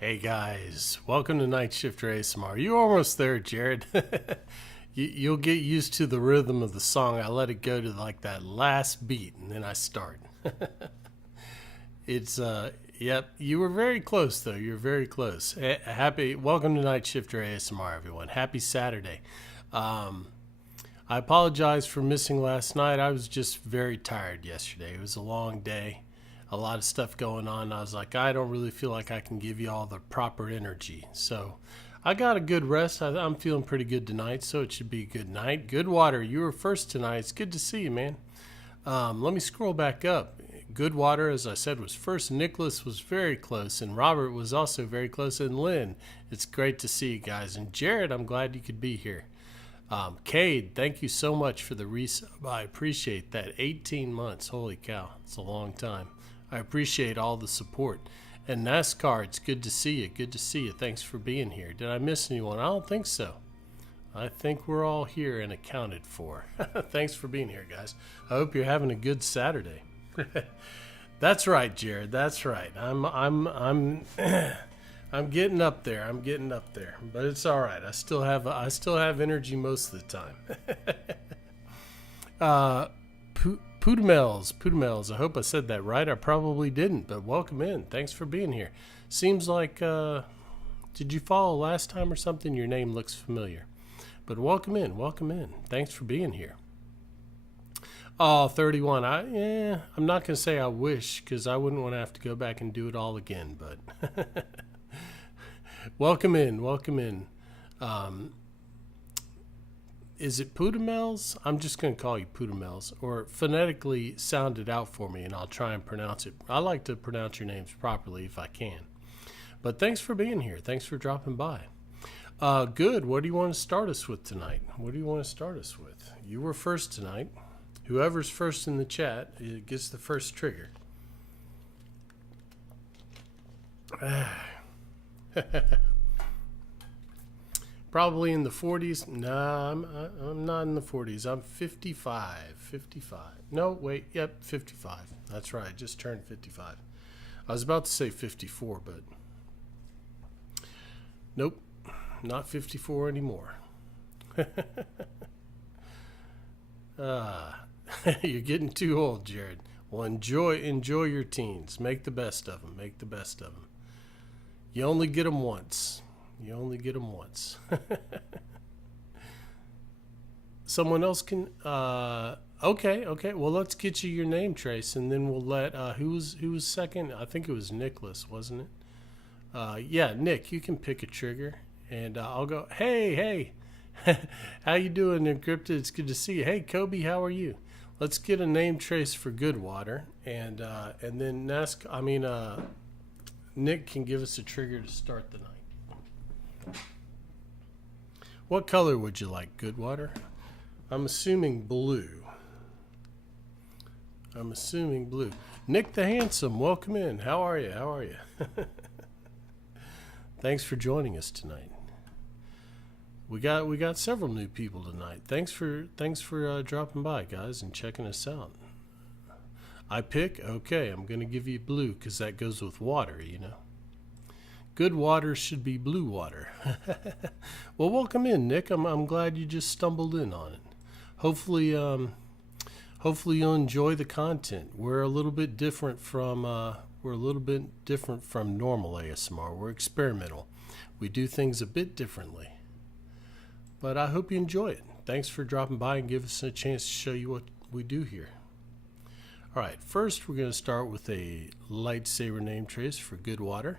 Hey guys, welcome to Night Shifter ASMR. You're almost there, Jared. You'll get used to the rhythm of the song. I let it go to like that last beat and then I start. It's yep, you were very close though. You're very close. Welcome to Night Shifter ASMR, everyone. Happy Saturday. Um, I apologize for missing last night. I was just very tired yesterday. It was a long day, a lot of stuff going on. I was like, I don't really feel like I can give you all the proper energy. So I got a good rest. I'm feeling pretty good tonight, so it should be a good night. Good water. You were first tonight. It's good to see you, man. Let me scroll back up. Good water, as I said, was first. Nicholas was very close, and Robert was also very close, and Lynn. It's great to see you guys. And Jared, I'm glad you could be here. Cade, thank you so much for the resub. I appreciate that. 18 months. Holy cow. It's a long time. I appreciate all the support. And NASCAR, it's good to see you. Good to see you. Thanks for being here. Did I miss anyone? I don't think so. I think we're all here and accounted for. Thanks for being here, guys. I hope you're having a good Saturday. That's right, Jared. That's right. I'm I'm getting up there. I'm getting up there. But it's all right. I still have energy most of the time. Pudamels. I hope I said that right. I probably didn't, but welcome in. Thanks for being here. Seems like did you follow last time or something? Your name looks familiar. But welcome in. Welcome in. Thanks for being here. Oh, 31. I'm not going to say I wish because I wouldn't want to have to go back and do it all again, but welcome in. Welcome in. Is it Pudamels? I'm just going to call you Pudamels, or phonetically sound it out for me and I'll try and pronounce it. I like to pronounce your names properly if I can. But thanks for being here. Thanks for dropping by. Good. What do you want to start us with tonight? What do you want to start us with? You were first tonight. Whoever's first in the chat gets the first trigger. Probably in the 40s. Nah, I'm not in the 40s. I'm 55. 55. No, wait. Yep, 55. That's right. Just turned 55. I was about to say 54, but nope, not 54 anymore. You're getting too old, Jared. Well, enjoy your teens. Make the best of them. Make the best of them. You only get them once. You only get them once. Someone else can. Okay. Well, let's get you your name, Trace, and then we'll let. Who was second? I think it was Nicholas, wasn't it? Yeah, Nick. You can pick a trigger, and I'll go. Hey. How you doing, Encrypted? It's good to see you. Hey, Kobe, how are you? Let's get a name trace for Goodwater, and then Nick can give us a trigger to start the night. What color would you like, Goodwater? I'm assuming blue. Nick the Handsome, welcome in. How are you? Thanks for joining us tonight. We got several new people tonight. Thanks for dropping by, guys, and checking us out. I pick. Okay, I'm gonna give you blue because that goes with water. You know, good water should be blue water. Well, welcome in, Nick. I'm glad you just stumbled in on it. Hopefully you'll enjoy the content. We're a little bit different from normal ASMR. We're experimental. We do things a bit differently. But I hope you enjoy it. Thanks for dropping by and give us a chance to show you what we do here. All right, first we're going to start with a lightsaber name trace for Goodwater.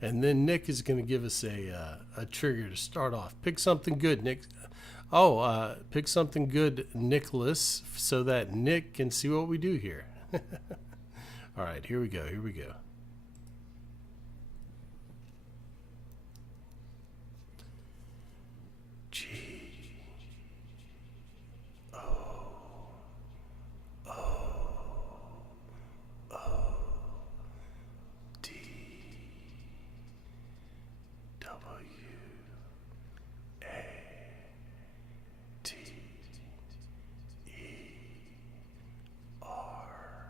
And then Nick is going to give us a trigger to start off. Pick something good, Nick. Pick something good, Nicholas, so that Nick can see what we do here. All right, here we go. G O D W A T E R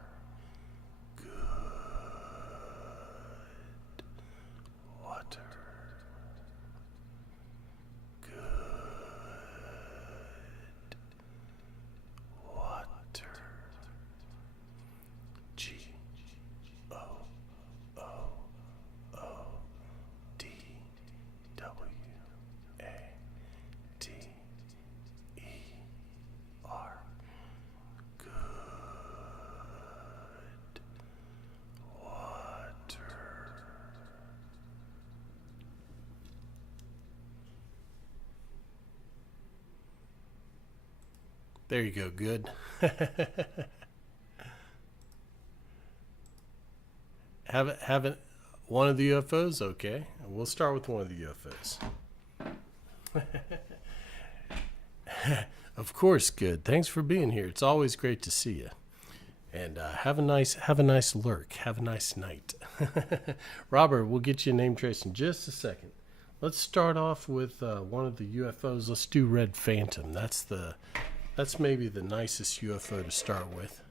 There you go. Good. Haven't one of the UFOs? Okay. We'll start with one of the UFOs. Of course, good. Thanks for being here. It's always great to see you. And have a nice lurk. Have a nice night. Robert, we'll get you a name trace in just a second. Let's start off with one of the UFOs. Let's do Red Phantom. That's maybe the nicest UFO to start with.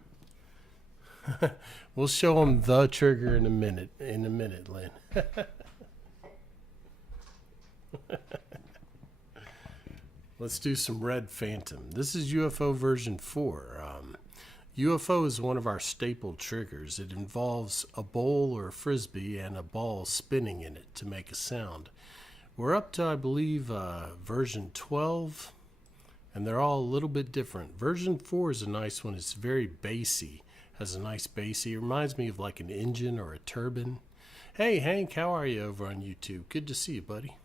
We'll show them the trigger in a minute. Lynn. Let's do some Red Phantom. This is UFO version 4. UFO is one of our staple triggers. It involves a bowl or a frisbee and a ball spinning in it to make a sound. We're up to, I believe, version 12, and they're all a little bit different. Version 4 is a nice one. It's very bassy, has a nice bassy. It reminds me of like an engine or a turbine. Hey, Hank, how are you over on YouTube? Good to see you, buddy.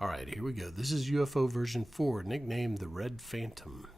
All right, here we go. This is UFO version 4, nicknamed the Red Phantom.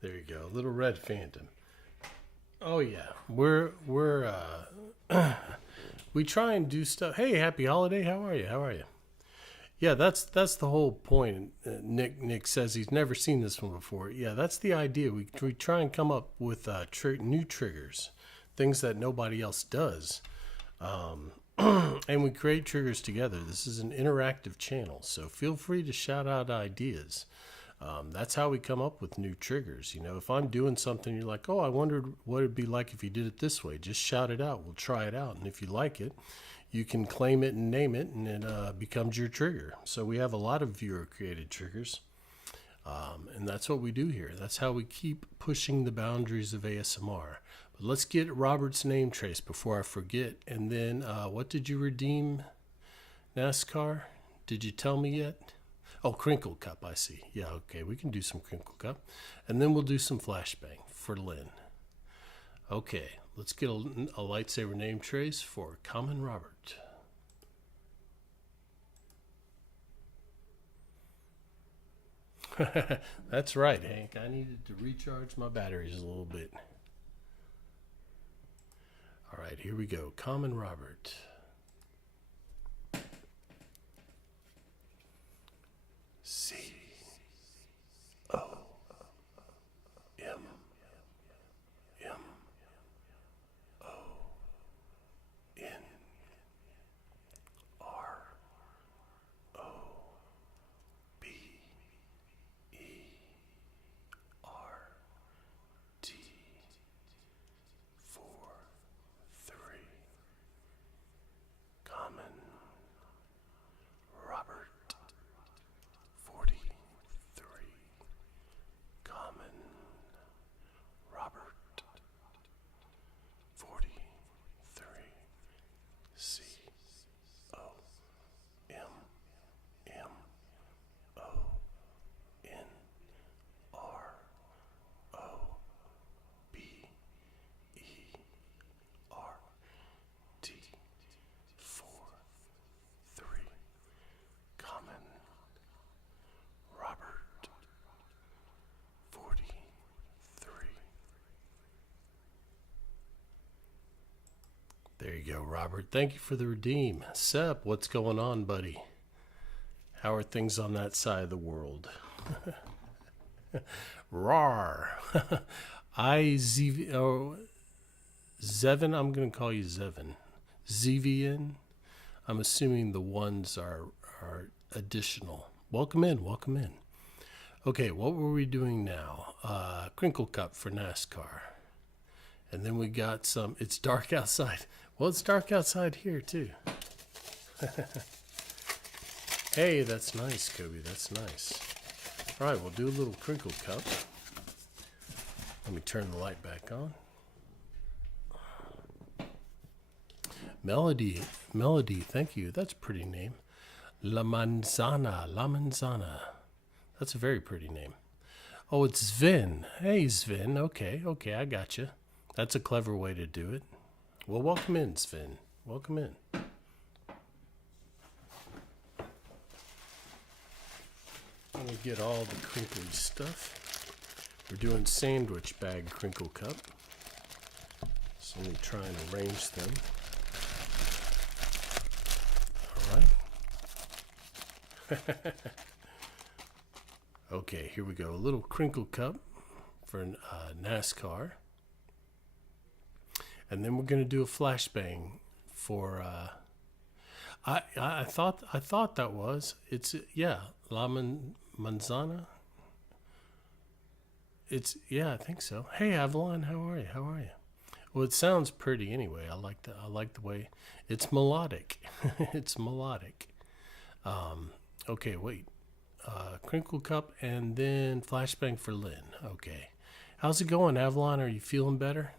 There you go, little Red Phantom. Oh yeah, we try and do stuff. Hey, happy holiday. How are you? Yeah, that's the whole point. Nick says he's never seen this one before. Yeah, that's the idea. We try and come up with new triggers, things that nobody else does, and we create triggers together. This is an interactive channel, so feel free to shout out ideas. That's how we come up with new triggers. You know, if I'm doing something, you're like, oh, I wondered what it'd be like if you did it this way. Just shout it out. We'll try it out. And if you like it, you can claim it and name it, and it becomes your trigger. So we have a lot of viewer-created triggers, and that's what we do here. That's how we keep pushing the boundaries of ASMR. But let's get Robert's name trace before I forget. And then what did you redeem, NASCAR? Did you tell me yet? Oh, Crinkle Cup, I see. Yeah, okay, we can do some Crinkle Cup. And then we'll do some Flashbang for Lynn. Okay, let's get a lightsaber name trace for Common Robert. That's right, Hank. I needed to recharge my batteries a little bit. All right, here we go. Common Robert. C O M M O N R O B E R T 4 3 Common Robert 43. There you go, Robert. Thank you for the redeem. Sep, what's going on, buddy? How are things on that side of the world? Rar. Zevin, I'm going to call you Zevin. Zevian. I'm assuming the ones are additional. Welcome in, welcome in. Okay, what were we doing now? Crinkle Cup for NASCAR. And then we got some, it's dark outside. Well, it's dark outside here too. Hey, that's nice, Kobe, that's nice. All right, we'll do a little Crinkle Cup. Let me turn the light back on. Melody, thank you. That's a pretty name. La Manzana. That's a very pretty name. Oh, it's Sven. Hey, Sven. Okay, I got you. That's a clever way to do it. Well, welcome in, Sven. Welcome in. Let me get all the crinkly stuff. We're doing sandwich bag Crinkle Cup. So let me try and arrange them. All right. Okay, here we go. A little Crinkle Cup for NASCAR. And then we're going to do a flashbang for I thought that was La Manzana. I think so. Hey Avalon, how are you? Well, it sounds pretty anyway. I like the way it's melodic. It's melodic. Okay, wait. Crinkle Cup and then flashbang for Lynn. Okay. How's it going, Avalon? Are you feeling better?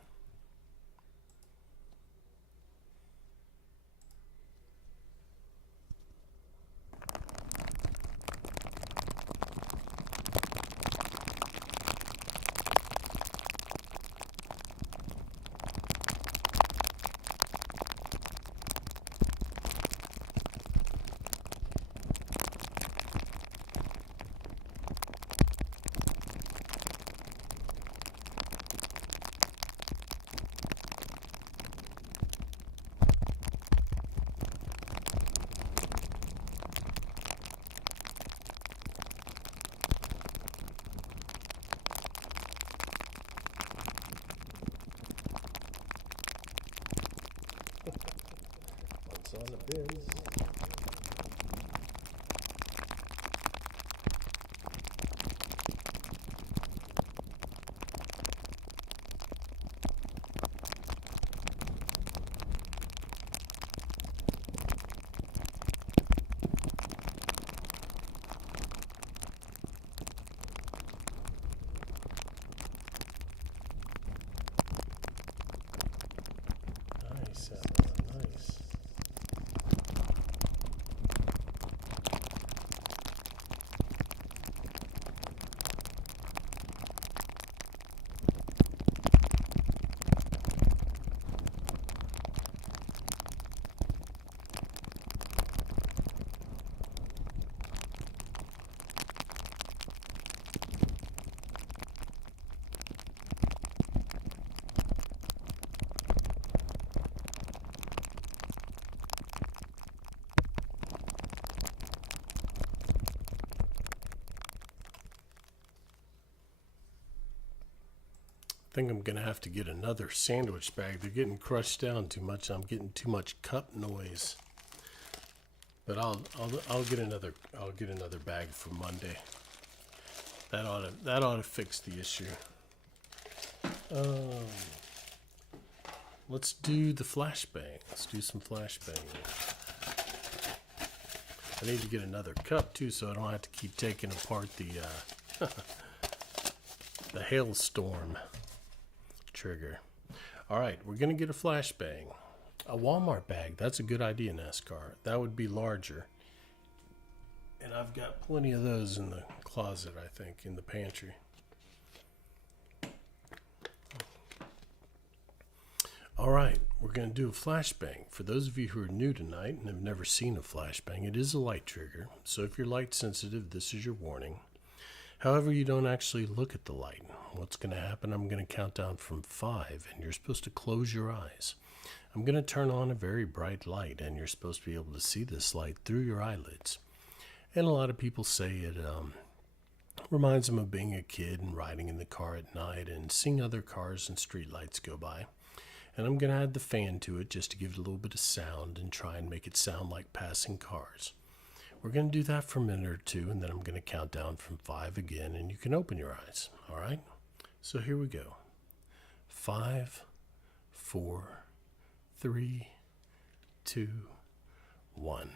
What's on the bins? Nice, nice. I think I'm gonna have to get another sandwich bag. They're getting crushed down too much. I'm getting too much cup noise. But I'll get another bag for Monday. That ought to fix the issue. Let's do the flashbang. Let's do some flashbang. I need to get another cup too, so I don't have to keep taking apart the the hailstorm trigger. All right, we're gonna get a flashbang. A Walmart bag. That's a good idea, NASCAR. That would be larger. And I've got plenty of those in the closet, I think, in the pantry. All right, we're going to do a flashbang. For those of you who are new tonight and have never seen a flashbang, it is a light trigger. So if you're light sensitive, this is your warning. However, you don't actually look at the light. what's going to happen, I'm going to count down from 5, and you're supposed to close your eyes. I'm going to turn on a very bright light, and you're supposed to be able to see this light through your eyelids. And a lot of people say it reminds them of being a kid and riding in the car at night and seeing other cars and street lights go by. And I'm going to add the fan to it just to give it a little bit of sound and try and make it sound like passing cars. We're going to do that for a minute or two, and then I'm going to count down from 5 again, and you can open your eyes. All right? So here we go. 5, 4, 3, 2, 1.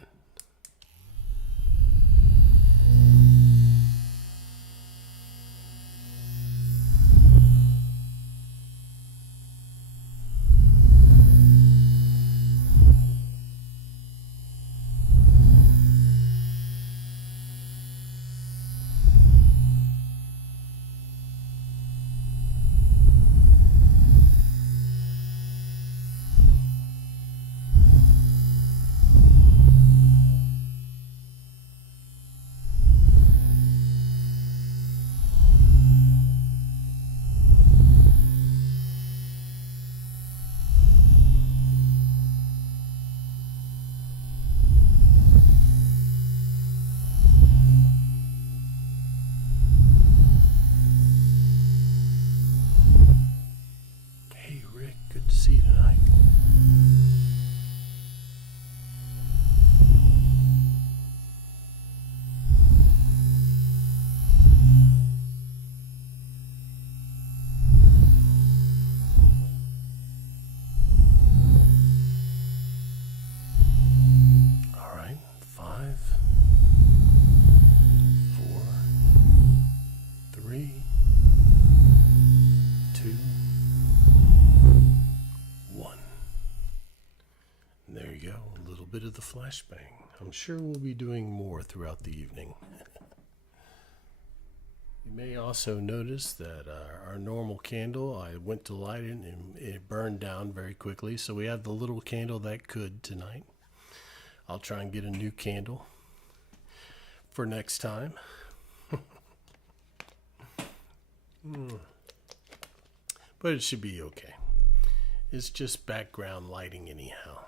Good to see you tonight. All right, 5, 4, 3, 2, 1. And there you go, a little bit of the flashbang. I'm sure we'll be doing more throughout the evening. You may also notice that our normal candle, I went to light it and it burned down very quickly. So we have the little candle that could tonight. I'll try and get a new candle for next time. But it should be okay. It's just background lighting anyhow.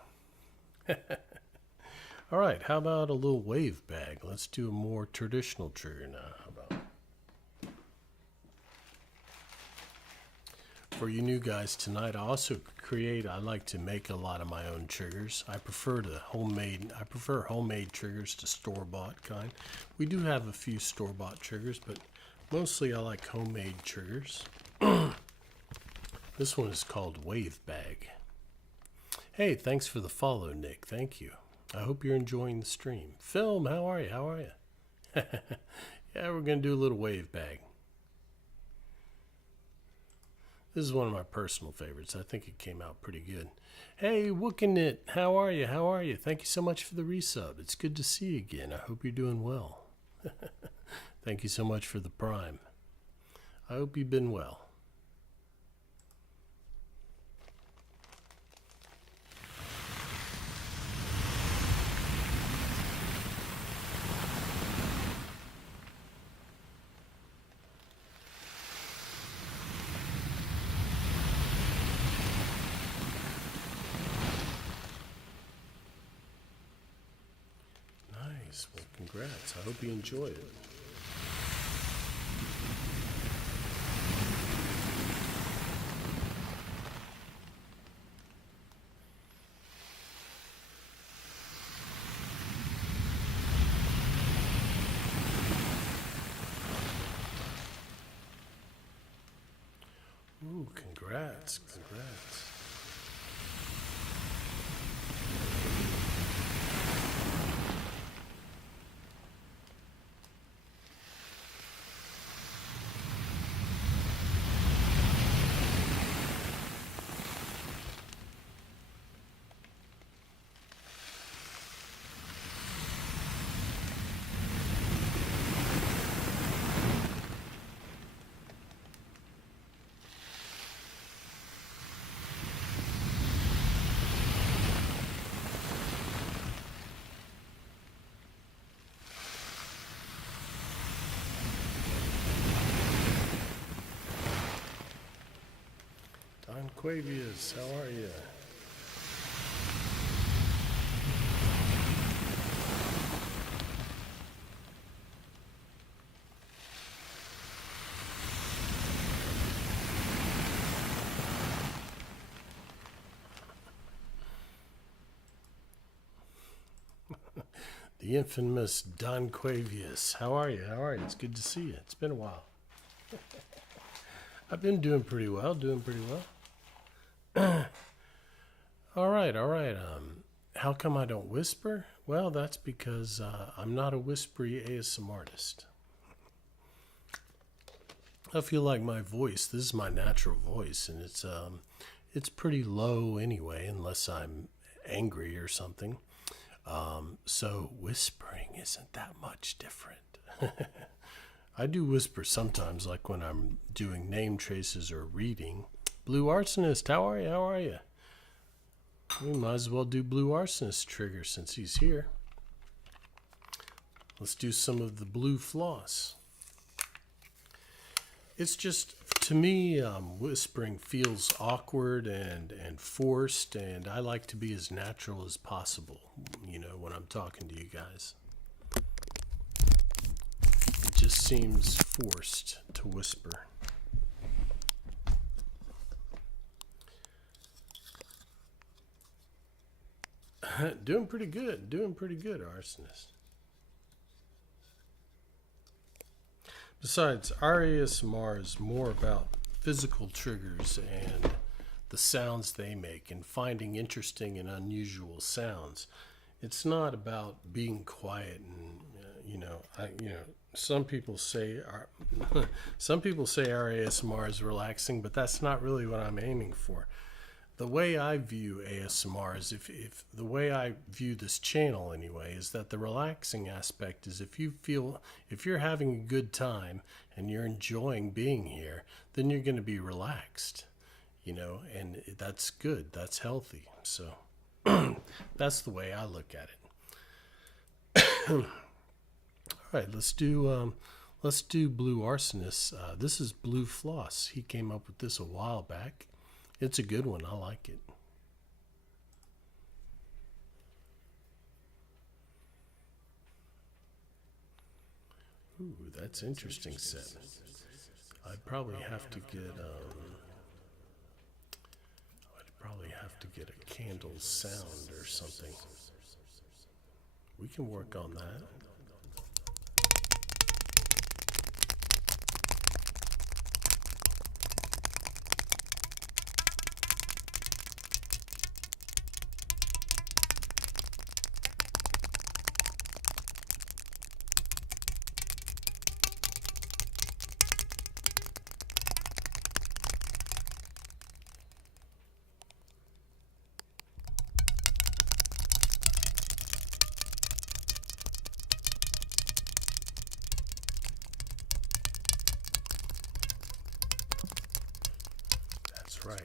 All right, how about a little wave bag? Let's do a more traditional trigger now. How about? For you new guys tonight, I like to make a lot of my own triggers. I prefer homemade triggers to store-bought kind. We do have a few store-bought triggers, but mostly I like homemade triggers. This one is called Wave Bag. Hey, thanks for the follow, Nick. Thank you. I hope you're enjoying the stream. Film, how are you? Yeah, we're going to do a little wave bag. This is one of my personal favorites. I think it came out pretty good. Hey, Wookinit, how are you? Thank you so much for the resub. It's good to see you again. I hope you're doing well. Thank you so much for the prime. I hope you've been well. Well, congrats. I hope you enjoy it. Ooh, congrats. Donquavius, how are you? The infamous Donquavius. How are you? How are you? It's good to see you. It's been a while. I've been doing pretty well. All right. How come I don't whisper? Well, that's because I'm not a whispery ASMR artist. I feel like my voice, this is my natural voice, and it's pretty low anyway, unless I'm angry or something. So whispering isn't that much different. I do whisper sometimes, like when I'm doing name traces or reading. Blue Arsonist, how are you? How are you? We might as well do Blue Arsonist trigger since he's here. Let's do some of the blue floss. It's just, to me, whispering feels awkward and forced, and I like to be as natural as possible, when I'm talking to you guys. It just seems forced to whisper. Doing pretty good, Arsonist. Besides, our ASMR is more about physical triggers and the sounds they make and finding interesting and unusual sounds. It's not about being quiet and some people say our ASMR is relaxing, but that's not really what I'm aiming for. The way I view ASMR is if the way I view this channel anyway is that the relaxing aspect is if you're having a good time and you're enjoying being here, then you're going to be relaxed, and that's good, that's healthy. So that's the way I look at it. All right, let's do Blue Arsonist. This is Blue Floss. He came up with this a while back. It's a good one. I like it. Ooh, that's interesting set. I'd probably have to get a candle sound or something. We can work on that. That's right.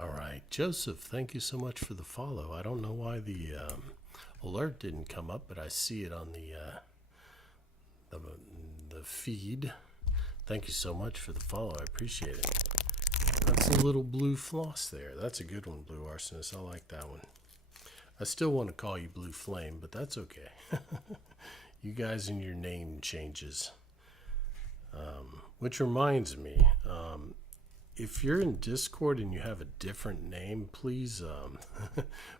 All right, Joseph, thank you so much for the follow. I don't know why the alert didn't come up, but I see it on the feed. Thank you so much for the follow. I appreciate it. That's a little blue floss there. That's a good one, Blue Arsonist. I like that one. I still want to call you Blue Flame, but that's okay. You guys and your name changes. Which reminds me, if you're in Discord and you have a different name, please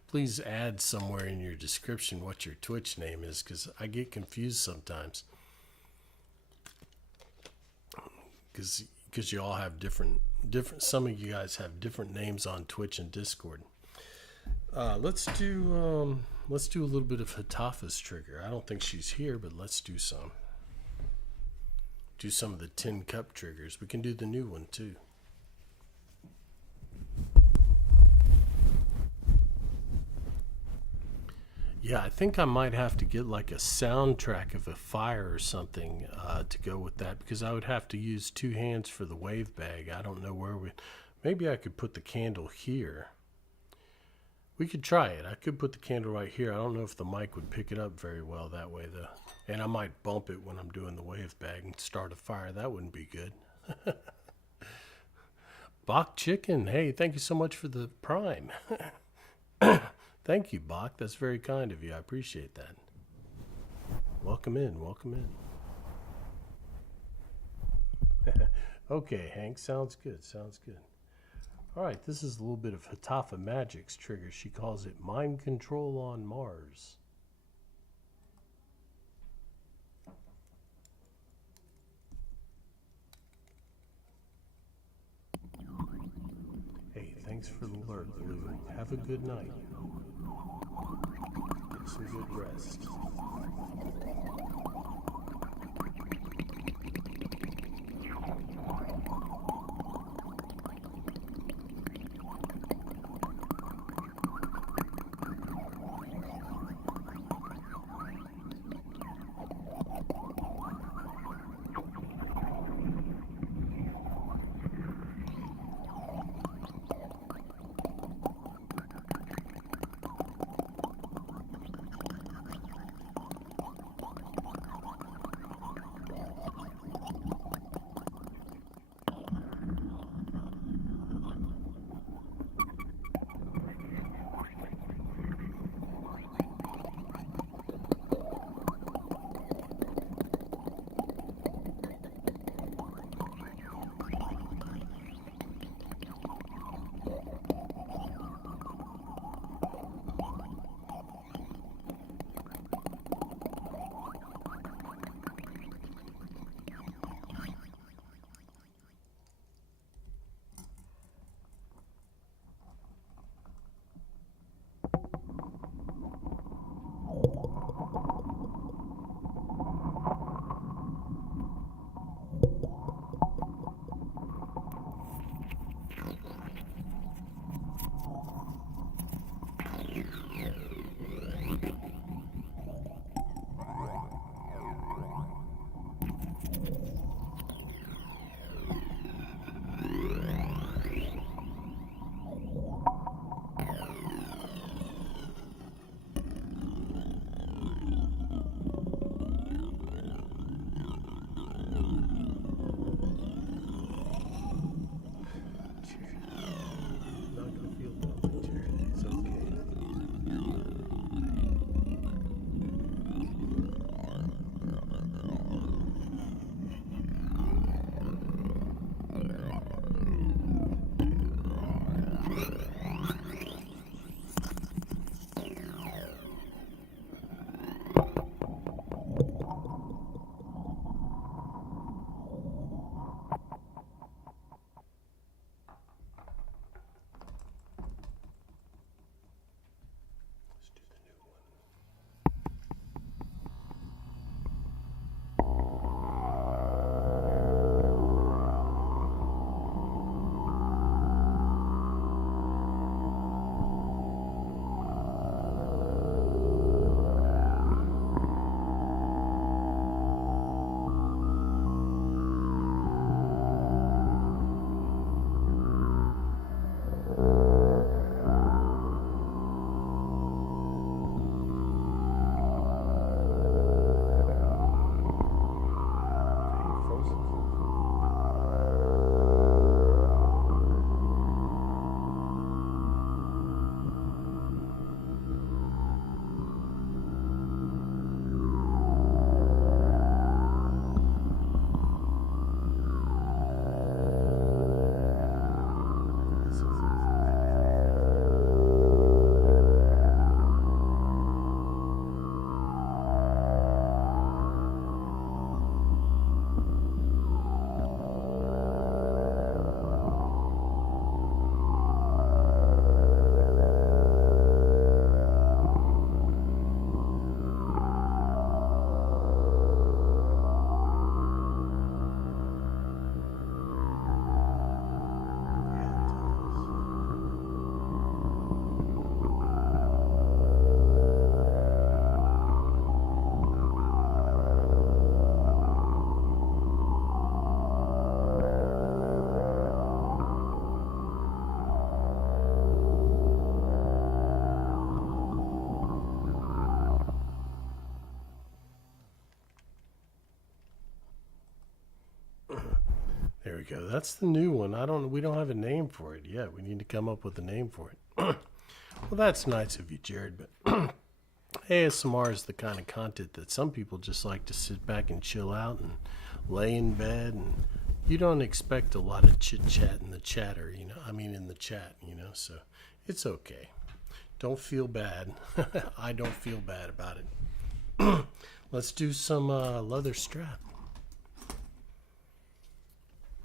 please add somewhere in your description what your Twitch name is, because I get confused sometimes. Because you all have different different. Some of you guys have different names on Twitch and Discord. Let's do a little bit of Hatafa's trigger. I don't think she's here, but let's do some. Do some of the tin cup triggers. We can do the new one too. Yeah, I think I might have to get like a soundtrack of a fire or something to go with that, because I would have to use two hands for the wave bag. I don't know where we. Maybe I could put the candle here. We could try it. I could put the candle right here. I don't know if the mic would pick it up very well that way, though. And I might bump it when I'm doing the wave bag and start a fire. That wouldn't be good. Bach Chicken, hey, thank you so much for the prime. Thank you, Bach. That's very kind of you. I appreciate that. Welcome in. Welcome in. Okay, Hank. Sounds good. Sounds good. All right, this is a little bit of Hatafa Magic's trigger. She calls it Mind Control on Mars. Hey, thanks for the alert, Blue. Have a good night. Get some good rest. we go. That's the new one. We don't have a name for it yet. We need to come up with a name for it. Well, that's nice of you, Jared, but ASMR is the kind of content that some people just like to sit back and chill out and lay in bed, and you don't expect a lot of chit chat in the chatter, in the chat, so it's okay. Don't feel bad. I don't feel bad about it. Let's do some leather strap.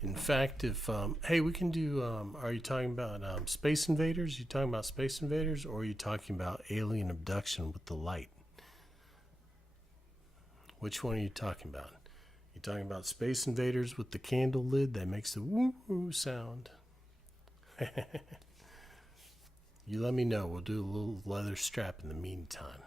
In fact, if we can do. Are you talking about Space Invaders? You talking about Space Invaders, or are you talking about alien abduction with the light? Which one are you talking about? You talking about Space Invaders with the candle lid that makes the woo woo sound? You let me know. We'll do a little leather strap in the meantime.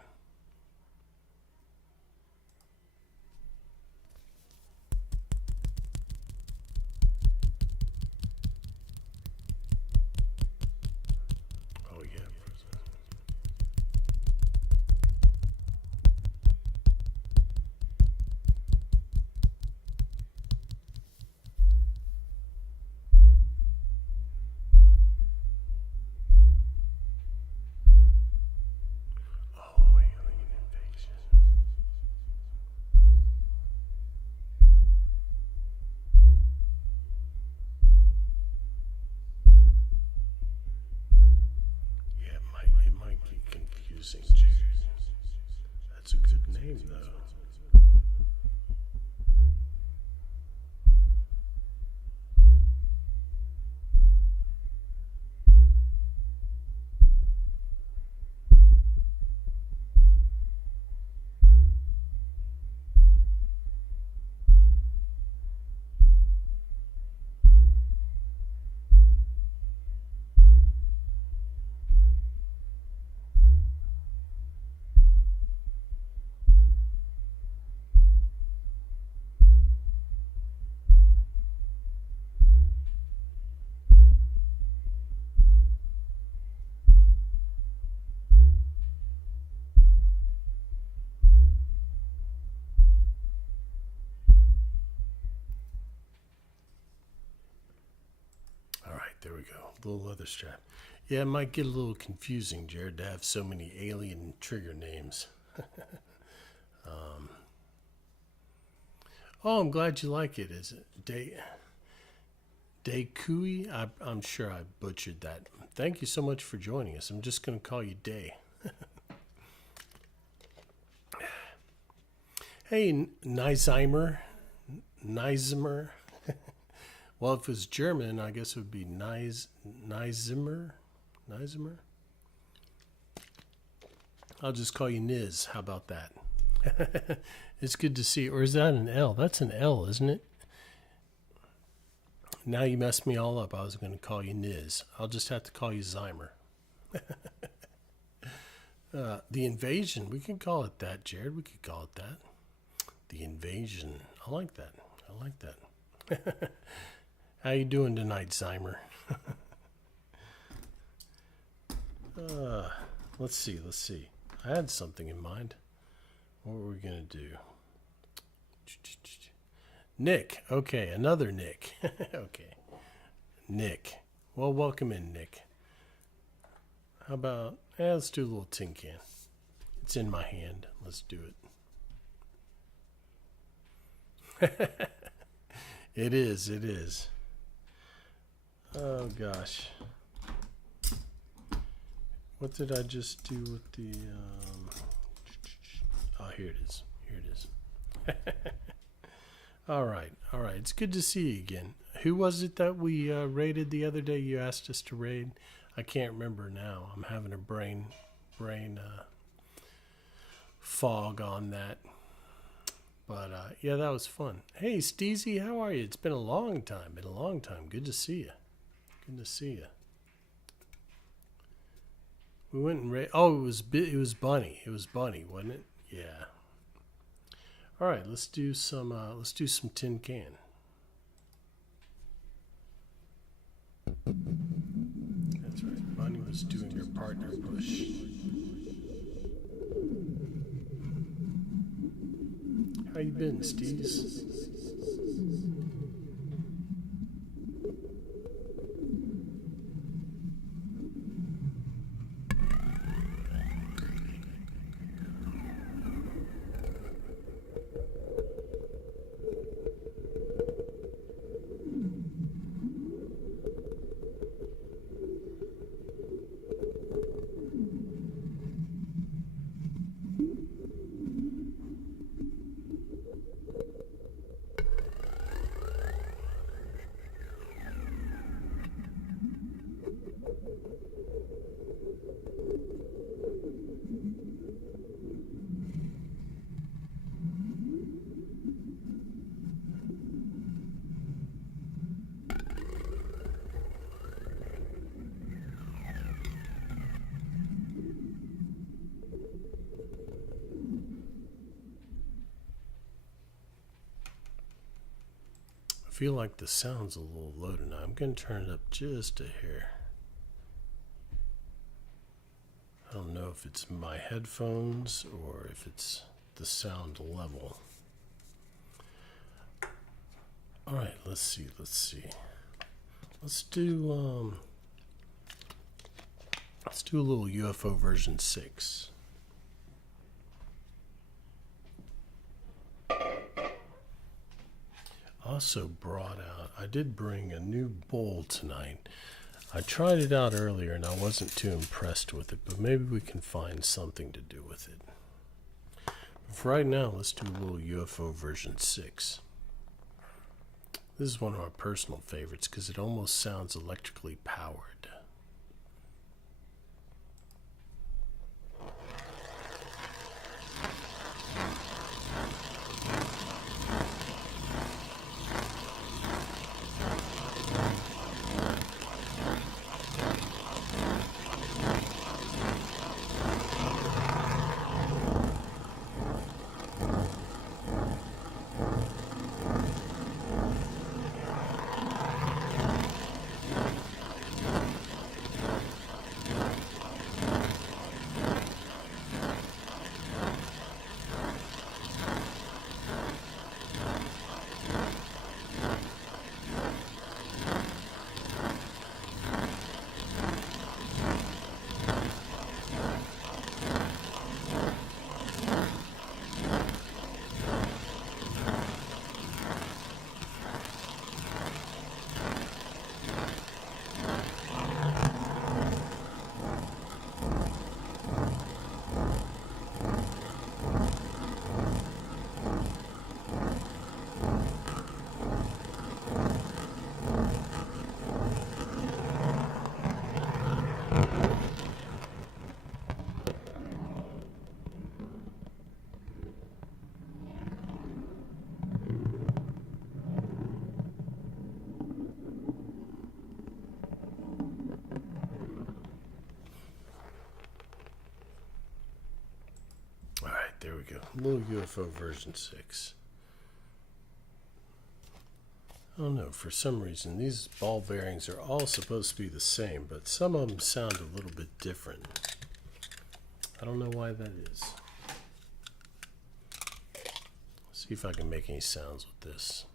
That's a good name, though. There we go. Little leather strap. Yeah, it might get a little confusing, Jared, to have so many alien trigger names. I'm glad you like it. Is it Day I'm sure I butchered that. Thank you so much for joining us. I'm just going to call you Day. Hey, Neizheimer. Well, if it's German, I guess it would be Neizheimer. I'll just call you Niz. How about that? It's good to see. Or is that an L? That's an L, isn't it? Now you messed me all up. I was going to call you Niz. I'll just have to call you Zymer. The Invasion. We can call it that, Jared. We could call it that. The Invasion. I like that. How you doing tonight, Zymer? Let's see. I had something in mind. What were we going to do? Nick. Okay, another Nick. Okay. Nick. Well, welcome in, Nick. How about, let's do a little tin can. It's in my hand. Let's do it. It is. Oh, gosh. What did I just do with the... here it is. All right. It's good to see you again. Who was it that we raided the other day? You asked us to raid. I can't remember now. I'm having a brain fog on that. But, yeah, that was fun. Hey, Steezy, how are you? It's been a long time. Good to see you. We went and it was Bunny. It was Bunny, wasn't it? Yeah. All right, let's do some tin can. That's right. Bunny was doing her partner push. How you been, Steez? feel like the sound's a little low tonight. I'm going to turn it up just a hair. I don't know if it's my headphones or if it's the sound level. All right, let's see. Let's do a little UFO version 6. Also brought out, I did bring a new bowl tonight. I tried it out earlier and I wasn't too impressed with it, but maybe we can find something to do with it. But for right now, let's do a little UFO version 6. This is one of my personal favorites because it almost sounds electrically powered. There we go. A little UFO version 6. I don't know, for some reason these ball bearings are all supposed to be the same, but some of them sound a little bit different. I don't know why that is. Let's see if I can make any sounds with this.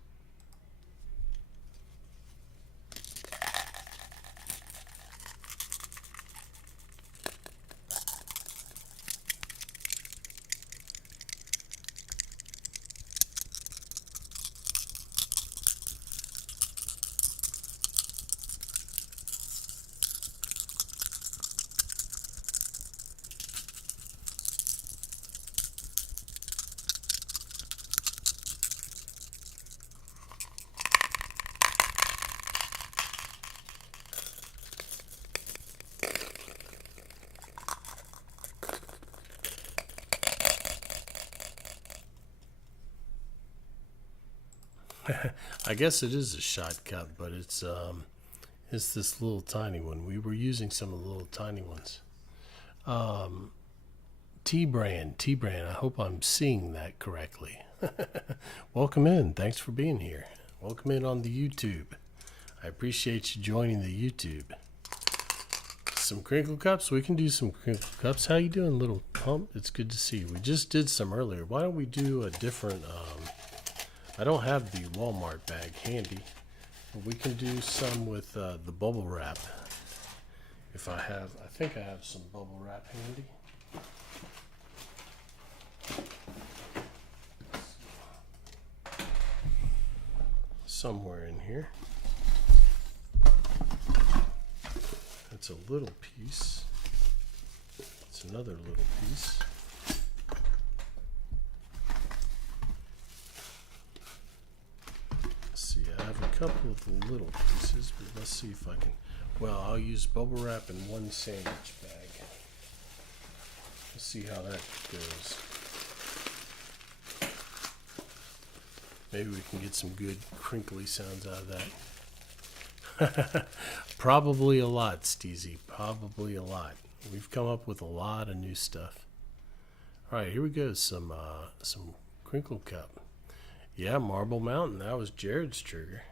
I guess it is a shot cup, but it's this little tiny one. We were using some of the little tiny ones. T-Brand. I hope I'm seeing that correctly. Welcome in. Thanks for being here. Welcome in on the YouTube. I appreciate you joining the YouTube. Some crinkle cups. We can do some crinkle cups. How you doing, little pump? It's good to see you. We just did some earlier. Why don't we do a different... I don't have the Walmart bag handy, but we can do some with the bubble wrap. I think I have some bubble wrap handy. Somewhere in here. That's a little piece. It's another little piece. Couple of little pieces, but let's see if I can. Well, I'll use bubble wrap in one sandwich bag. Let's see how that goes. Maybe we can get some good crinkly sounds out of that. Probably a lot, Steezy. Probably a lot. We've come up with a lot of new stuff. All right, here we go. Some crinkle cup. Yeah, Marble Mountain. That was Jared's trigger.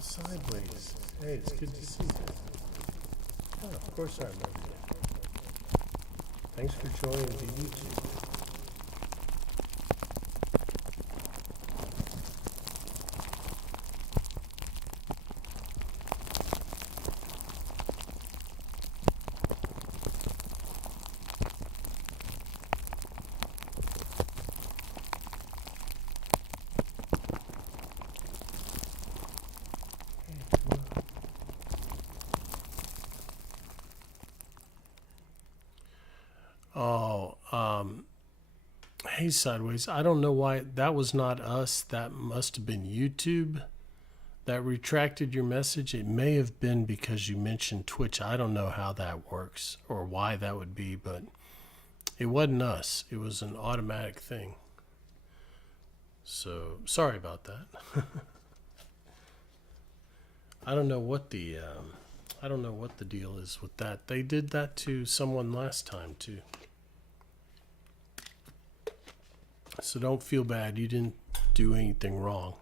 Sideways. Hey, it's good to see you. Oh, of course I remember you. Thanks for joining the YouTube. Oh, hey, Sideways. I don't know why that was not us. That must have been YouTube that retracted your message. It may have been because you mentioned Twitch. I don't know how that works or why that would be, but it wasn't us. It was an automatic thing. So sorry about that. I don't know what the deal is with that. They did that to someone last time too. So don't feel bad. You didn't do anything wrong.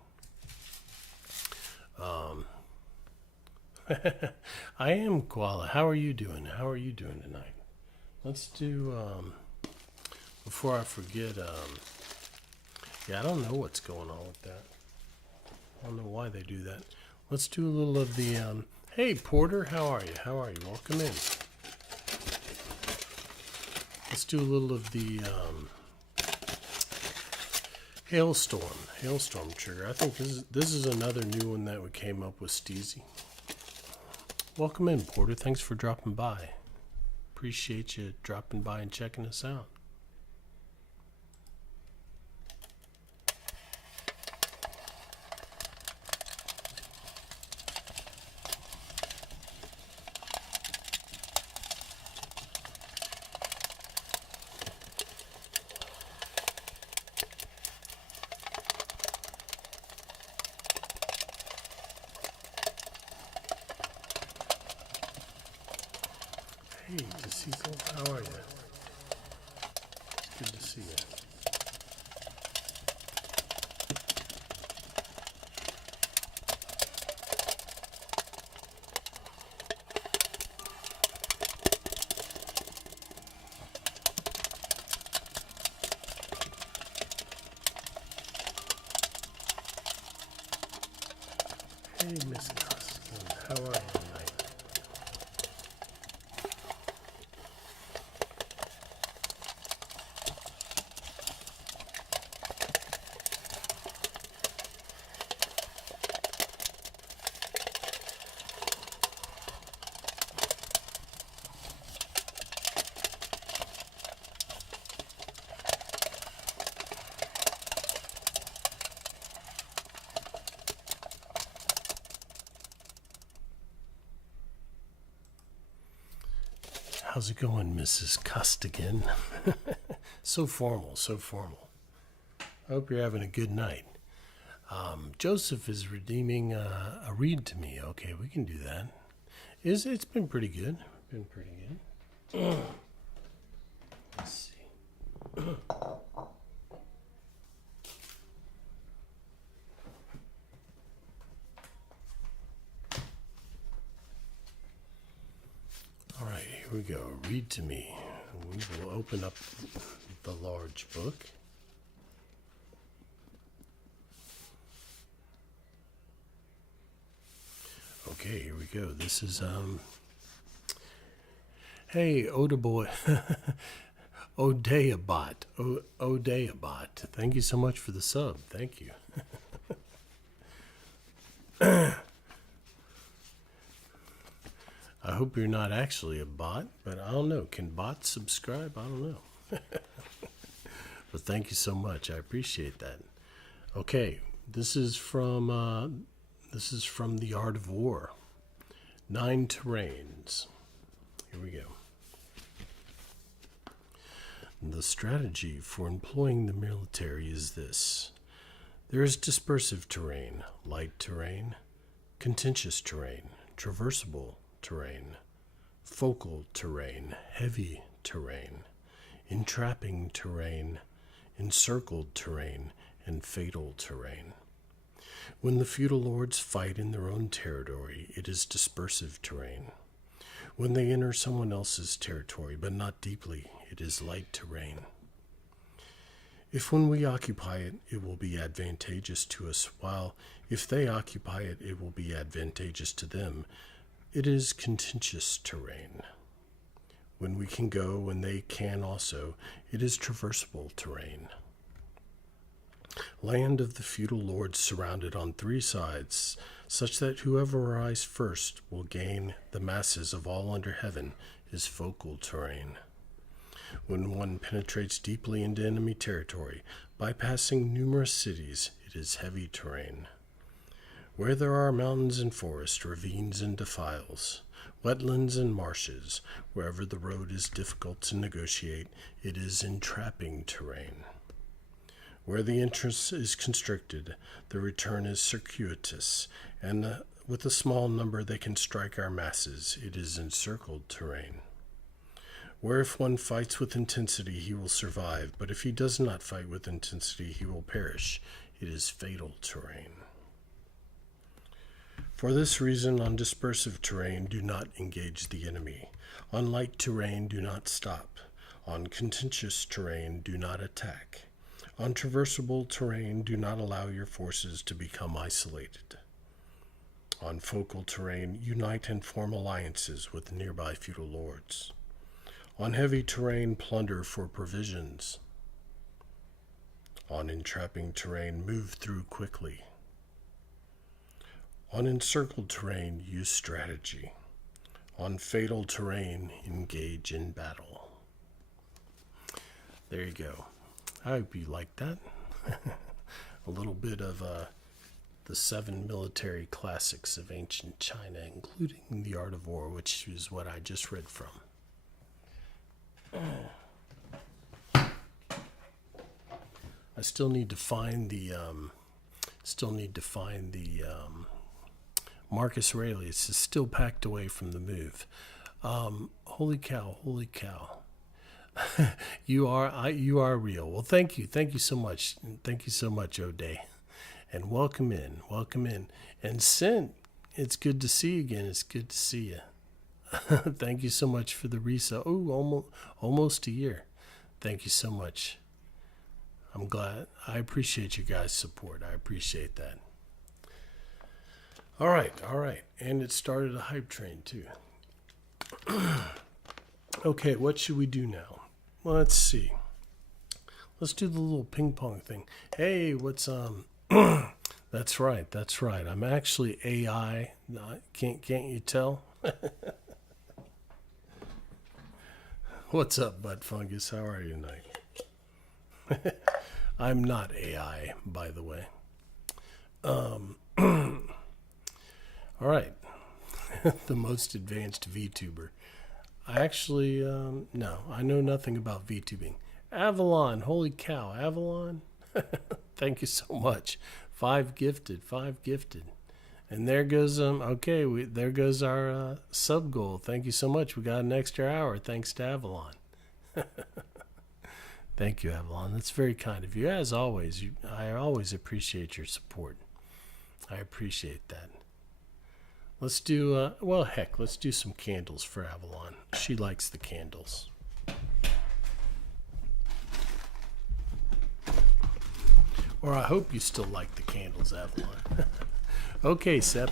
I am Koala. How are you doing? How are you doing tonight? Let's do, before I forget, yeah, I don't know what's going on with that. I don't know why they do that. Let's do a little of the, hey, Porter, how are you? How are you? Welcome in. Let's do a little of the, Hailstorm trigger. I think this is another new one that we came up with, Steezy. Welcome in, Porter. Thanks for dropping by. Appreciate you dropping by and checking us out. Hey, Deceasel, how are you? It's good to see you. Hey, Miss Costigan, how are you tonight? How's it going, Mrs. Costigan? So formal, so formal. I hope you're having a good night. Joseph is redeeming a read to me. Okay, we can do that. It's been pretty good. Been pretty good. Let's see. All right, here we go. Read to me. We will open up the large book. Okay, here we go. This is hey, Odaboy. Odeabot. Odeabot. Thank you so much for the sub. Thank you. I hope you're not actually a bot, but I don't know. Can bots subscribe? I don't know. But thank you so much. I appreciate that. Okay, this is from The Art of War. 9 terrains. Here we go. The strategy for employing the military is this. There is dispersive terrain, light terrain, contentious terrain, traversable terrain, focal terrain, heavy terrain, entrapping terrain, encircled terrain, and fatal terrain. When the feudal lords fight in their own territory, it is dispersive terrain. When they enter someone else's territory, but not deeply, it is light terrain. If when we occupy it, it will be advantageous to us, while if they occupy it, it will be advantageous to them, it is contentious terrain. When we can go and they can also, it is traversable terrain. Land of the feudal lords surrounded on three sides, such that whoever arrives first will gain the masses of all under heaven, is focal terrain. When one penetrates deeply into enemy territory, bypassing numerous cities, it is heavy terrain. Where there are mountains and forests, ravines and defiles, wetlands and marshes, wherever the road is difficult to negotiate, it is entrapping terrain. Where the entrance is constricted, the return is circuitous, and with a small number they can strike our masses, it is encircled terrain. Where if one fights with intensity, he will survive, but if he does not fight with intensity, he will perish, it is fatal terrain. For this reason, on dispersive terrain, do not engage the enemy. On light terrain, do not stop. On contentious terrain, do not attack. On traversable terrain, do not allow your forces to become isolated. On focal terrain, unite and form alliances with nearby feudal lords. On heavy terrain, plunder for provisions. On entrapping terrain, move through quickly. On encircled terrain, use strategy. On fatal terrain, engage in battle. There you go. I hope you like that. A little bit of the 7 military classics of ancient China, including The Art of War, which is what I just read from. I still need to find the Marcus Aurelius is still packed away from the move. Holy cow. You are real. Well, thank you so much. Thank you so much, O'Day. And welcome in. And Sint, it's good to see you again. It's good to see you. Thank you so much for the resale. Oh, almost a year. Thank you so much. I'm glad. I appreciate you guys' support. I appreciate that. All right. And it started a hype train too. Okay, what should we do now? Well, let's see. Let's do the little ping pong thing. Hey, what's That's right. I'm actually AI. Can't you tell? What's up, Butt Fungus? How are you tonight? I'm not AI, by the way. All right. The most advanced VTuber. I actually, no, I know nothing about VTubing. Avalon, holy cow, Avalon. Thank you so much. 5 gifted. And there goes, there goes our sub goal. Thank you so much. We got an extra hour thanks to Avalon. Thank you, Avalon. That's very kind of you. As always, I always appreciate your support. I appreciate that. Let's do, let's do some candles for Avalon. She likes the candles. Or I hope you still like the candles, Avalon. Okay, Sep.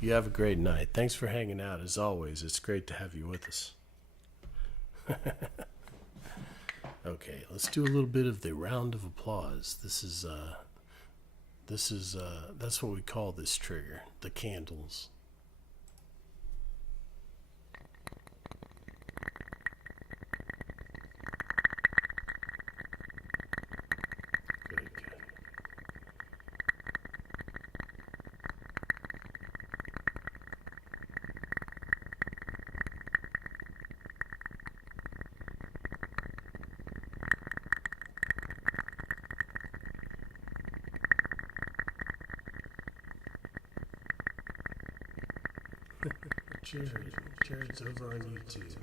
You have a great night. Thanks for hanging out, as always. It's great to have you with us. Okay, let's do a little bit of the round of applause. That's what we call this trigger, the candles. Good. Jared. Jared's over on YouTube.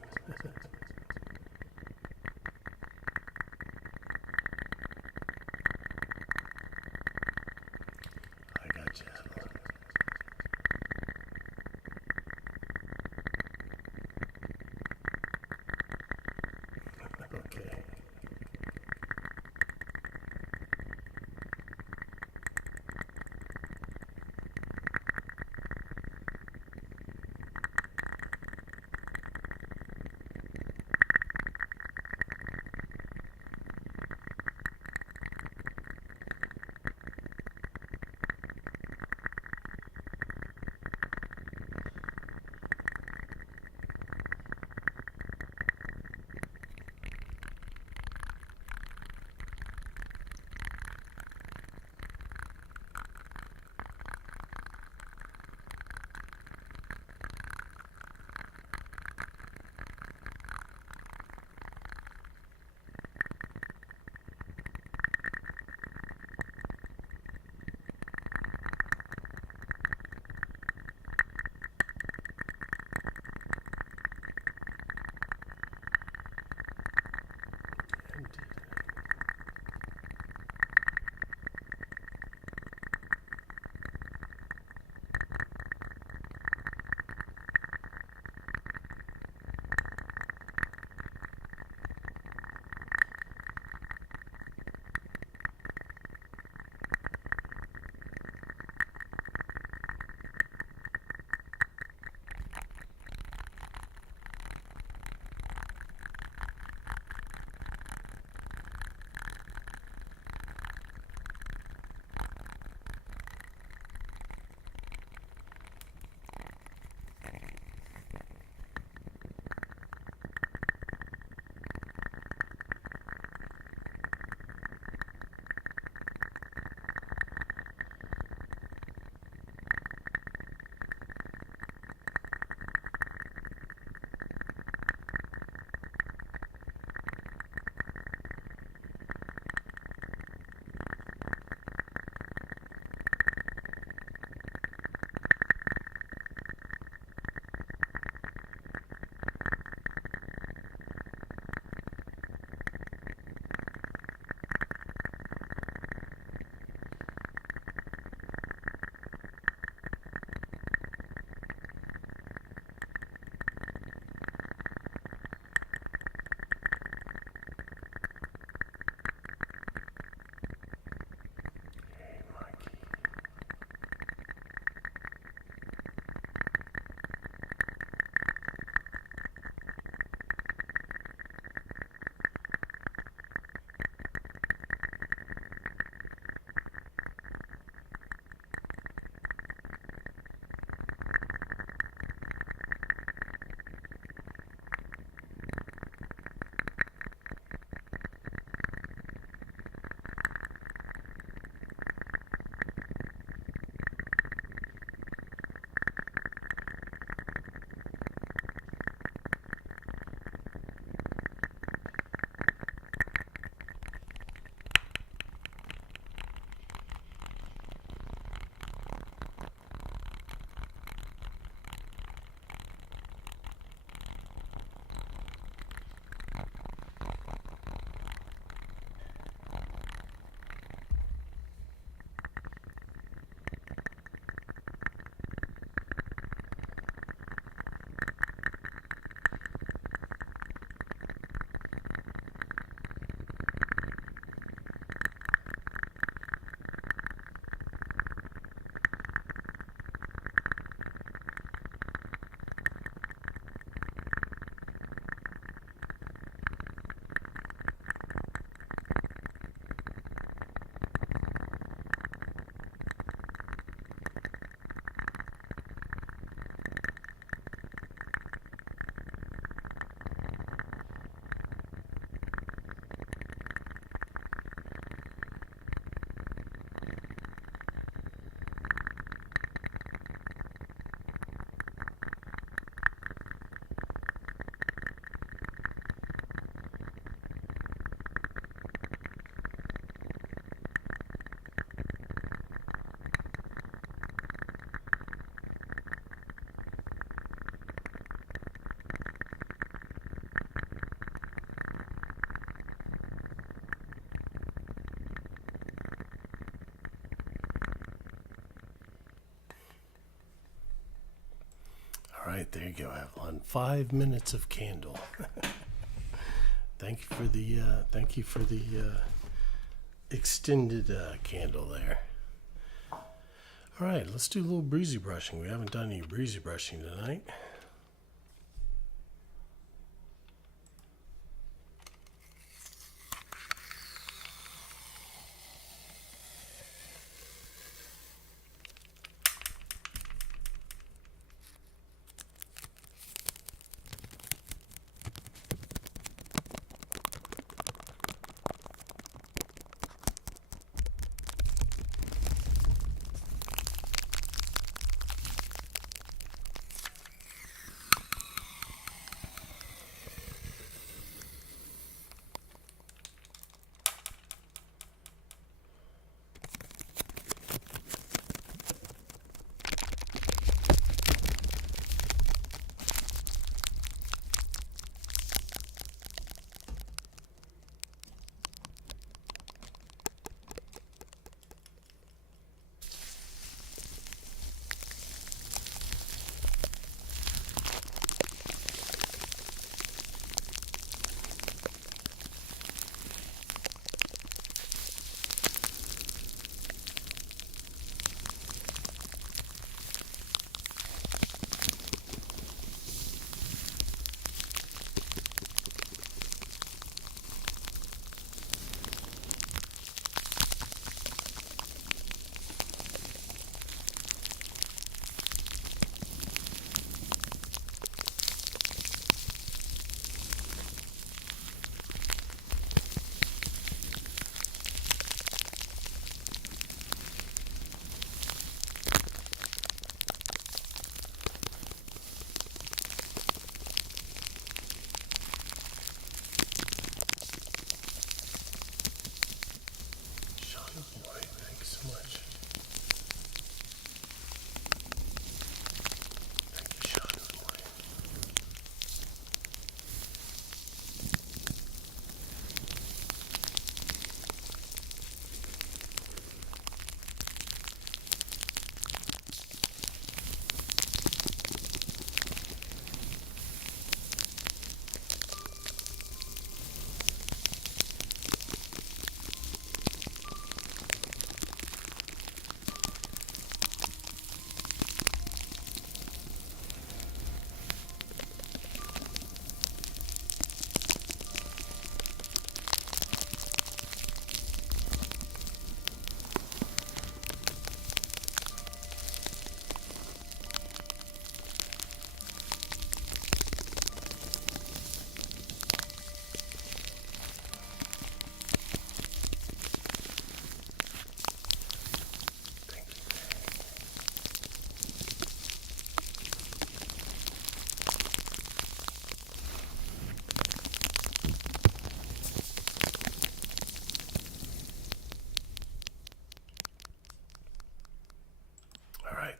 I got you. Okay. right, there you go, Avalon. 5 minutes of candle. Thank you for the extended candle there. All right, let's do a little breezy brushing. We haven't done any breezy brushing tonight.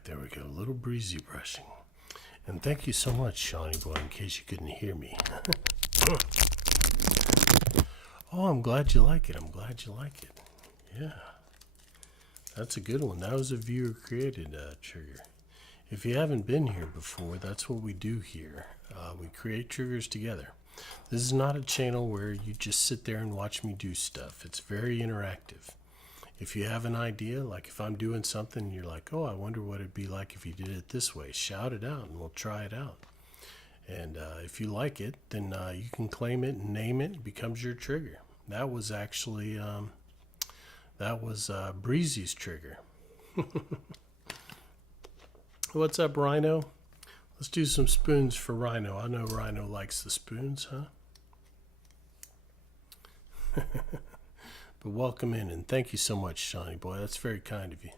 There we go, a little breezy brushing. And thank you so much, Shawnee Boy, in case you couldn't hear me. Oh, I'm glad you like it. I'm glad you like it. Yeah. That's a good one. That was a viewer-created trigger. If you haven't been here before, that's what we do here. We create triggers together. This is not a channel where you just sit there and watch me do stuff. It's very interactive. If you have an idea, like if I'm doing something and you're like, oh, I wonder what it'd be like if you did it this way, shout it out and we'll try it out. And if you like it, then you can claim it and name it. It becomes your trigger. That was actually, Breezy's trigger. What's up, Rhino? Let's do some spoons for Rhino. I know Rhino likes the spoons, huh? But welcome in, and thank you so much, Shawnee Boy. That's very kind of you.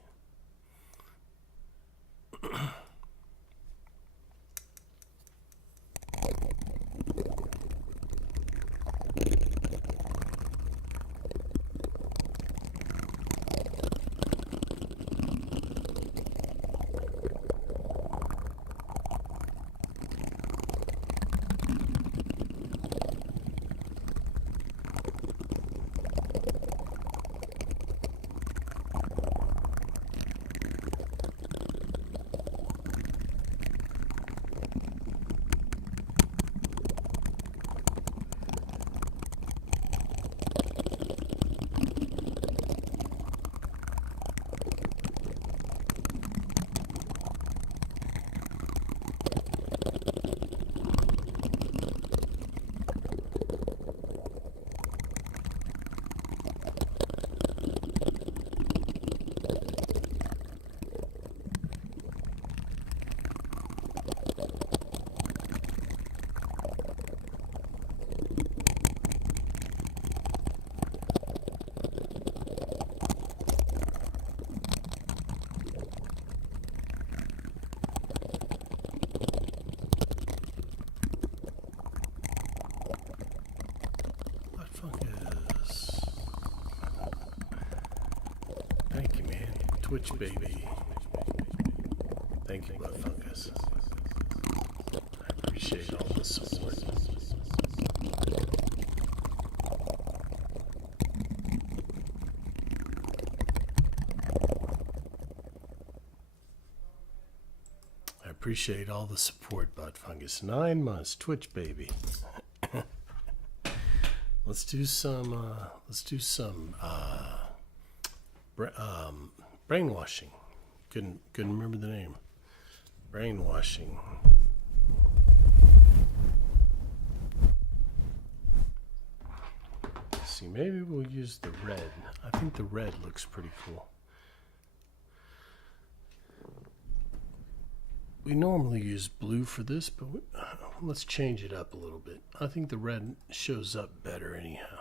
Thank you, man. Twitch baby. Thank you, Butt Fungus. I appreciate all the support. I appreciate all the support, Butt Fungus. 9 months, Twitch baby. Let's do some brainwashing. Couldn't remember the name. Brainwashing. See, maybe we'll use the red. I think the red looks pretty cool. We normally use blue for this, but let's change it up a little bit. I think the red shows up better anyhow.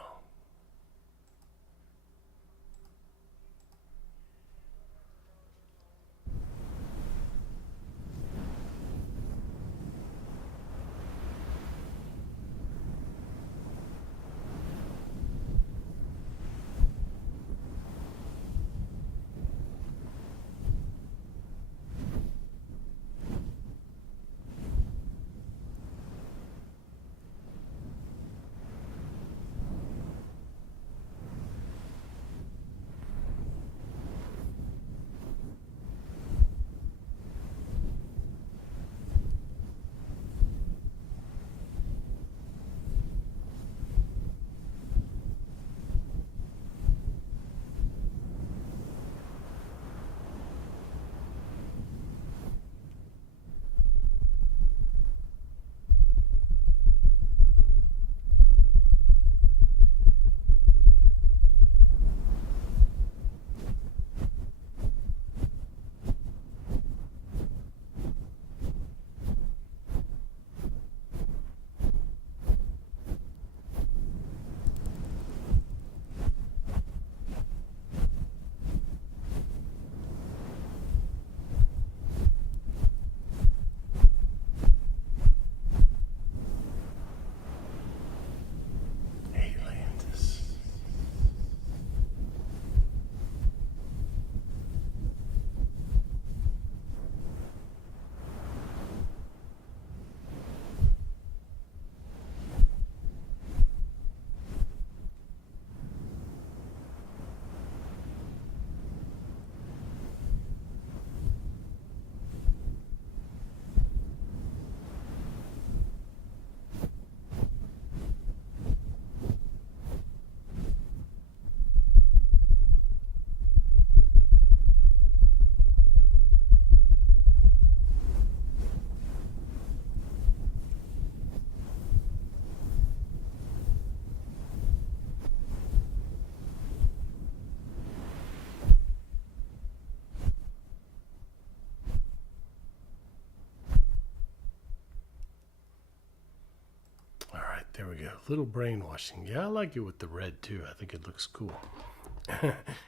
There we go. Little brainwashing. Yeah, I like it with the red too. I think it looks cool.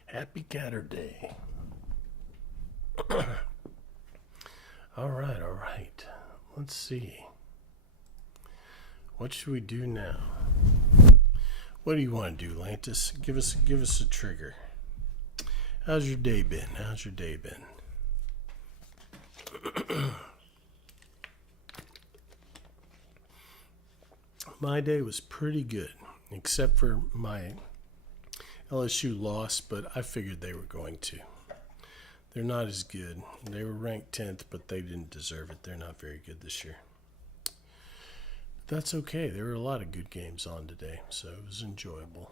Happy Catterday. All right. Let's see. What should we do now? What do you want to do, Lantis? Give us a trigger. How's your day been? My day was pretty good, except for my LSU loss, but I figured they were going to. They're not as good. They were ranked 10th, but they didn't deserve it. They're not very good this year. But that's okay. There were a lot of good games on today, so it was enjoyable.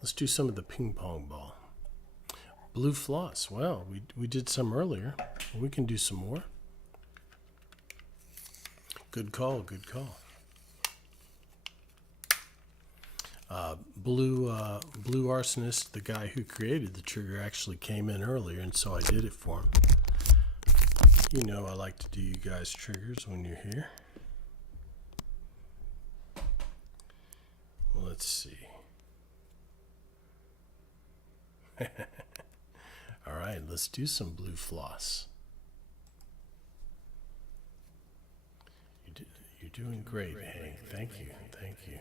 Let's do some of the ping pong ball. Blue floss. Well, we did some earlier. We can do some more. Good call. Blue Arsonist, the guy who created the trigger, actually came in earlier, and so I did it for him. You know I like to do you guys triggers when you're here. Let's see. All right, let's do some blue floss. You're doing great, Hank. Thank you.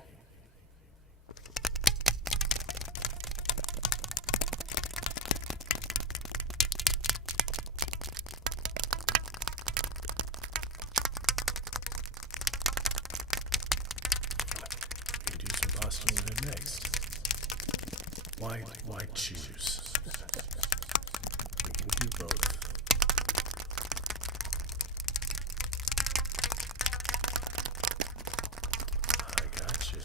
Why choose? We can do both. I got you.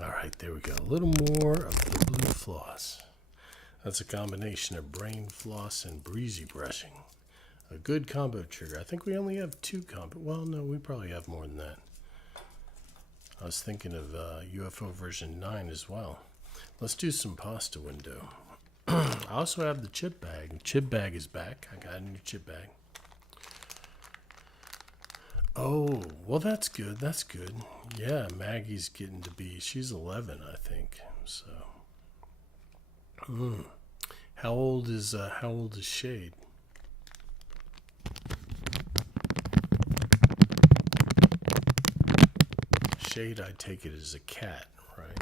All right, there we go. A little more of the blue floss. That's a combination of brain floss and breezy brushing. A good combo trigger. I think we only have 2 combo. Well, no, we probably have more than that. I was thinking of UFO version 9 as well. Let's do some pasta window. I also have the chip bag. Chip bag is back. I got a new chip bag. Oh, well, that's good. That's good. Yeah, Maggie's getting to be, she's 11, I think. So, how old is Shade? Shade, I take it as a cat, right?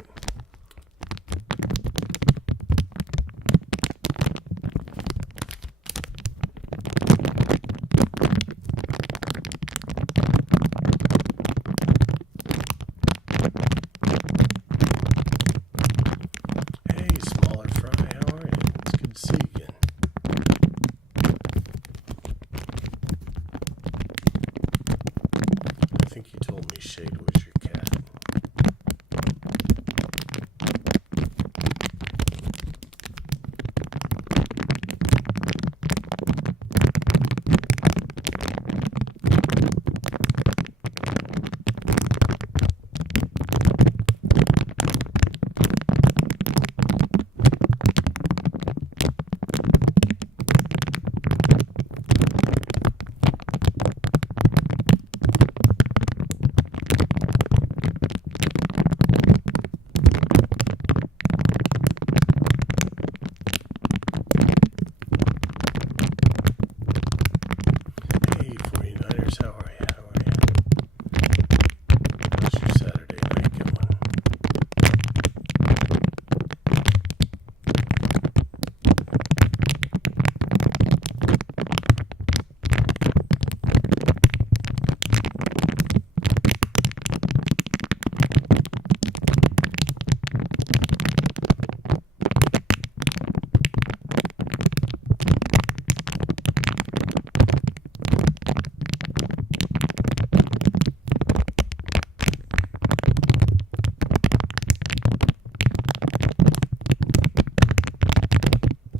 Hey, Smaller Fry, how are you? It's good to see you again. I think you told me Shade was your cat. Hey, 49ers, how are you? How are you? How's your Saturday night going?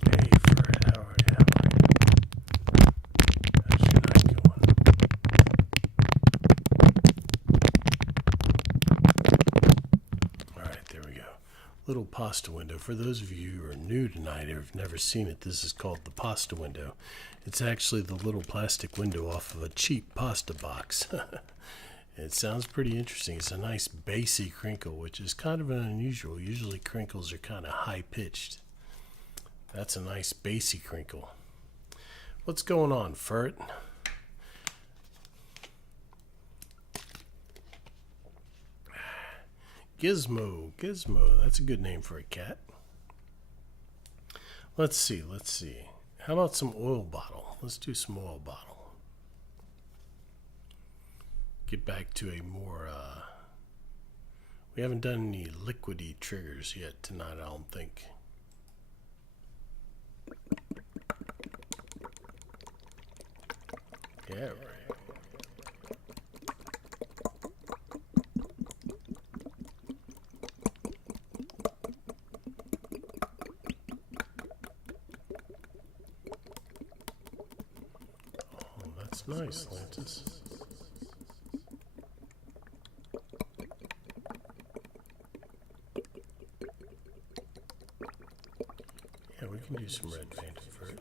Hey, Fred, how are you? How are you? How's your night going? All right, there we go. Little pasta window. For those of you who are new tonight or have never seen it, this is called the pasta window. It's actually the little plastic window off of a cheap pasta box. It sounds pretty interesting. It's a nice bassy crinkle, which is kind of an unusual. Usually crinkles are kind of high pitched. That's a nice bassy crinkle. What's going on, Fert? Gizmo. Gizmo. That's a good name for a cat. Let's see. How about some oil bottle? Let's do some oil bottle. Get back to a more, we haven't done any liquidy triggers yet tonight, I don't think. Yeah, right. Oh, that's nice, Lantis. Yeah, we can do some red Phantom first.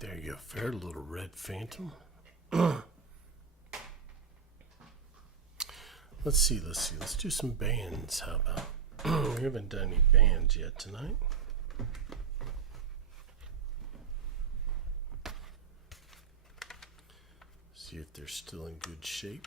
There you go, fair little red Phantom. Let's see. Let's do some bands. How about? We haven't done any bands yet tonight. See if they're still in good shape.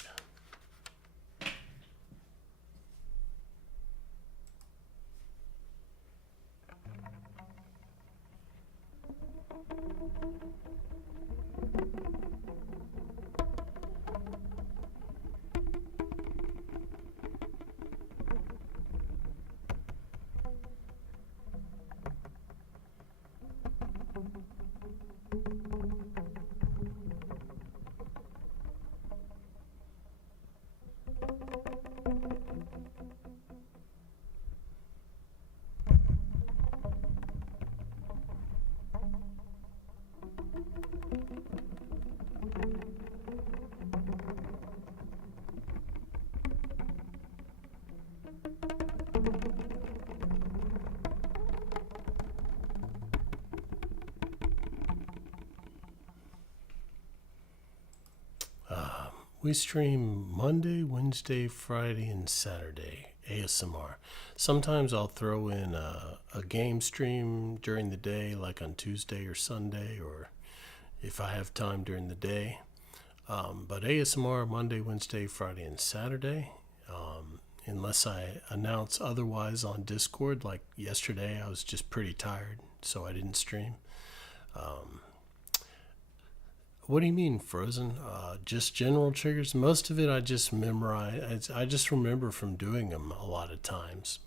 We stream Monday, Wednesday, Friday, and Saturday ASMR. Sometimes I'll throw in a game stream during the day, like on Tuesday or Sunday, or if I have time during the day. But ASMR Monday, Wednesday, Friday, and Saturday. Unless I announce otherwise on Discord, like yesterday, I was just pretty tired, so I didn't stream. What do you mean, Frozen? Just general triggers? Most of it I just memorize. I just remember from doing them a lot of times.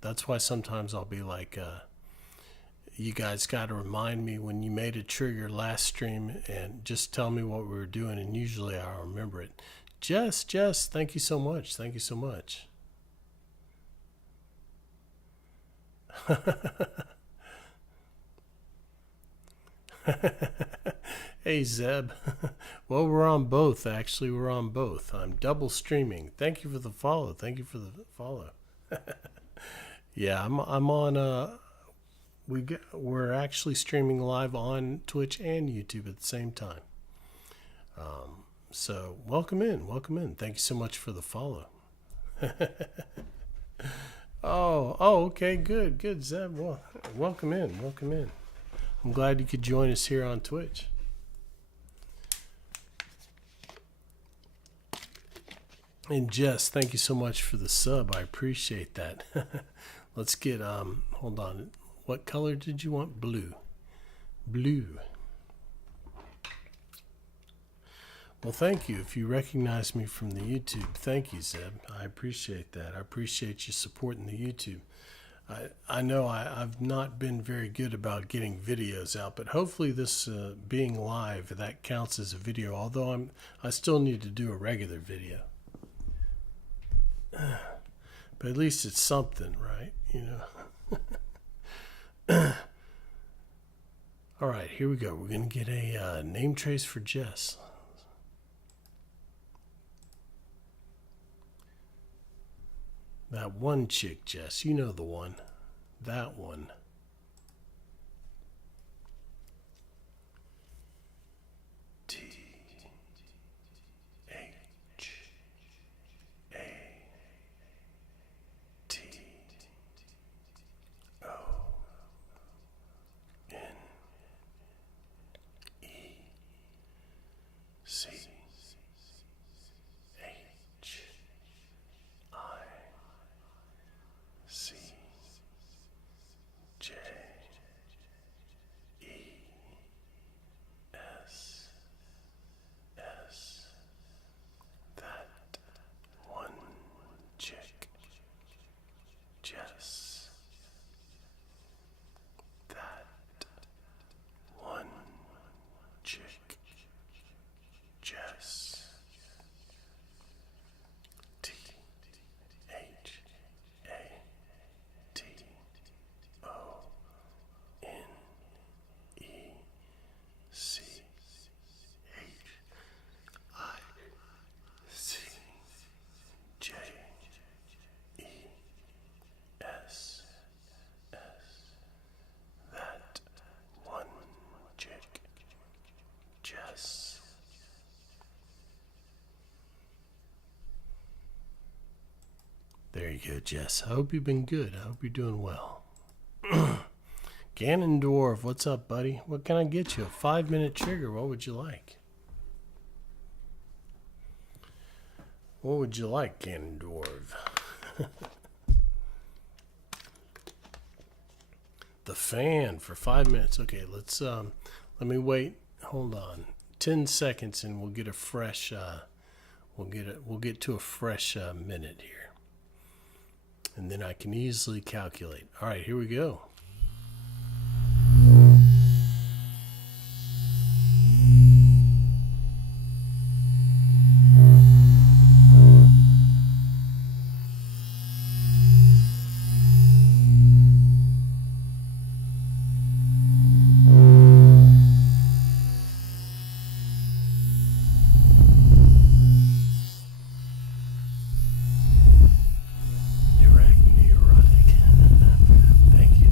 That's why sometimes I'll be like, you guys got to remind me when you made a trigger last stream and just tell me what we were doing, and usually I'll remember it. Jess, thank you so much. Thank you so much. Hey, Zeb. Well, we're on both, actually. We're on both. I'm double streaming. Thank you for the follow. Yeah, I'm on, we're actually streaming live on Twitch and YouTube at the same time. So welcome in. Thank you so much for the follow. Oh, okay, good, Zeb. Well, welcome in. I'm glad you could join us here on Twitch. And Jess, thank you so much for the sub. I appreciate that. Let's get, hold on. What color did you want? Blue. Well, thank you. If you recognize me from the YouTube, thank you, Zeb. I appreciate that. I appreciate you supporting the YouTube. I know I've not been very good about getting videos out, but hopefully this being live, that counts as a video, although I still need to do a regular video. But at least it's something, right? All right, here we go. We're going to get a name trace for Jess. That one chick, Jess. You know the one. That one. T H A T O N E C H I C J E S S. That one chick, Jess. That one chick, Jess. T H A T O N E C H I C J E S S. That one chick, Jess. There you go, Jess. I hope you've been good. I hope you're doing well. Ganondorf, what's up, buddy? What can I get you? A 5-minute trigger. What would you like? What would you like, Ganondorf? The fan for 5 minutes. Okay, let's let me wait. Hold on. 10 seconds and we'll get a fresh we'll get to a fresh minute here. And then I can easily calculate. All right, here we go. Neurotic. Thank you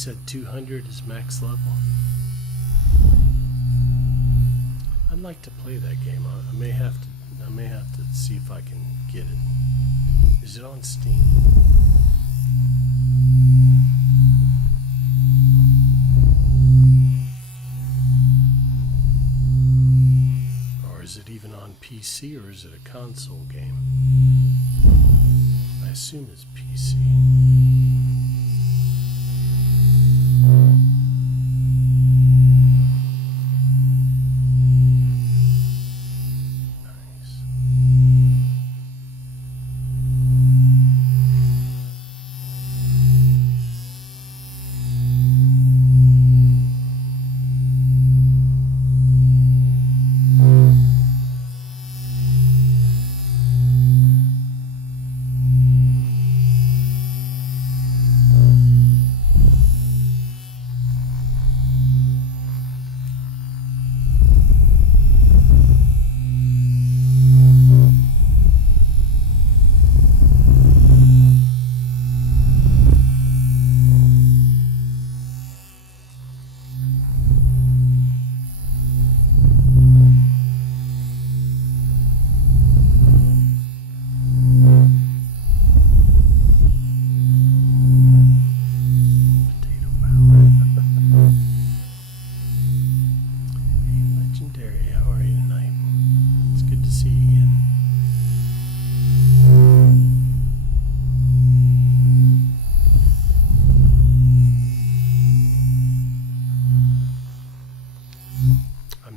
said 200 is max level. I'd like to play that game. I may have to see if I can get it. Is it on Steam? Or is it even on PC, or is it a console game? I assume it's PC.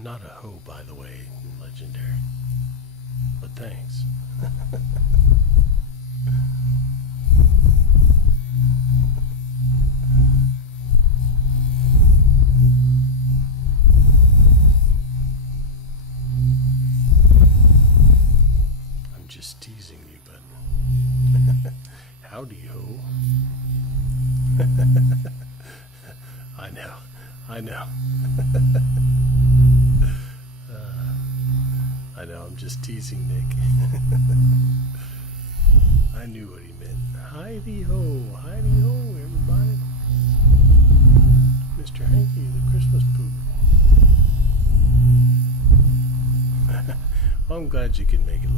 Not a hoe, by the way, Legendary. But thanks. I'm just teasing you, but howdy ho. I know. I know, I'm just teasing Nick. I knew what he meant. Heidi ho, everybody. Mr. Hanky, the Christmas poo. Well, I'm glad you can make it.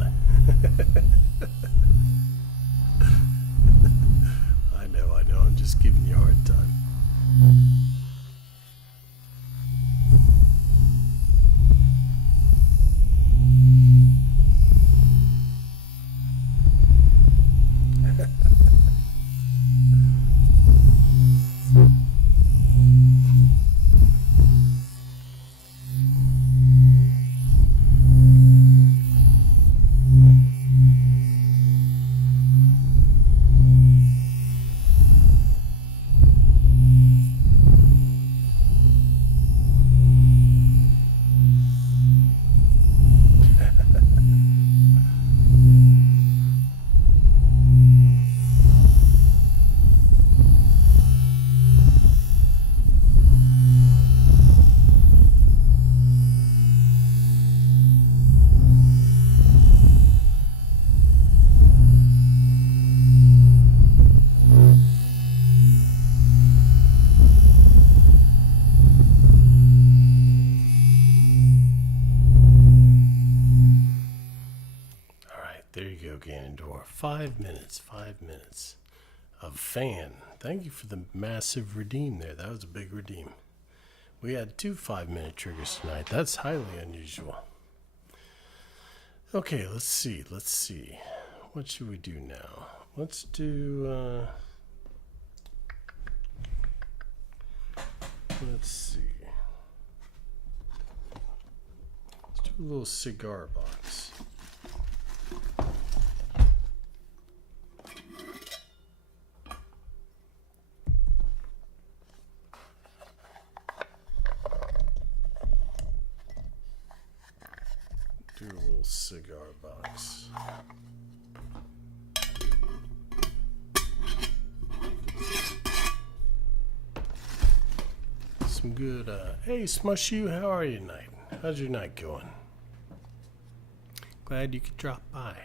I know, I'm just giving you a hard time. There you go, Ganondorf. 5 minutes of fan. Thank you for the massive redeem there. That was a big redeem. We had 2 5-minute triggers tonight. That's highly unusual. Okay, let's see. What should we do now? Let's do, let's see. Let's do a little cigar box. Do a little cigar box. Some good, hey Smushu, how are you tonight? How's your night going? Glad you could drop by.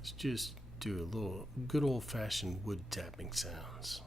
It's just do a little good old-fashioned wood tapping sounds.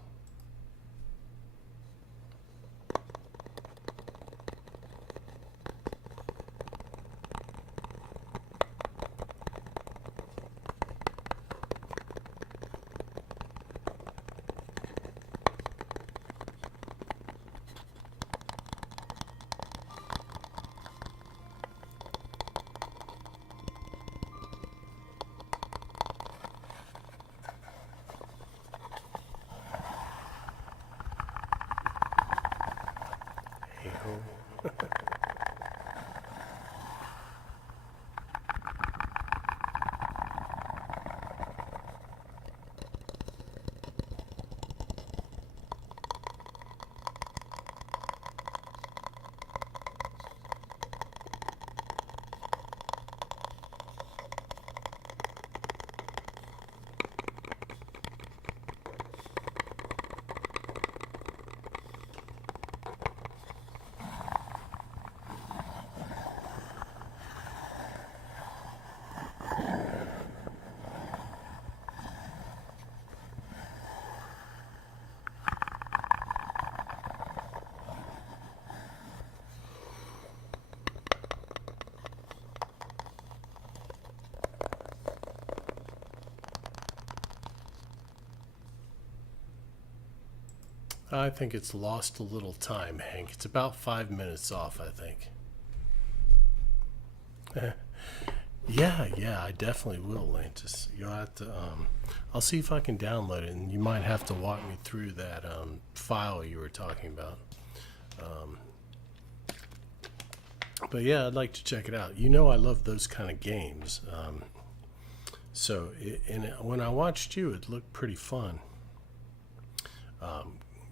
I think it's lost a little time, Hank. It's about 5 minutes off, I think. Yeah, I definitely will, Lantis. You'll have to. I'll see if I can download it, and you might have to walk me through that file you were talking about. But yeah, I'd like to check it out. You know, I love those kind of games. When I watched you, it looked pretty fun.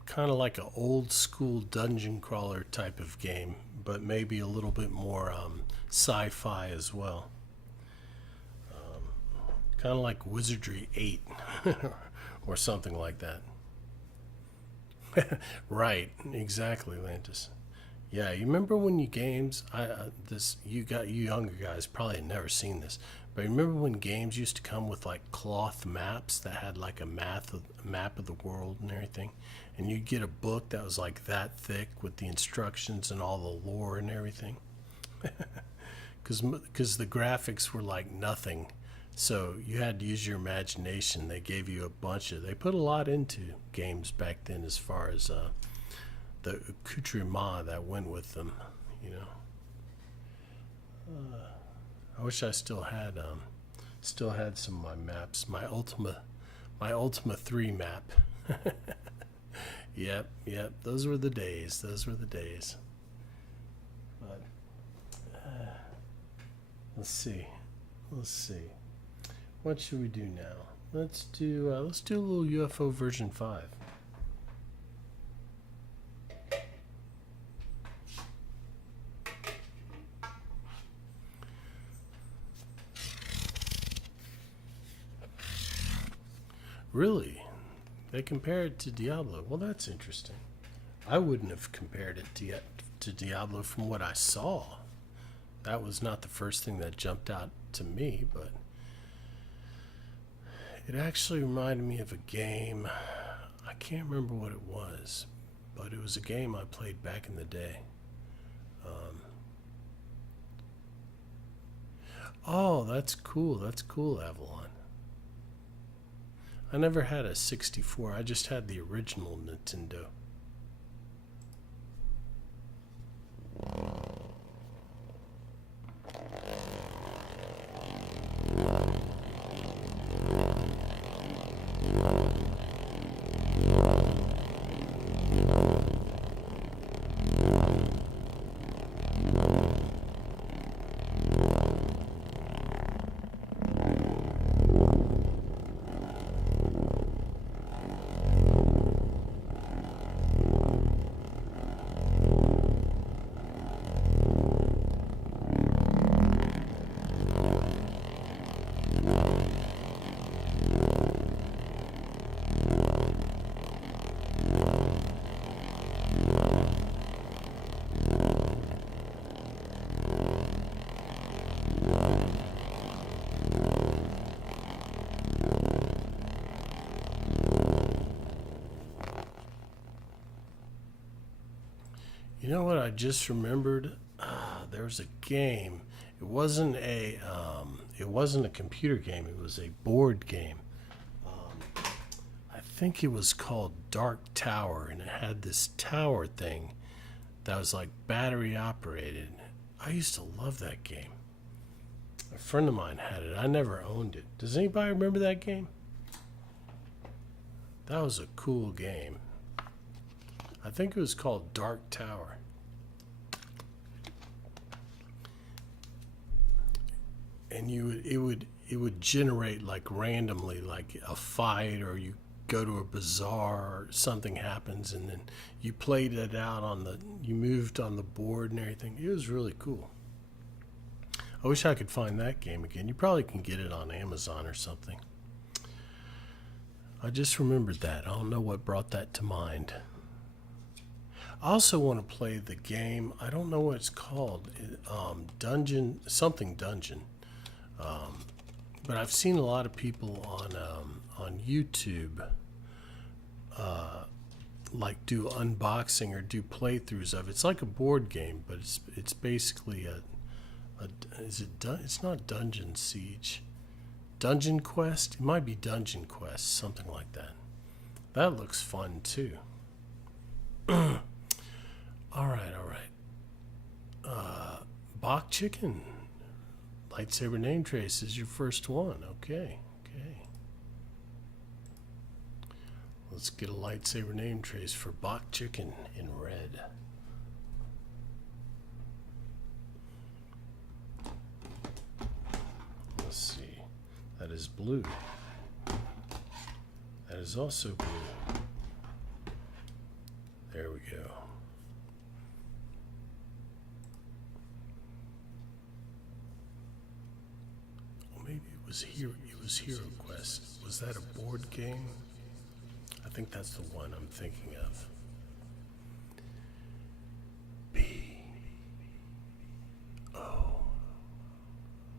Kind of like an old school dungeon crawler type of game, but maybe a little bit more sci-fi as well. Kind of like Wizardry 8 or something like that. Right, exactly, Lantis. Yeah, you remember when you games? You younger guys probably had never seen this, but remember when games used to come with like cloth maps that had like a map of the world and everything, and you'd get a book that was like that thick with the instructions and all the lore and everything, because the graphics were like nothing, so you had to use your imagination. They gave you they put a lot into games back then as far as the accoutrement that went with them, you know. I wish I still had some of my maps. My Ultima 3 map. Yep. Those were the days. But let's see. What should we do now? Let's do a little UFO version 5. Really? They compare it to Diablo. Well, that's interesting. I wouldn't have compared it to Diablo from what I saw. That was not the first thing that jumped out to me, but it actually reminded me of a game. I can't remember what it was, but it was a game I played back in the day. Oh, that's cool, Avalon. I never had a 64. I just had the original Nintendo. You know what I just remembered? There was a game. It wasn't a computer game. It was a board game. I think it was called Dark Tower, and it had this tower thing that was like battery operated. I used to love that game. A friend of mine had it. I never owned it. Does anybody remember that game? That was a cool game. I think it was called Dark Tower. And it would generate like randomly, like a fight, or you go to a bazaar or something happens, and then you played it out you moved on the board and everything. It was really cool. I wish I could find that game again. You probably can get it on Amazon or something. I just remembered that. I don't know what brought that to mind. I also want to play the game. I don't know what it's called. Dungeon. But I've seen a lot of people on YouTube like do unboxing or do playthroughs of it. It's like a board game, but it's basically it's not Dungeon Siege. Dungeon Quest? It might be Dungeon Quest, something like that. That looks fun too. All right. Bach Chicken. Lightsaber name trace is your first one. Okay. Let's get a lightsaber name trace for Bach Chicken in red. Let's see. That is blue. That is also blue. There we go. Maybe it was Hero Quest. Was that a board game? I think that's the one I'm thinking of. B O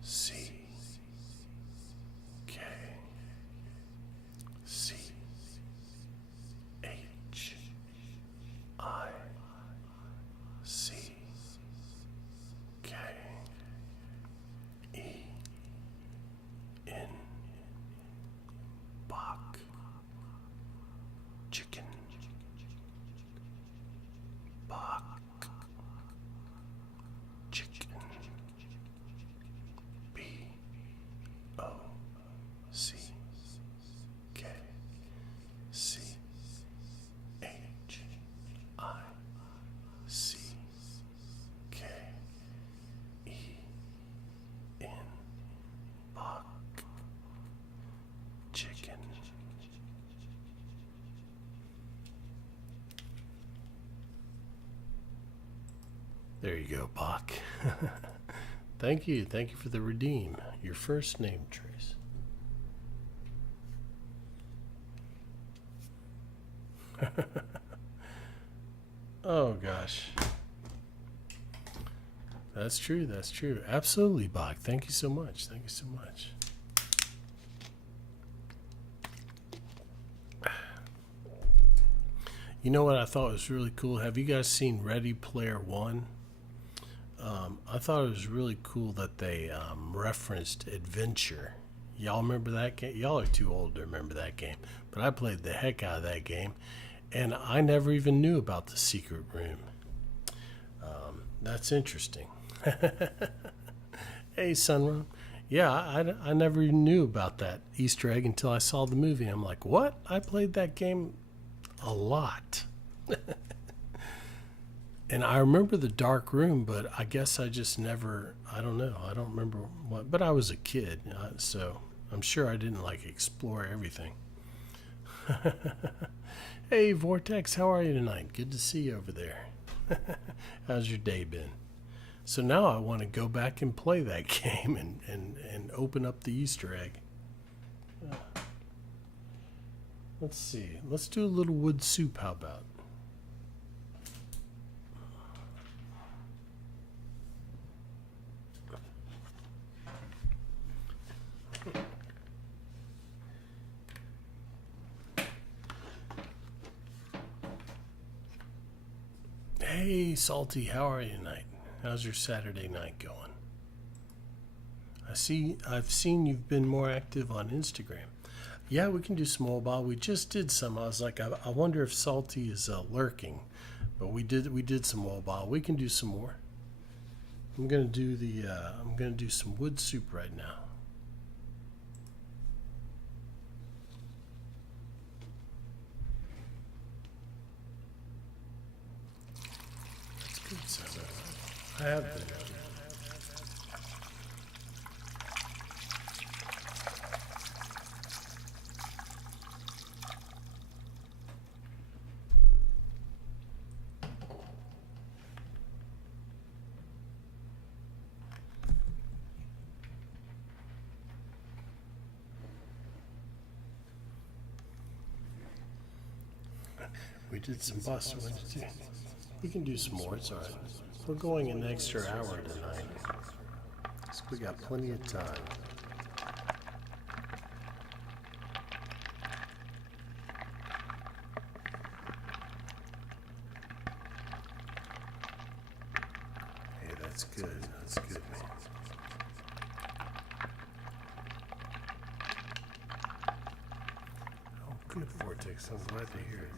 C K C H I C K E N Bach Chicken. Bach Chicken. B O C K C H I C K E N Bach Chicken. There you go, Bach. Thank you for the redeem. Your first name trace. Oh gosh. That's true. Absolutely, Bach. Thank you so much. You know what I thought was really cool? Have you guys seen Ready Player One? I thought it was really cool that they referenced adventure. Y'all remember that game? Y'all are too old to remember that game, but I played the heck out of that game, and I never even knew about the secret room. That's interesting. Hey, Sunrun. Yeah, I never even knew about that Easter egg until I saw the movie. I'm like, what? I played that game a lot. And I remember the dark room, but I guess I just never, I don't know. I don't remember what, but I was a kid, so I'm sure I didn't like explore everything. Hey, Vortex, how are you tonight? Good to see you over there. How's your day been? So now I want to go back and play that game and open up the Easter egg. Let's see. Let's do a little wood soup, how about? Hey, Salty, how are you tonight? How's your Saturday night going? I've seen you've been more active on Instagram. Yeah, we can do small ball. We just did some. I was like, I wonder if Salty is lurking, but we did some small ball. We can do some more. I'm gonna do some wood soup right now. That's good. So I have been. We did some bus. We can do some more. It's all right. We're going an extra hour tonight, so we got plenty of time. Hey, that's good. That's good, man. Oh, good, Vortex. I'm glad to hear it.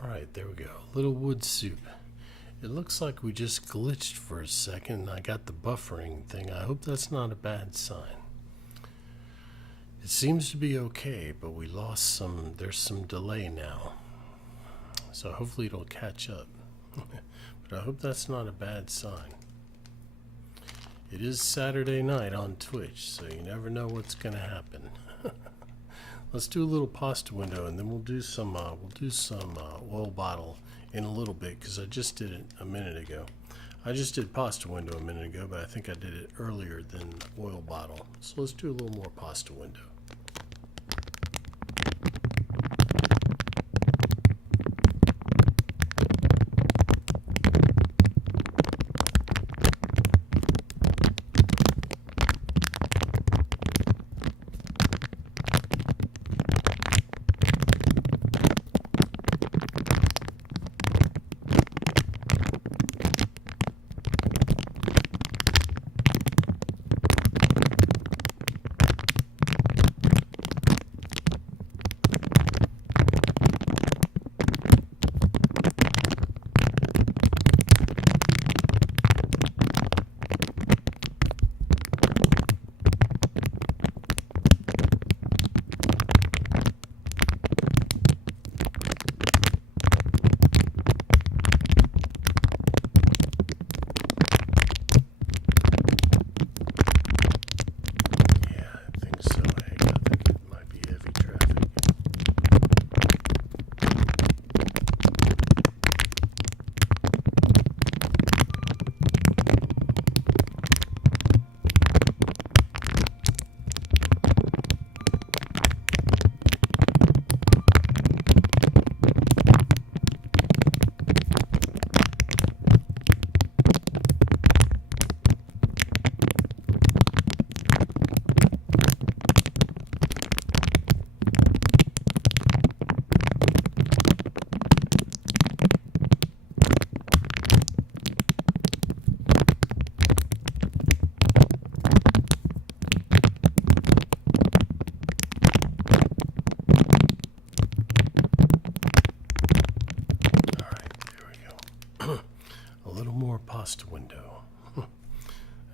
All right, there we go. Little wood soup. It looks like we just glitched for a second and I got the buffering thing. I hope that's not a bad sign. It seems to be okay, but we lost some, there's some delay now. So hopefully it'll catch up. But I hope that's not a bad sign. It is Saturday night on Twitch, so you never know what's going to happen. Let's do a little pasta window, and then we'll do some oil bottle in a little bit because I just did it a minute ago. I just did pasta window a minute ago, but I think I did it earlier than oil bottle. So let's do a little more pasta window.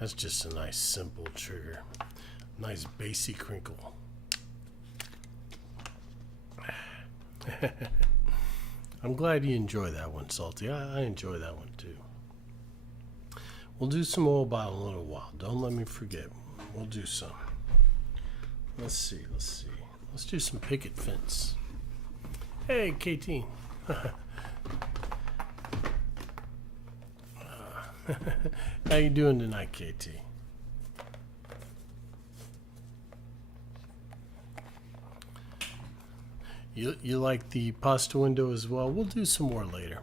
That's just a nice simple trigger. Nice bassy crinkle. I'm glad you enjoy that one, Salty. I enjoy that one too. We'll do some oil bottle in a little while. Don't let me forget. We'll do some. Let's see. Let's do some picket fence. Hey, KT. How you doing tonight, KT? You like the pasta window as well? We'll do some more later.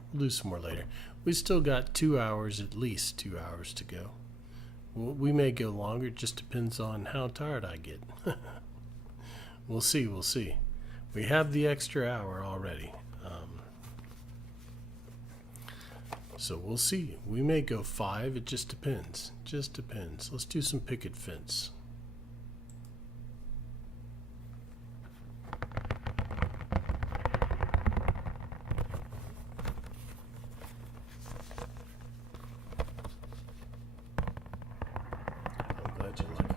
We still got 2 hours, at least 2 hours to go. We may go longer. It just depends on how tired I get. We'll see. We have the extra hour already. So we'll see. We may go 5. It just depends. Let's do some picket fence. I'm glad you like it,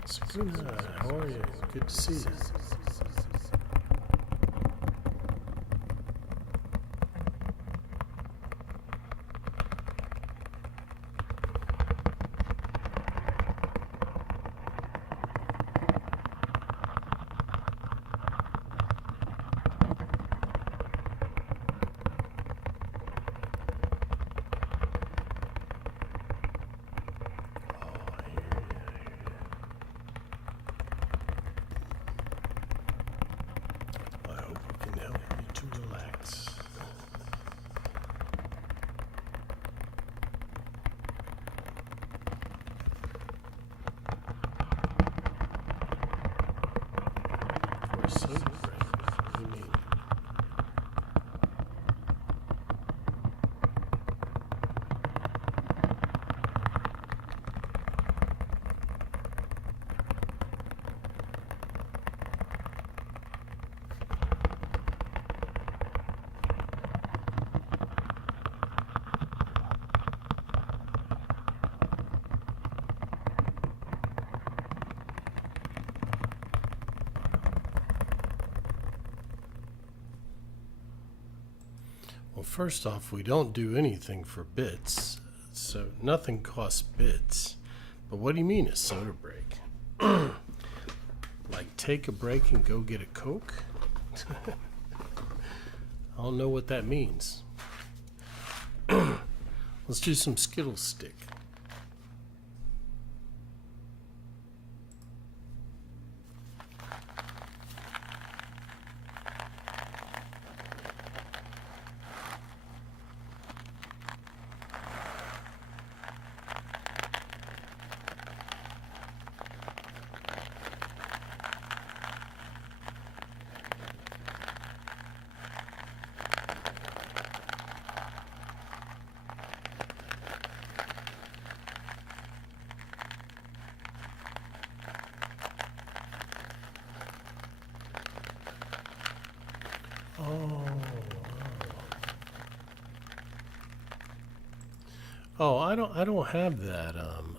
KT. Sabrina, how are you? Good to see you. I hope we can help you to relax. For a soda break, what do you mean? Well, first off, we don't do anything for bits, so nothing costs bits. But what do you mean a soda break? Like take a break and go get a Coke? I don't know what that means. Let's do some Skittles stick. Oh, I don't have that.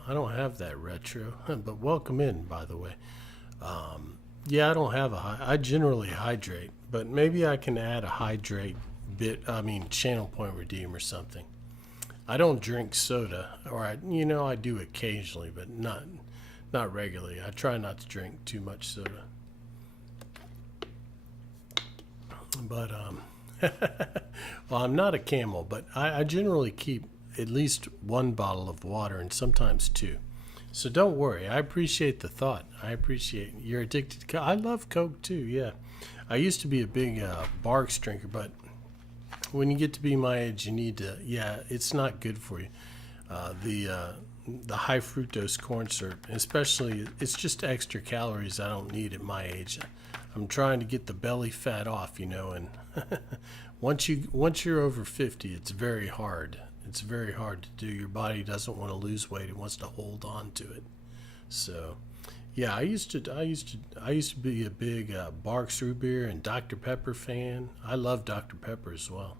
I don't have that retro. But welcome in, by the way. Yeah, I don't have I generally hydrate, but maybe I can add a hydrate channel point redeem or something. I don't drink soda, or I do occasionally, but not regularly. I try not to drink too much soda. But well, I'm not a camel, but I generally keep at least one bottle of water and sometimes two. So don't worry. I appreciate the thought. I appreciate you're addicted to Coke. I love Coke too. Yeah, I used to be a big Barks drinker, but when you get to be my age, you need to. Yeah, it's not good for you. The high fructose corn syrup, especially, it's just extra calories I don't need at my age. I'm trying to get the belly fat off, and once you're over 50, it's very hard. It's very hard to do. Your body doesn't want to lose weight; it wants to hold on to it. So, Yeah, I used to be a big Barks root beer and Dr Pepper fan. I love Dr Pepper as well.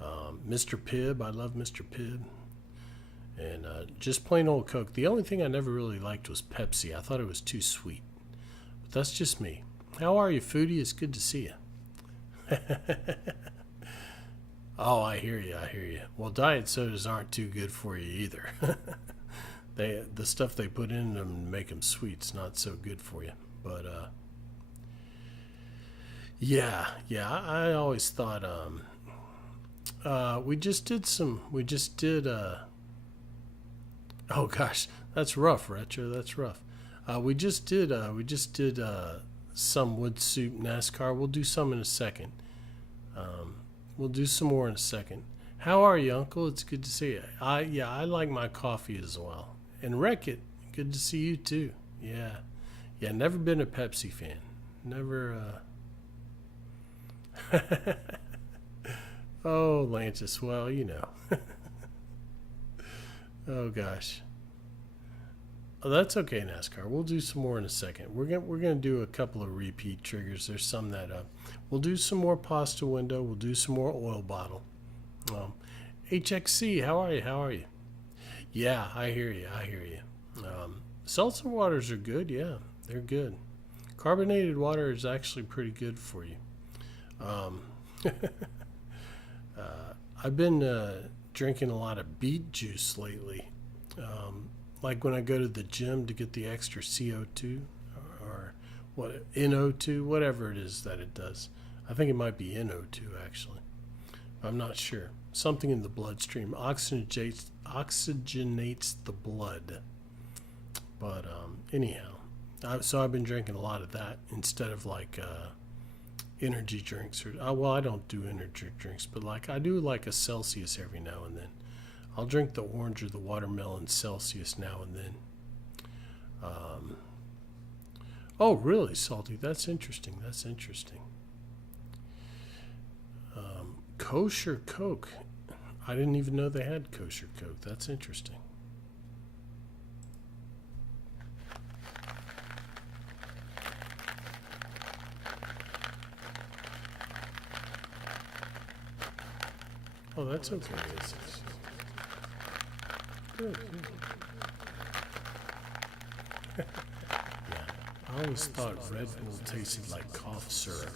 Mr Pibb, I love Mr Pibb, and just plain old Coke. The only thing I never really liked was Pepsi. I thought it was too sweet. But that's just me. How are you, foodie? It's good to see you. Oh, I hear you. I hear you. Well, diet sodas aren't too good for you either. The stuff they put in them to make them sweet's not so good for you. But yeah, I always thought we just did oh gosh, that's rough, Retro. That's rough. We just did some wood soup NASCAR. We'll do some in a second. Um, we'll do some more in a second. How are you, Uncle? It's good to see you. I like my coffee as well. And Wreck It, good to see you too. Yeah. Never been a Pepsi fan. Never. Oh, Lantis. Well, you know. Oh gosh. Oh, that's okay, NASCAR. We'll do some more in a second. We're gonna do a couple of repeat triggers. There's some that we'll do some more pasta window. We'll do some more oil bottle. Um, HXC, how are you? How are you? Yeah, I hear you. I hear you. Seltzer waters are good. Yeah, they're good. Carbonated water is actually pretty good for you. Um, I've been drinking a lot of beet juice lately. Like when I go to the gym to get the extra CO2 or what NO2, whatever it is that it does. I think it might be NO2 actually. I'm not sure. Something in the bloodstream oxygenates the blood. But anyhow, so I've been drinking a lot of that instead of like energy drinks. Or well, I don't do energy drinks, but like I do like a Celsius every now and then. I'll drink the orange or the watermelon Celsius now and then. Um, oh, really, Salty? That's interesting. That's interesting. Kosher Coke. I didn't even know they had kosher Coke. That's interesting. Oh, that's okay. Good. Yeah, I always thought Red Bull tasted like cough syrup.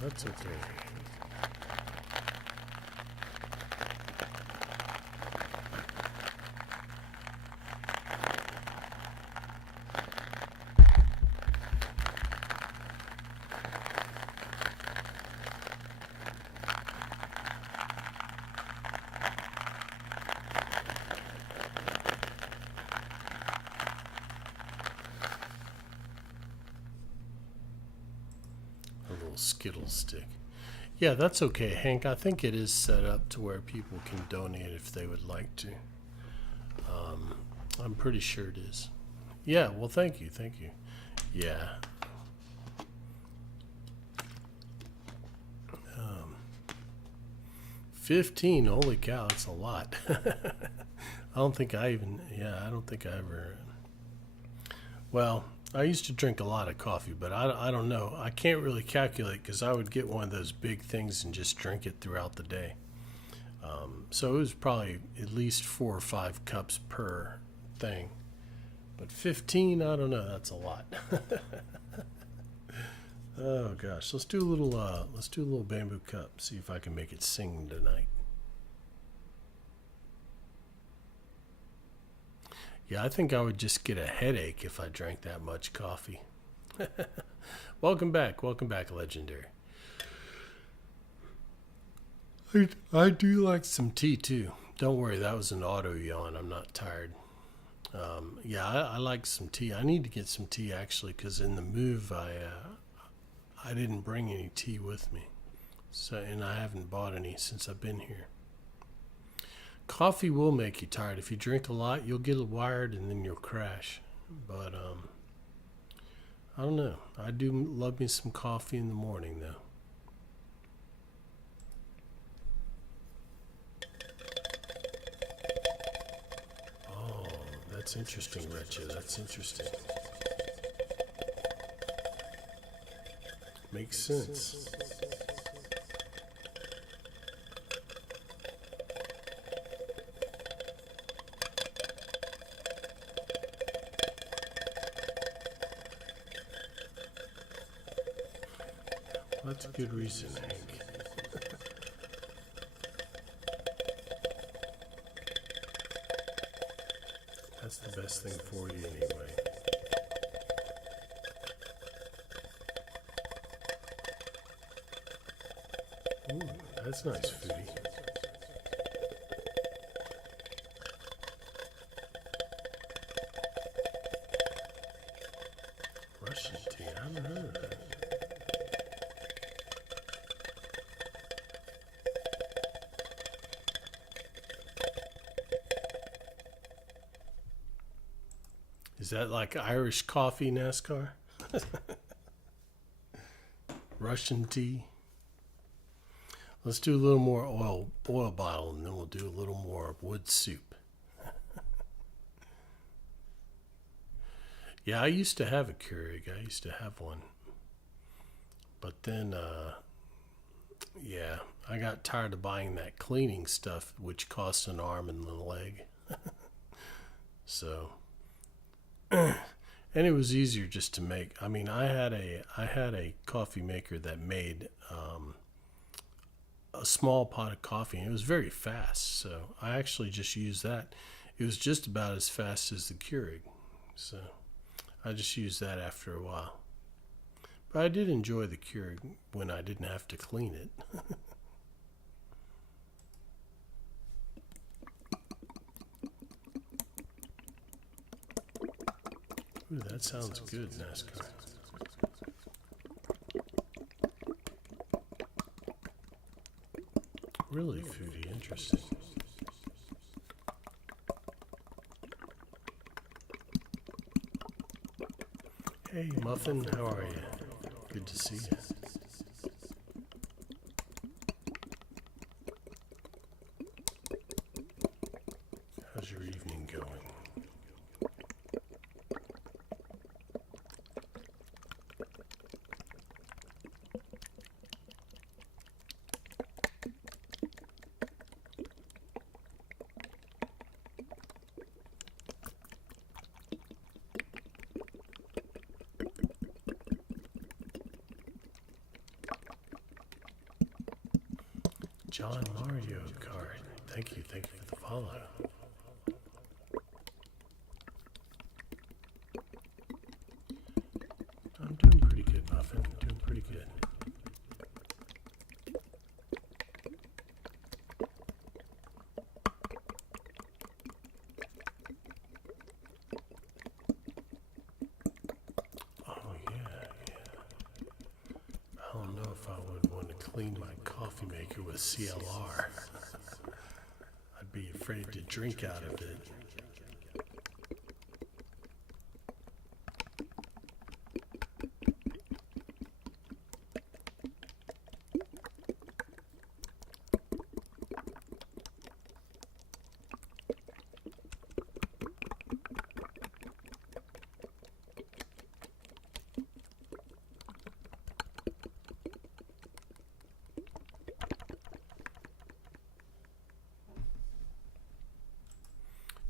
That's okay. A little Skittle stick. Yeah, that's okay, Hank. I think it is set up to where people can donate if they would like to. Um, I'm pretty sure it is. Yeah, well, thank you. Thank you. Yeah. Um, 15, holy cow, that's a lot. I don't think I ever, well, I used to drink a lot of coffee, but I don't know. I can't really calculate because I would get one of those big things and just drink it throughout the day. So it was probably at least 4 or 5 cups per thing. But 15, I don't know. That's a lot. Oh gosh, let's do a little bamboo cup. See if I can make it sing tonight. Yeah, I think I would just get a headache if I drank that much coffee. Welcome back, Legendary. I do like some tea too. Don't worry, that was an auto yawn. I'm not tired. Yeah, I like some tea. I need to get some tea actually, because in the move I didn't bring any tea with me, so and I haven't bought any since I've been here. Coffee will make you tired. If you drink a lot, you'll get wired and then you'll crash. But I don't know. I do love me some coffee in the morning, though. Oh, that's interesting, Retcha. That's interesting. Makes sense. That's a good reason, Hank. That's the best thing for you anyway. Ooh, that's nice, foodie. Russian tea, I haven't heard of that. Is that like Irish coffee, NASCAR? Russian tea? Let's do a little more oil bottle, and then we'll do a little more wood soup. Yeah, I used to have a Keurig. I used to have one. But then, yeah, I got tired of buying that cleaning stuff, which costs an arm and a leg. So, and it was easier just to make. I mean, I had a coffee maker that made a small pot of coffee, and it was very fast. So I actually just used that. It was just about as fast as the Keurig. So I just used that after a while. But I did enjoy the Keurig when I didn't have to clean it. Ooh, that sounds good, NASCAR. Really foodie, interesting. Hey, Muffin, how are you? Good to see you. How's your evening going? John Mario Kart. Thank you for the follow. I'm doing pretty good, Muffin. Doing pretty good. Oh yeah. I don't know if I would want to clean my coffee maker with CLR. I'd be afraid to drink out of it.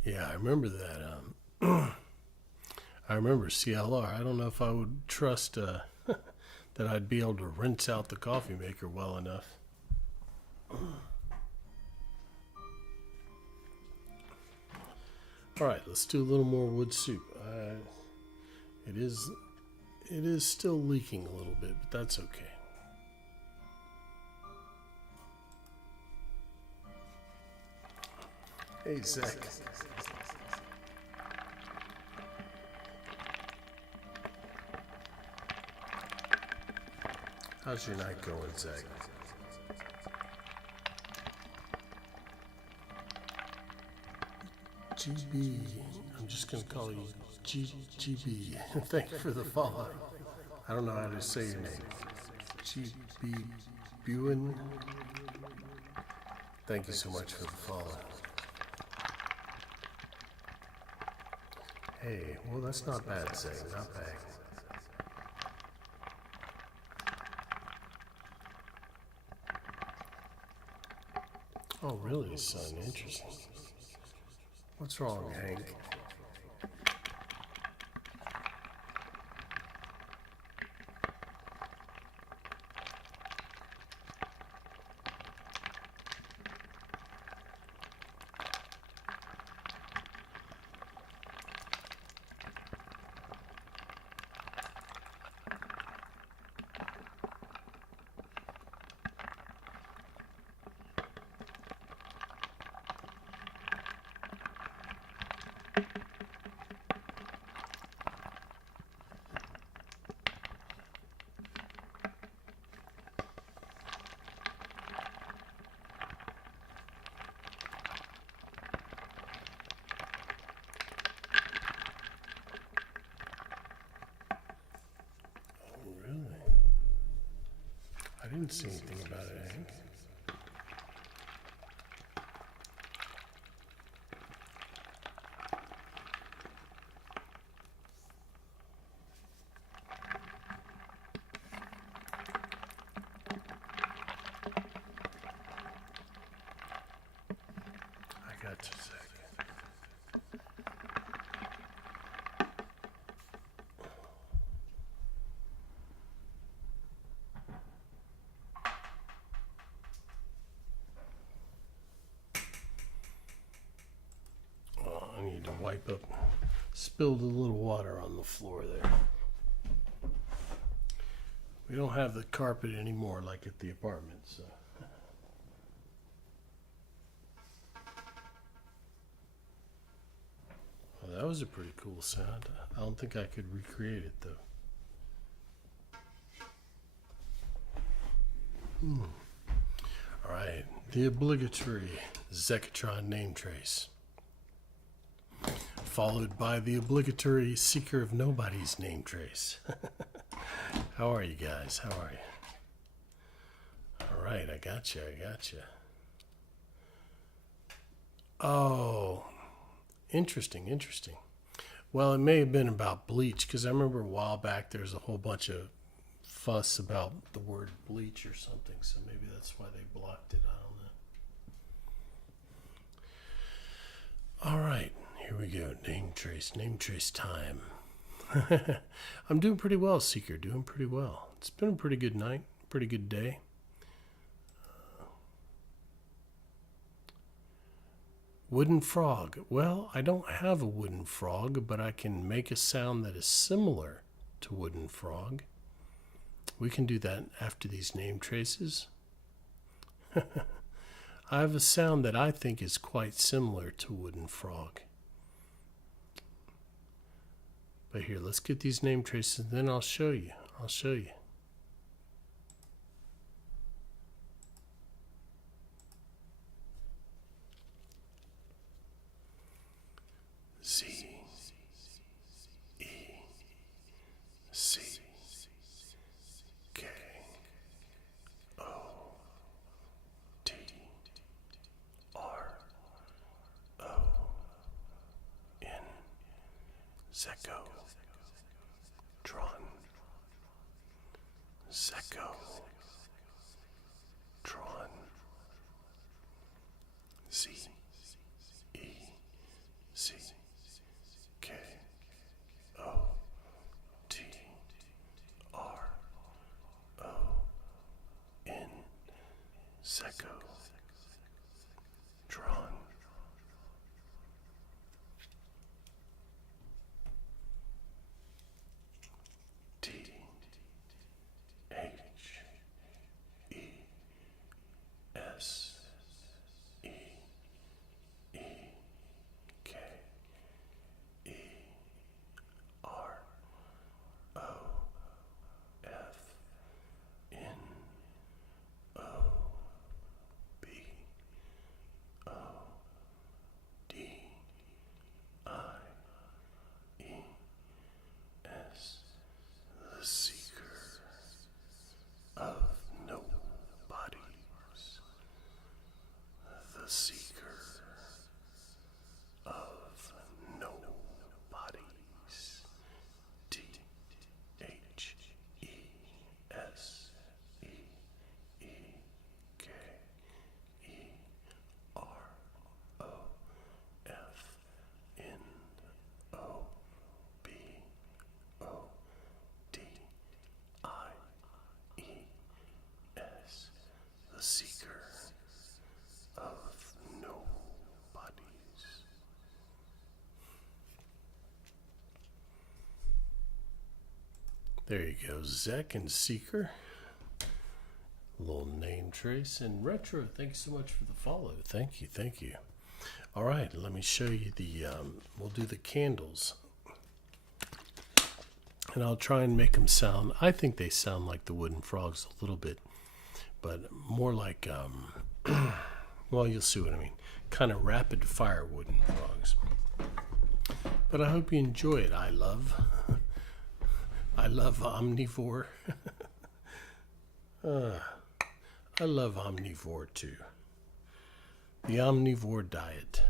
Yeah, I remember that. I remember CLR. I don't know if I would trust that I'd be able to rinse out the coffee maker well enough. All right, let's do a little more wood soup. It is still leaking a little bit, but that's okay. Hey, Zach. How's your night going, Zach? GB. I'm just going to call you GB. Thank you for the follow. I don't know how to say your name. G.B. Buin. Thank you so much for the follow. Hey, well, that's not bad saying, not bad. Oh, really, son? Interesting. What's wrong, Hank? I didn't see anything about it, Hank. I got you a second. I need to wipe up. Spilled a little water on the floor there. We don't have the carpet anymore like at the apartment, so. Well, that was a pretty cool sound. I don't think I could recreate it though. All right, the obligatory Zekatron name trace, followed by the obligatory Seeker of Nobody's name trace. How are you guys? How are you? All right, I got you. Oh, interesting. Well, it may have been about bleach, because I remember a while back there was a whole bunch of fuss about the word bleach or something, so maybe that's why they blocked it. I don't know. All right, here we go. Name trace time. I'm doing pretty well, Seeker. Doing pretty well. It's been a pretty good night, pretty good day. Wooden frog. Well, I don't have a wooden frog, but I can make a sound that is similar to wooden frog. We can do that after these name traces. I have a sound that I think is quite similar to wooden frog. But here, let's get these name traces, and then I'll show you. Z E C K O T R O N Zeko Tron Zeko Tron Z E C K O T R O N Zeko Tron T H E S E There you go, Zek and Seeker. Little name trace and Retro. Thanks so much for the follow. Thank you, thank you. All right, let me show you the. We'll do the candles, and I'll try and make them sound. I think they sound like the wooden frogs a little bit, but more like. Well, you'll see what I mean. Kind of rapid fire wooden frogs. But I hope you enjoy it. I love omnivore. I love omnivore too. The omnivore diet.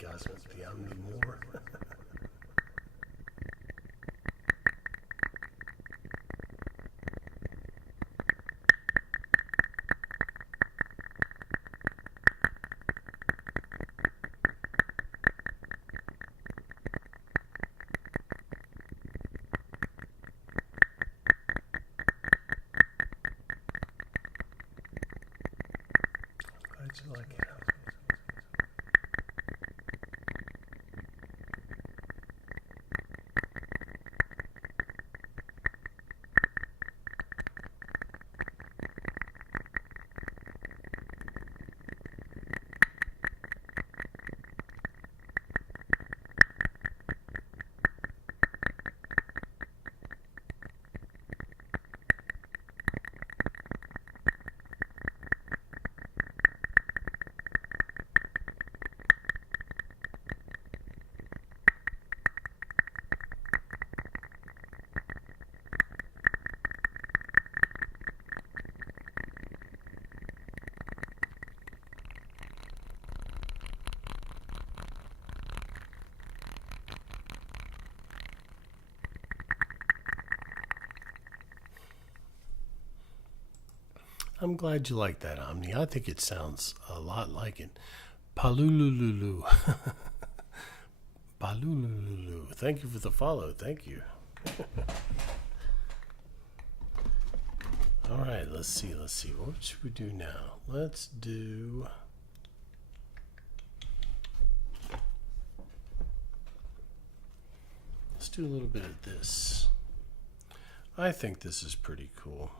Cosmos, the omnivore. Glad you like it. I'm glad you like that, Omni. I think it sounds a lot like it. Palulululu. Palulululu. Thank you for the follow. Thank you. All right, let's see. What should we do now? Let's do... Let's do a little bit of this. I think this is pretty cool.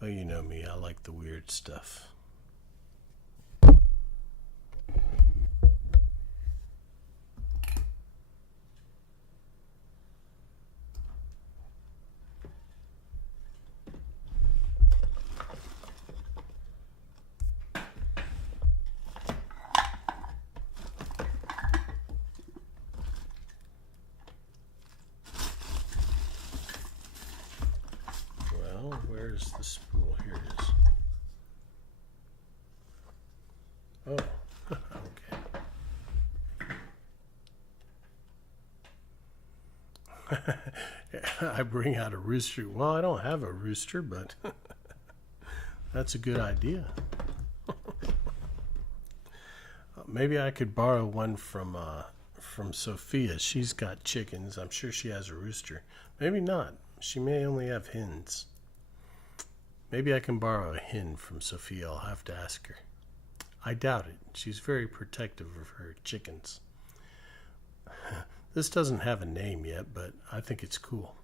But you know me, I like the weird stuff. Well, where's the spool? Here it is. Oh, okay. I bring out a rooster. Well, I don't have a rooster, but that's a good idea. Maybe I could borrow one from Sophia. She's got chickens. I'm sure she has a rooster. Maybe not. She may only have hens. Maybe I can borrow a hen from Sophia. I'll have to ask her. I doubt it. She's very protective of her chickens. This doesn't have a name yet, but I think it's cool.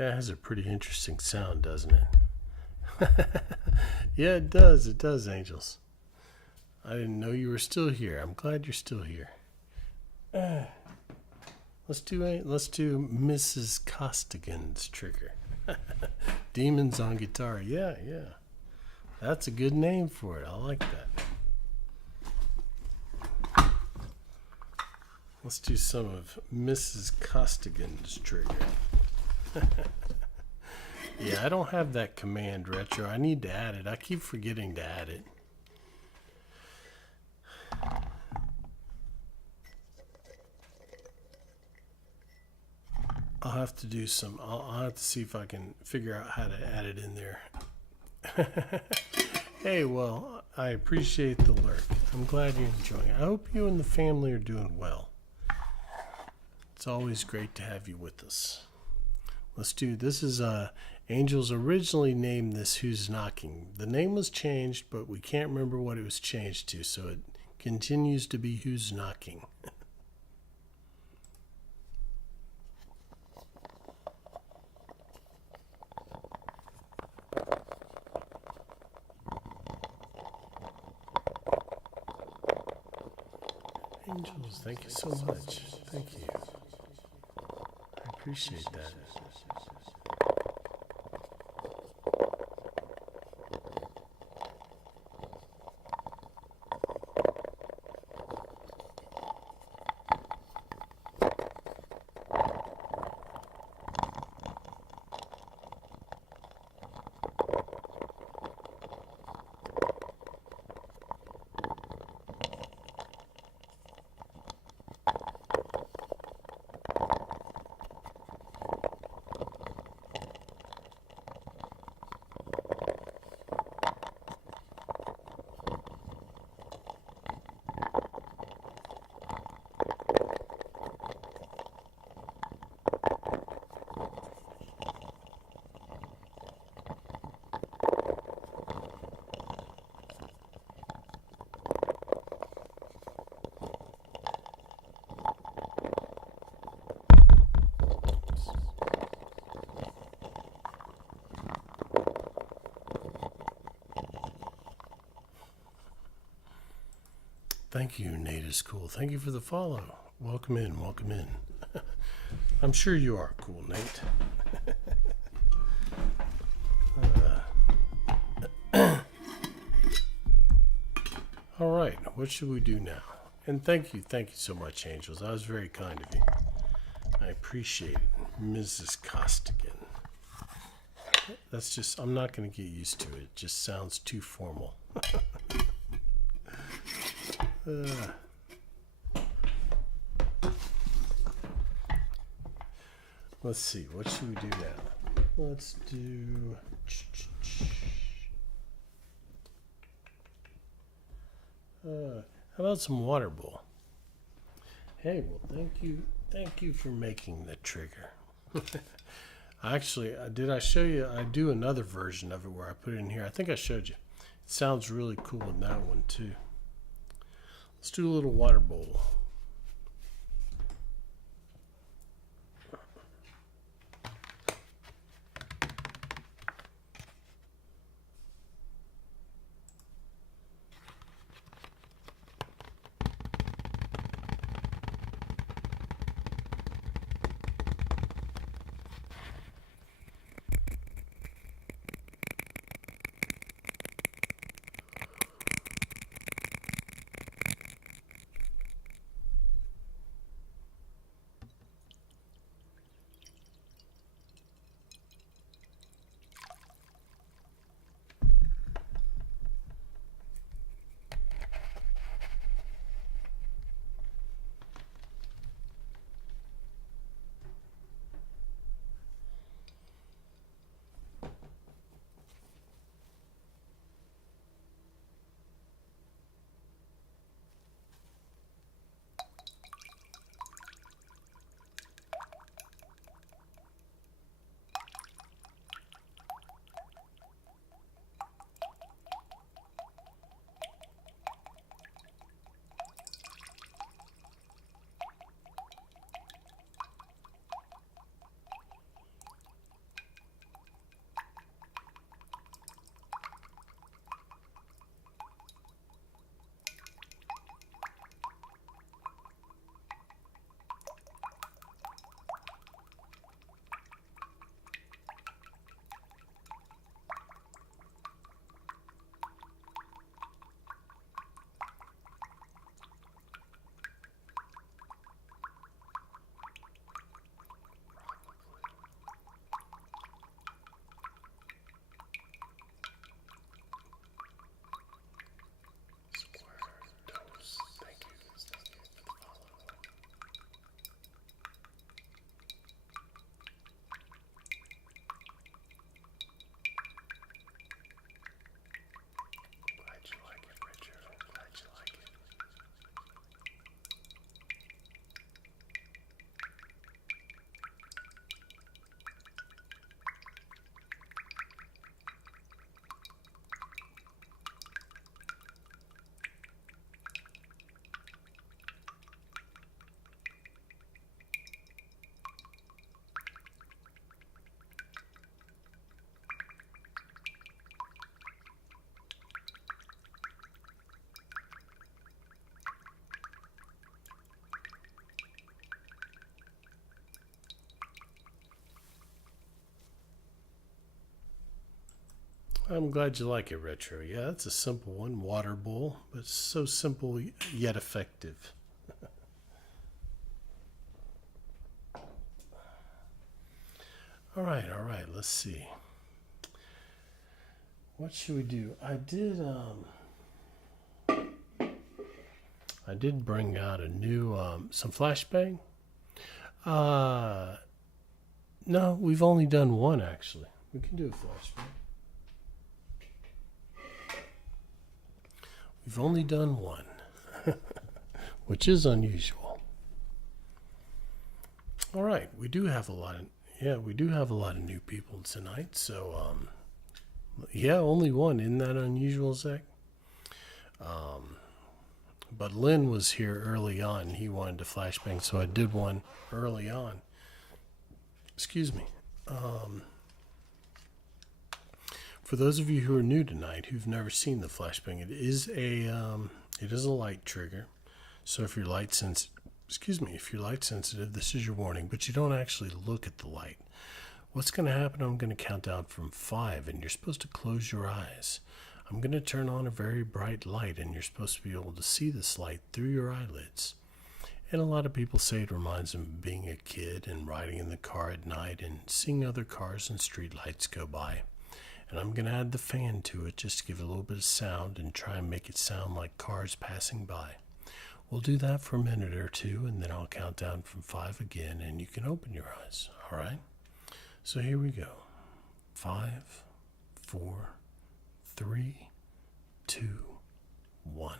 That has a pretty interesting sound, doesn't it? Yeah, it does. It does, Angels. I didn't know you were still here. I'm glad you're still here. Let's do Mrs. Costigan's trigger. Demons on guitar. Yeah, yeah. That's a good name for it. I like that. Let's do some of Mrs. Costigan's trigger. Yeah, I don't have that command retro. I need to add it. I keep forgetting to add it. I'll have to do some. I'll have to see if I can figure out how to add it in there. Hey, well, I appreciate the lurk. I'm glad you're enjoying it. I hope you and the family are doing well. It's always great to have you with us. Let's do, this is Angels originally named this Who's Knocking. The name was changed, but we can't remember what it was changed to, so it continues to be Who's Knocking. Angels, thank you so much. Thank you. I appreciate that. Thank you, Nate is cool. Thank you for the follow. Welcome in, welcome in. I'm sure you are cool, Nate. All right, what should we do now? And thank you so much, Angels. That was very kind of you. I appreciate it, Mrs. Costigan. That's just, I'm not going to get used to it. It just sounds too formal. Let's see, what should we do now? Let's do... how about some water bowl? Hey, well, thank you for making the trigger. Actually, did I show you? I do another version of it where I put it in here. I think I showed you. It sounds really cool in that one too. Let's do a little water bowl. I'm glad you like it, Retro. Yeah, that's a simple one. Water bowl, but it's so simple yet effective. All right, all right. Let's see. What should we do? I did bring out a new some flashbang. Uh, no, we've only done one actually. We can do a flashbang. We've only done one, which is unusual. All right, we do have a lot of new people tonight. So yeah, only one. Isn't that unusual, Zach? But Lynn was here early on. He wanted to flashbang, so I did one early on. Excuse me. For those of you who are new tonight, who've never seen the flashbang, it is a light trigger. So if you're light sensitive, this is your warning. But you don't actually look at the light. What's going to happen? I'm going to count down from 5, and you're supposed to close your eyes. I'm going to turn on a very bright light, and you're supposed to be able to see this light through your eyelids. And a lot of people say it reminds them of being a kid and riding in the car at night and seeing other cars and street lights go by. And I'm going to add the fan to it just to give it a little bit of sound and try and make it sound like cars passing by. We'll do that for a minute or two, and then I'll count down from 5 again, and you can open your eyes. All right? So here we go. 5, 4, 3, 2, 1.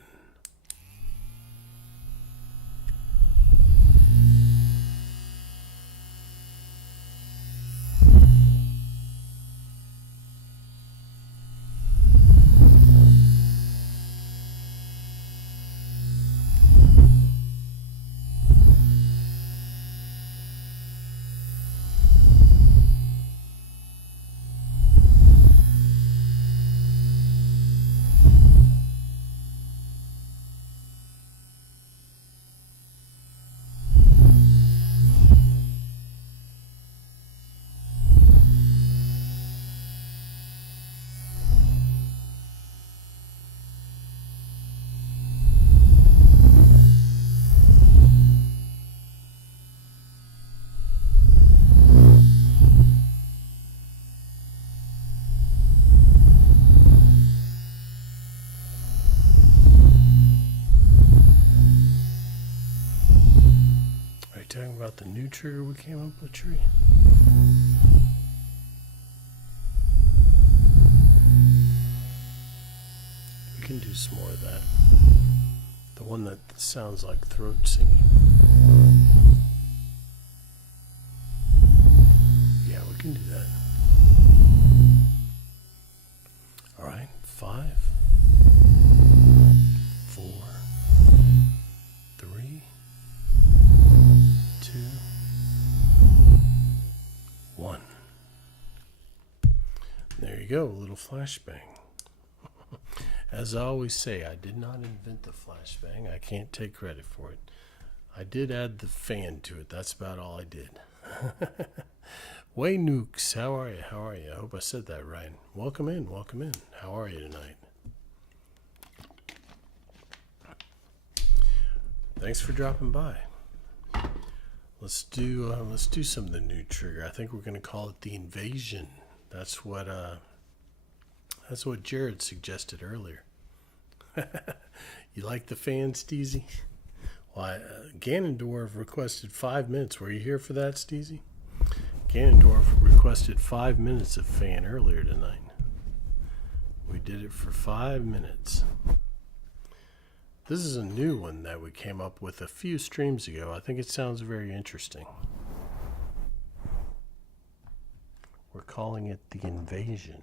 Talking about the new trigger we came up with, Tree? We can do some more of that. The one that sounds like throat singing. Yeah, we can do that. All right, 5, 4, 3, 2, 1. There you go, a little flashbang. As I always say, I did not invent the flashbang. I can't take credit for it. I did add the fan to it. That's about all I did. Way Nukes, how are you? How are you? I hope I said that right. Welcome in, welcome in. How are you tonight? Thanks for dropping by. Let's do some of the new trigger. I think we're going to call it the Invasion. That's what Jared suggested earlier. You like the fan, Steezy? Well, Ganondorf requested 5 minutes. Were you here for that, Steezy? Ganondorf requested 5 minutes of fan earlier tonight. We did it for 5 minutes. This is a new one that we came up with a few streams ago. I think it sounds very interesting. We're calling it the Invasion.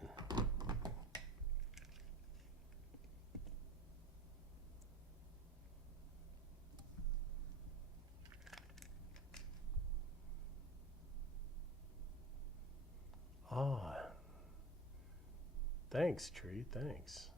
Ah, thanks, Tree. Thanks.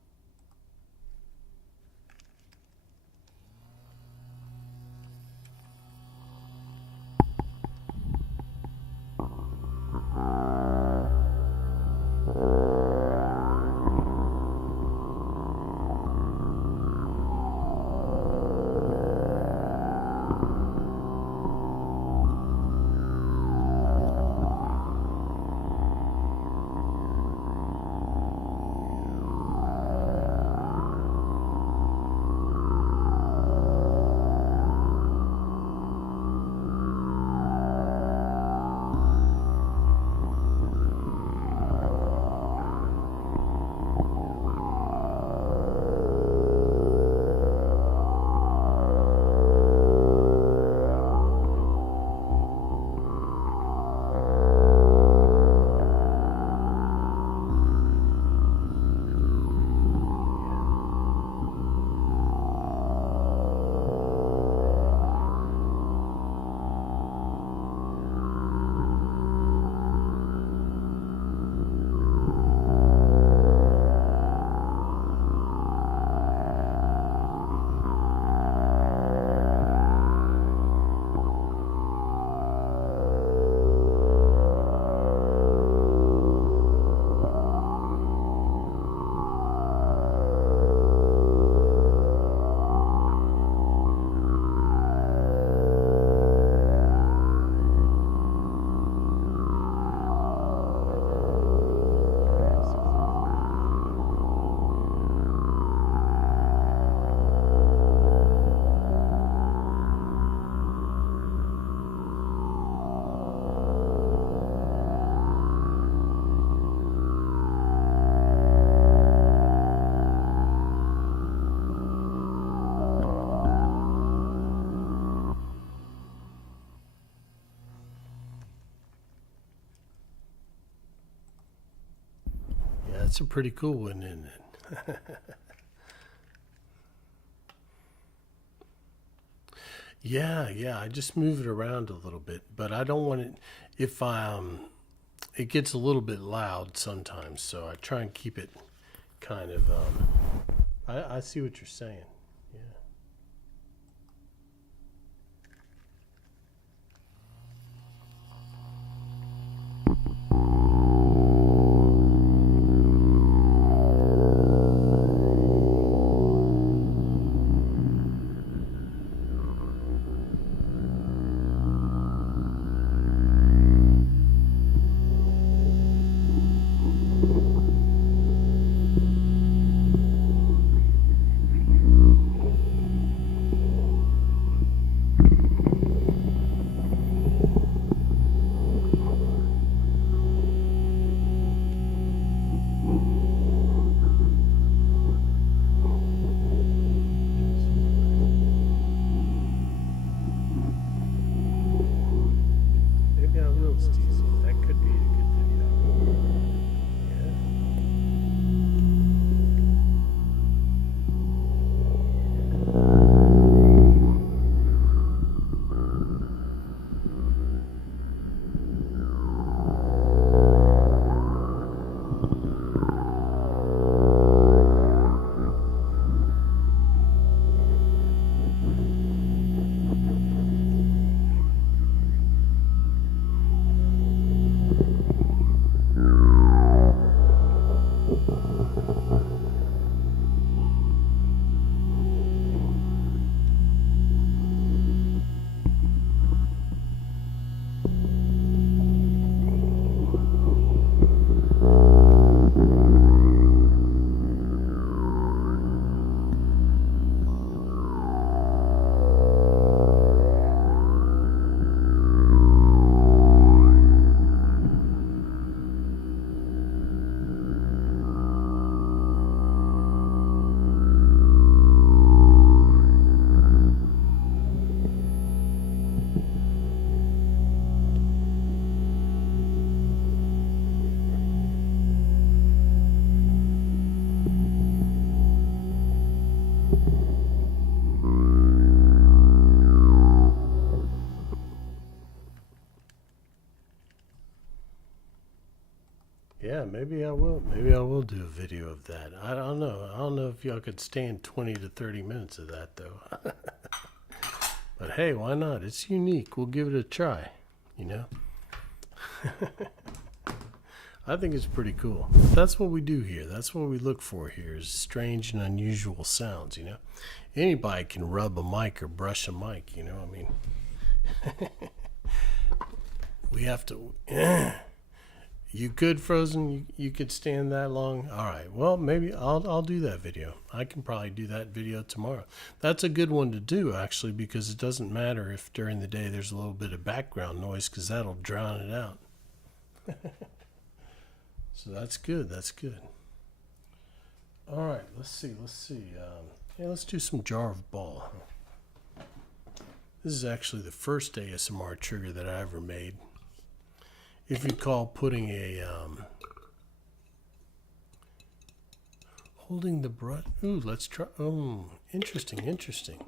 that's a pretty cool one, isn't it? Yeah. I just move it around a little bit, but I don't want it if it gets a little bit loud sometimes, so I try and keep it kind of I see what you're saying. Yeah. Maybe I will, Steezy. That could be a good video. Yeah, maybe I will. Maybe I will do a video of that. I don't know. I don't know if y'all could stand 20 to 30 minutes of that, though. But hey, why not? It's unique. We'll give it a try, you know? I think it's pretty cool. That's what we do here. That's what we look for here is strange and unusual sounds, you know? Anybody can rub a mic or brush a mic, you know? I mean, we have to... You could, Frozen? You could stand that long? All right. Well, maybe I'll do that video. I can probably do that video tomorrow. That's a good one to do, actually, because it doesn't matter if during the day there's a little bit of background noise, because that'll drown it out. So that's good. That's good. All right. Let's see. Yeah, let's do some jar of ball. This is actually the first ASMR trigger that I ever made. If you call putting a holding the brush. Ooh, let's try. Oh, interesting.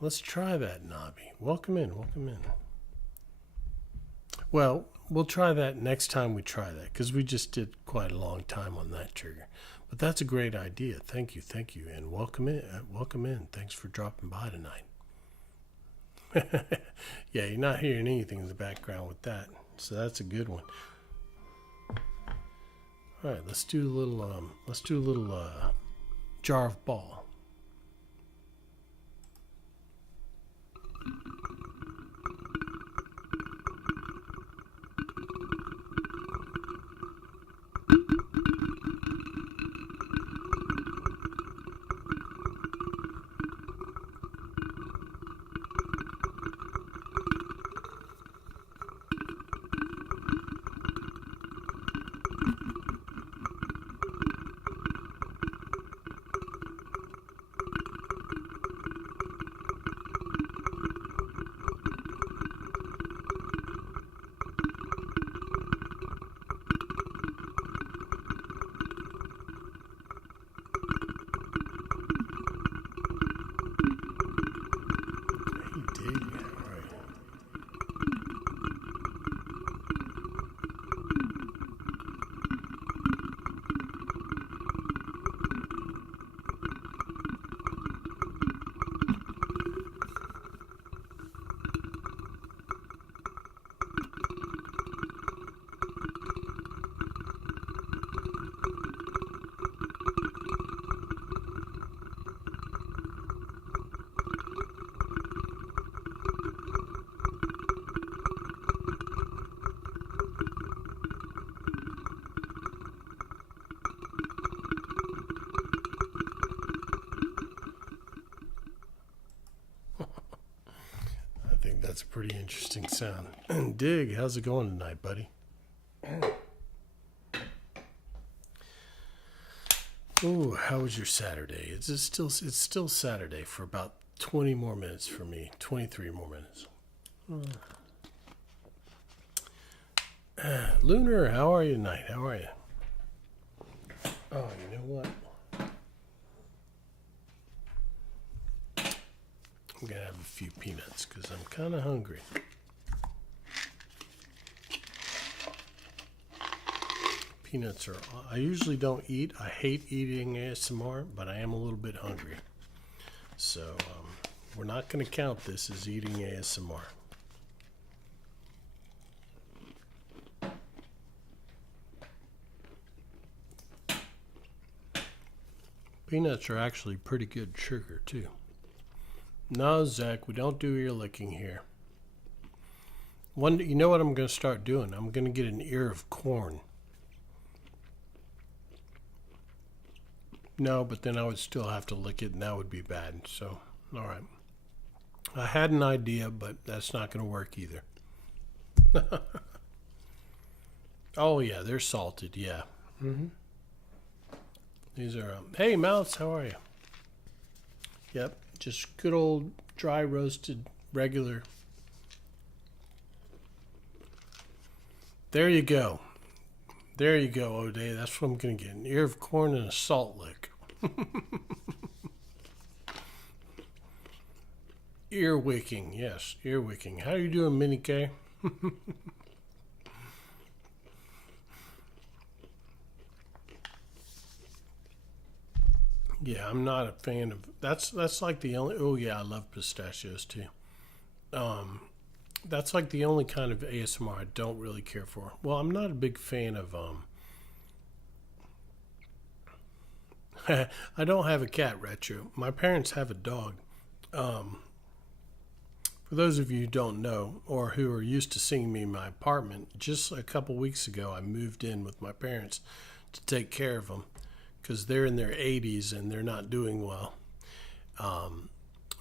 Let's try that, Nobby. Welcome in. Well, we'll try that next time we try that, because we just did quite a long time on that trigger. But that's a great idea. Thank you, and welcome in. Thanks for dropping by tonight. Yeah, you're not hearing anything in the background with that. So that's a good one. All right, let's do a little jar of ball. That's a pretty interesting sound. And Dig, how's it going tonight, buddy? Ooh, how was your Saturday? It's still Saturday for about 20 more minutes for me. 23 more minutes. Lunar, how are you tonight? How are you? Oh, you know what? I'm going to have a few peanuts because I'm kind of hungry. Peanuts are, I usually don't eat. I hate eating ASMR, but I am a little bit hungry. So we're not going to count this as eating ASMR. Peanuts are actually pretty good sugar, too. No, Zach, we don't do ear licking here. You know what I'm going to start doing? I'm going to get an ear of corn. No, but then I would still have to lick it, and that would be bad. So, all right. I had an idea, but that's not going to work either. Oh, yeah, they're salted, yeah. Mm-hmm. These are, hey, Mouse, how are you? Yep, just good old dry roasted, regular. There you go. There you go, O'Day. That's what I'm going to get. An ear of corn and a salt lick. Ear wicking, yes, ear wicking. How are you doing, Minnie K? Yeah, I'm not a fan of that's like the only. Oh yeah, I love pistachios too. That's like the only kind of ASMR I don't really care for. Well, I'm not a big fan of I don't have a cat, Retro. My parents have a dog. For those of you who don't know or who are used to seeing me in my apartment, just a couple weeks ago I moved in with my parents to take care of them because they're in their 80s and they're not doing well.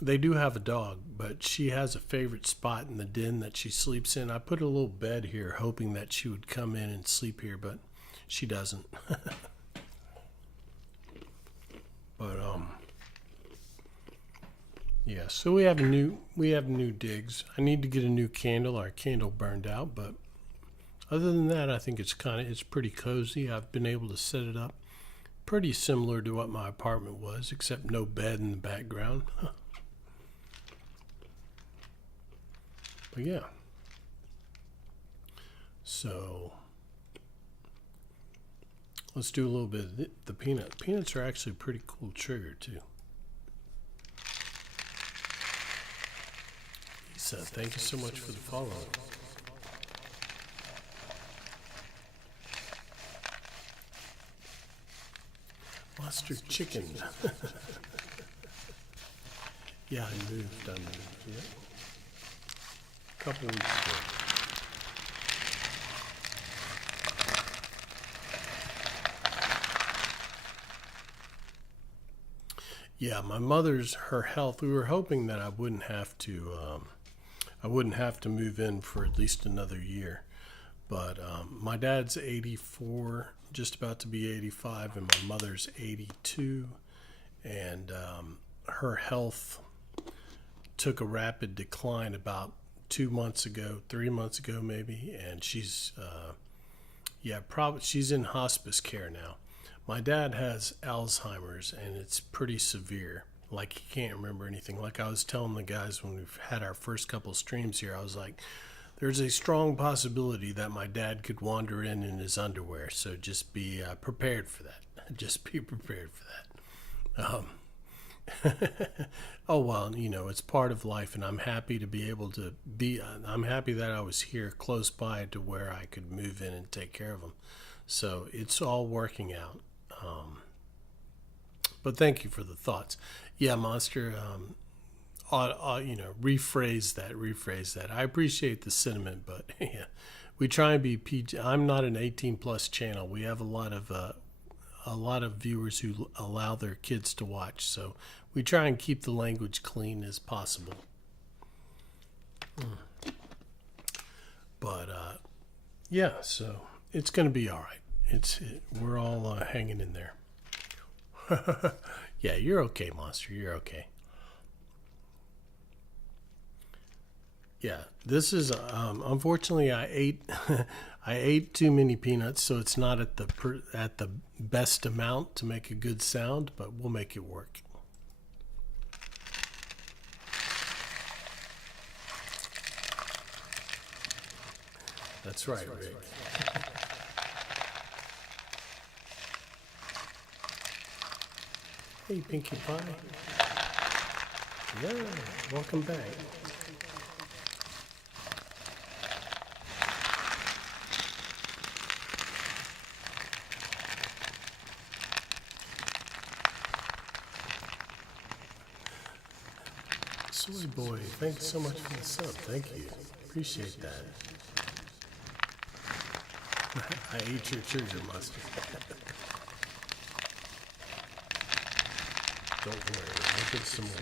They do have a dog, but she has a favorite spot in the den that she sleeps in. I put a little bed here hoping that she would come in and sleep here, but she doesn't. But yeah, so we have new digs. I need to get a new candle. Our candle burned out, but other than that, I think it's pretty cozy. I've been able to set it up pretty similar to what my apartment was, except no bed in the background. But yeah. So let's do a little bit of the peanut. Peanuts are actually a pretty cool trigger too. Lisa, thank you so much for the follow. Mustard chicken. Yeah, I moved. Yeah. A couple weeks ago. Yeah, my mother's, her health, we were hoping that I wouldn't have to move in for at least another year. But my dad's 84, just about to be 85, and my mother's 82. And her health took a rapid decline about 2 months ago, 3 months ago maybe. And she's, she's in hospice care now. My dad has Alzheimer's, and it's pretty severe. Like, he can't remember anything. Like I was telling the guys when we've had our first couple streams here, I was like, there's a strong possibility that my dad could wander in his underwear. So just be prepared for that. Just be prepared for that. Oh, well, it's part of life, and I'm happy to be able to I'm happy that I was here close by to where I could move in and take care of him. So it's all working out. But thank you for the thoughts. Yeah, Monster, rephrase that. I appreciate the sentiment, but yeah, we try and be PG. I'm not an 18 plus channel. We have a lot of viewers who allow their kids to watch, so we try and keep the language clean as possible. But yeah, so it's going to be all right. We're all hanging in there. Yeah, you're okay, Monster. You're okay. Yeah, this is unfortunately I ate I ate too many peanuts, so it's not at the best amount to make a good sound, but we'll make it work. That's right, Rick. Hey, Pinkie Pie. Yeah, welcome back. Soy Boy, thanks so much for the sub. Thank you. Appreciate that. I ate your sugar mustard. Don't worry, I'll get some more.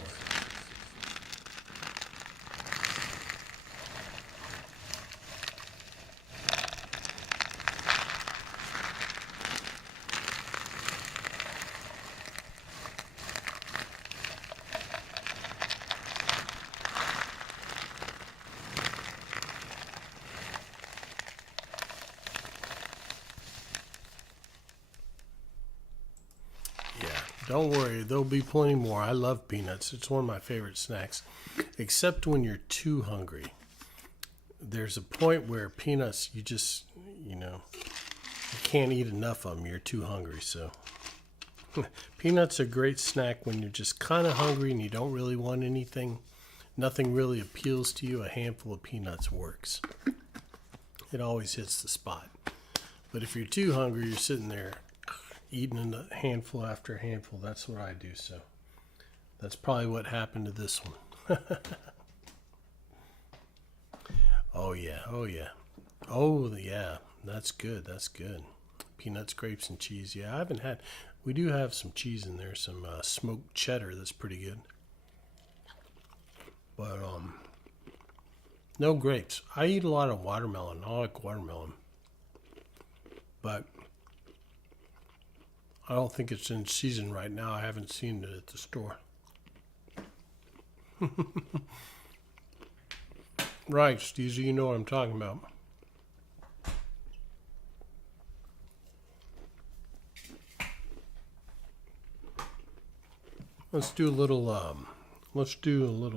Don't worry, there'll be plenty more. I love peanuts. It's one of my favorite snacks, except when you're too hungry. There's a point where peanuts, you just, you can't eat enough of them. You're too hungry. So peanuts are a great snack when you're just kind of hungry and you don't really want anything. Nothing really appeals to you. A handful of peanuts works. It always hits the spot. But if you're too hungry, you're sitting there eating a handful after handful. That's what I do. So that's probably what happened to this one. Oh yeah, oh yeah, oh yeah. That's good. That's good. Peanuts, grapes, and cheese. Yeah, I haven't had. We do have some cheese in there. Some smoked cheddar. That's pretty good. But no grapes. I eat a lot of watermelon. I like watermelon, but I don't think it's in season right now. I haven't seen it at the store. Right, Steezy, you know what I'm talking about. Let's do a little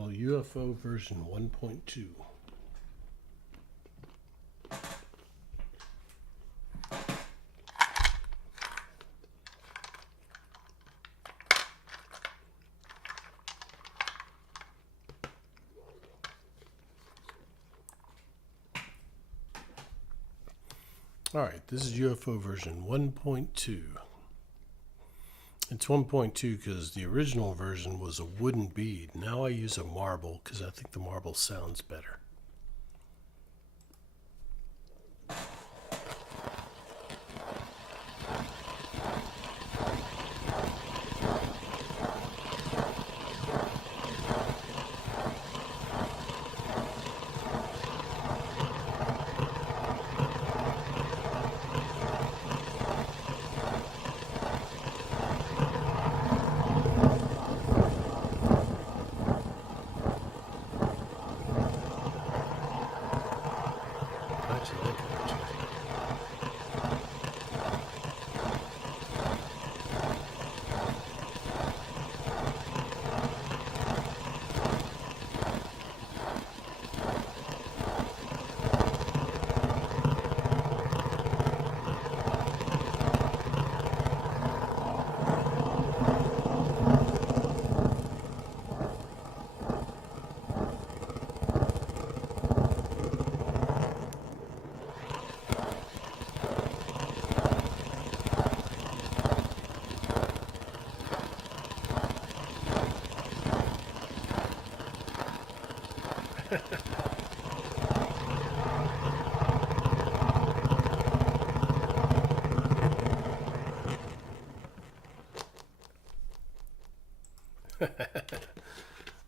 UFO version 1.2. All right, this is UFO version 1.2. It's 1.2 because the original version was a wooden bead. Now I use a marble because I think the marble sounds better.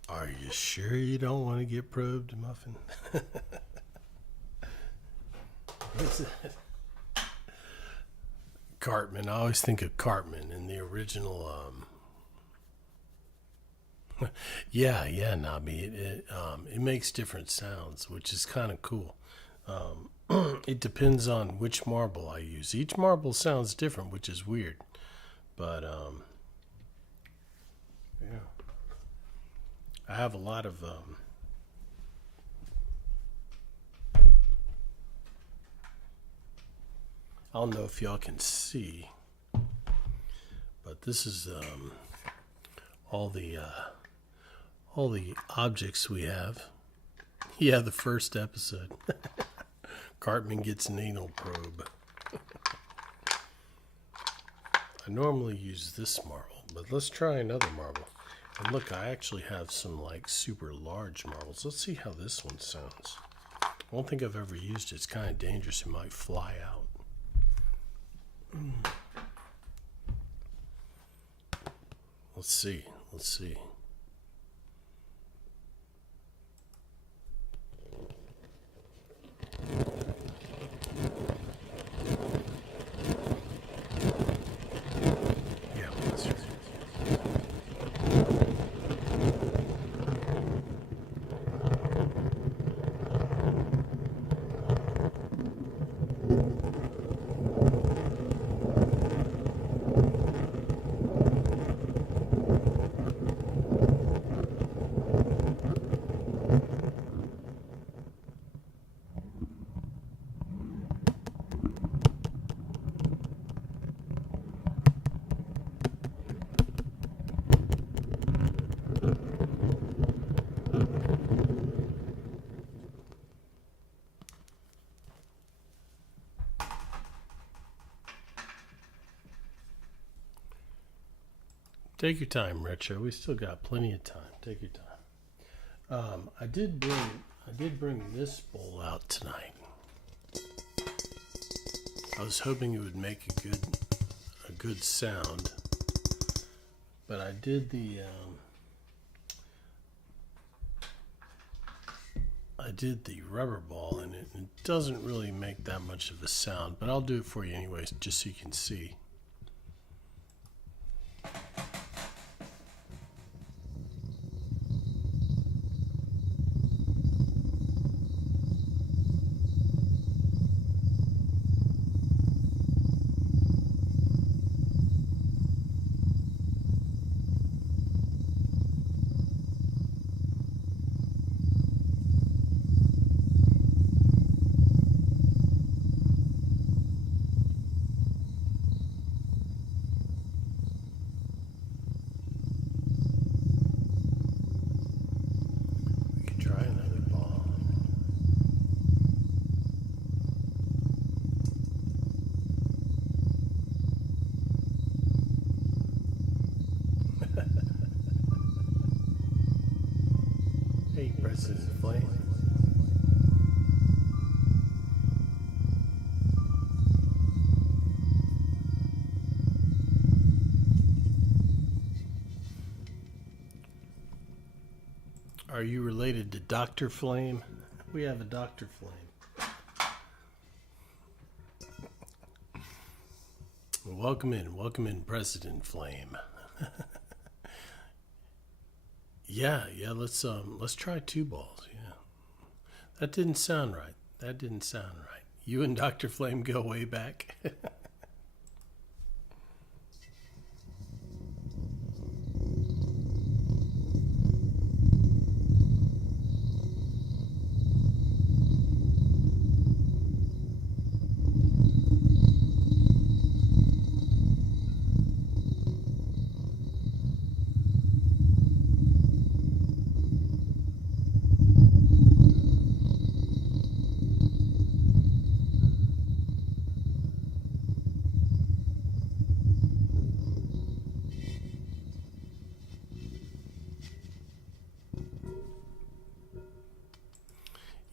Are you sure you don't want to get probed, Muffin? What's that? Cartman. I always think of Cartman in the original. Yeah, Nobby. It makes different sounds, which is kind of cool. It depends on which marble I use. Each marble sounds different, which is weird. But yeah, I have a lot of. I don't know if y'all can see, but this is all the objects we have. Yeah, the first episode. Cartman gets an anal probe. I normally use this marble, but let's try another marble. And look, I actually have some like super large marbles. Let's see how this one sounds. I don't think I've ever used it. It's kind of dangerous. It might fly out. Let's see. Yeah, let's see. Take your time, Retro. We still got plenty of time. Take your time. I did bring this bowl out tonight. I was hoping it would make a good sound, but I did the rubber ball, and it doesn't really make that much of a sound. But I'll do it for you anyways, just so you can see. Hey, President Flame. Are you related to Dr. Flame? We have a Dr. Flame. Welcome in, President Flame. Yeah, let's try 2 balls. Yeah, that didn't sound right. You and Dr. Flame go way back.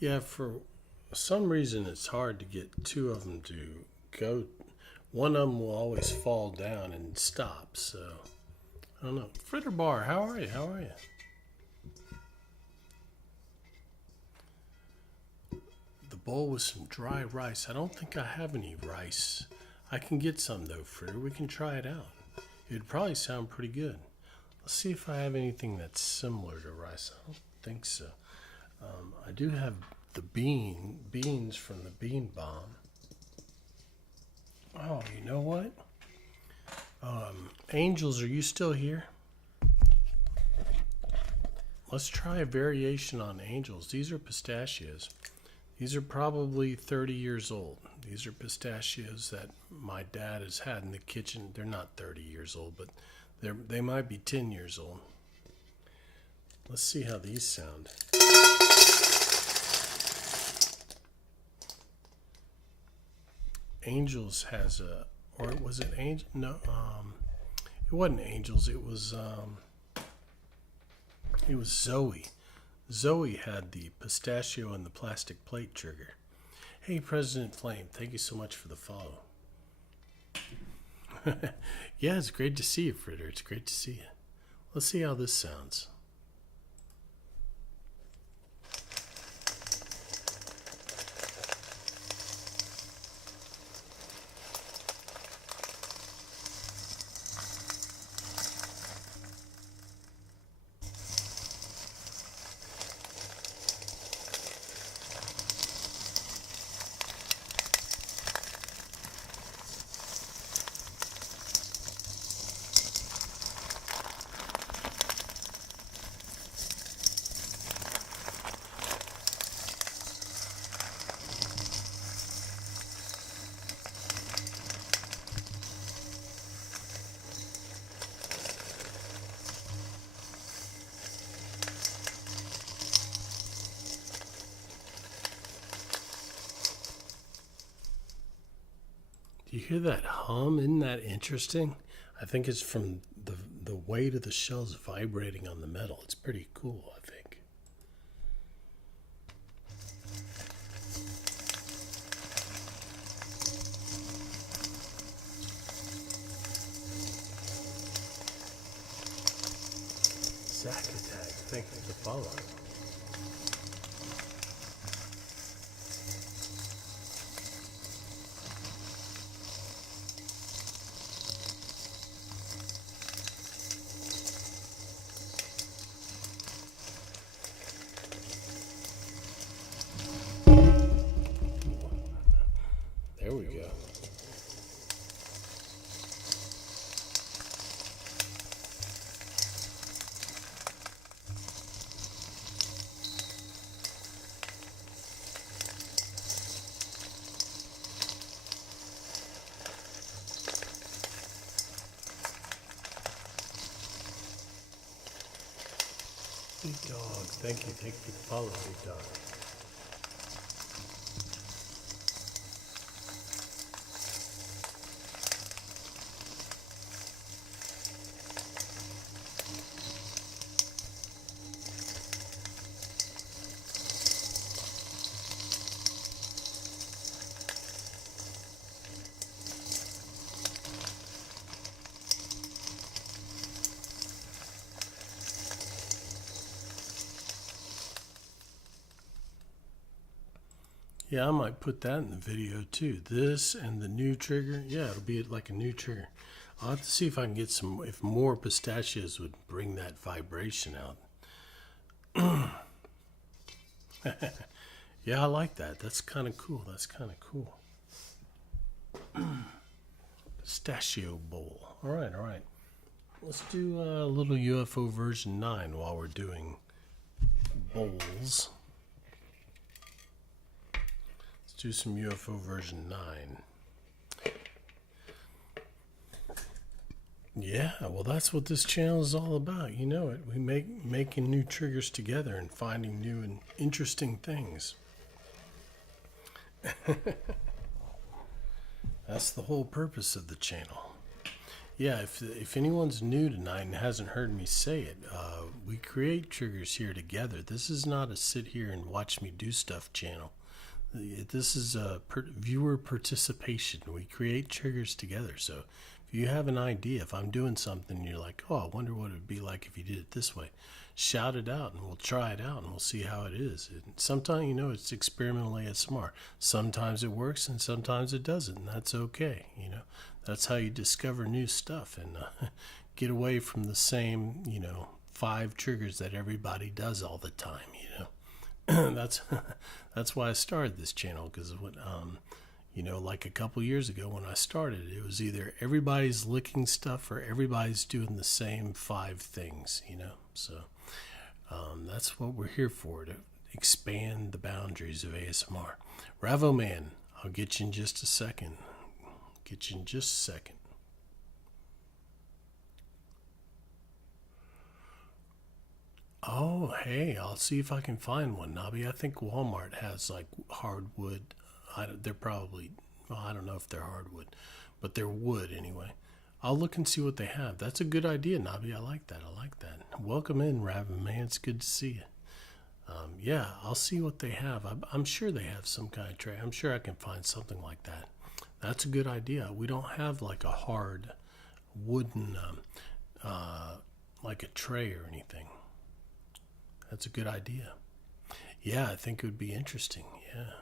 Yeah, for some reason it's hard to get 2 of them to go. One of them will always fall down and stop. So I don't know. Fritter Bar, how are you? bowl with some dry rice. I don't think I have any rice. I can get some though, Fritter. We can try it out. It'd probably sound pretty good. Let's see if I have anything that's similar to rice. I don't think so. I do have the beans from the bean bomb. Oh, you know what? Angels, are you still here? Let's try a variation on angels. These are pistachios. These are probably 30 years old. These are pistachios that my dad has had in the kitchen. They're not 30 years old, but they might be 10 years old. Let's see how these sound. Angels has a, or was it Angel? No, it wasn't Angels. It was Zoe. Zoe had the pistachio and the plastic plate trigger. Hey, President Flame, thank you so much for the follow. Yeah, it's great to see you, Fritter. It's great to see you. Let's see how this sounds. Do you hear that hum? Isn't that interesting? I think it's from the weight of the shells vibrating on the metal. It's pretty cool, I think. Zack Attack, thank you for the follow. There we go. Big dog, thank you for the follow, big dog. Yeah, I might put that in the video too. This and the new trigger. Yeah, it'll be like a new trigger. I'll have to see if I can get some, if more pistachios would bring that vibration out. Yeah, I like that. That's kind of cool. That's kind of cool. Pistachio bowl. All right, all right. Let's do a little UFO version 9 while we're doing bowls. Do some UFO version 9. Yeah, well, that's what this channel is all about. You know it. We making new triggers together and finding new and interesting things. That's the whole purpose of the channel. Yeah, if anyone's new tonight and hasn't heard me say it, we create triggers here together. This is not a sit here and watch me do stuff channel. This is a viewer participation. We create triggers together. So if you have an idea, if I'm doing something and you're like, oh, I wonder what it would be like if you did it this way, shout it out, and we'll try it out, and we'll see how it is. And sometimes, it's experimental ASMR. Sometimes it works, and sometimes it doesn't, and that's okay. That's how you discover new stuff and get away from the same, 5 triggers that everybody does all the time. That's why I started this channel, because like a couple years ago when I started, it was either everybody's licking stuff or everybody's doing the same 5 things, So that's what we're here for, to expand the boundaries of ASMR. Ravo Man, I'll get you in just a second. Oh, hey, I'll see if I can find one, Nobby. I think Walmart has like hardwood. They're probably, well, I don't know if they're hardwood, but they're wood anyway. I'll look and see what they have. That's a good idea, Nobby. I like that. Welcome in, Raven Man. It's good to see you. Yeah, I'll see what they have. I'm sure they have some kind of tray. I'm sure I can find something like that. That's a good idea. We don't have like a hard wooden, like a tray or anything. That's a good idea. Yeah, I think it would be interesting. Yeah.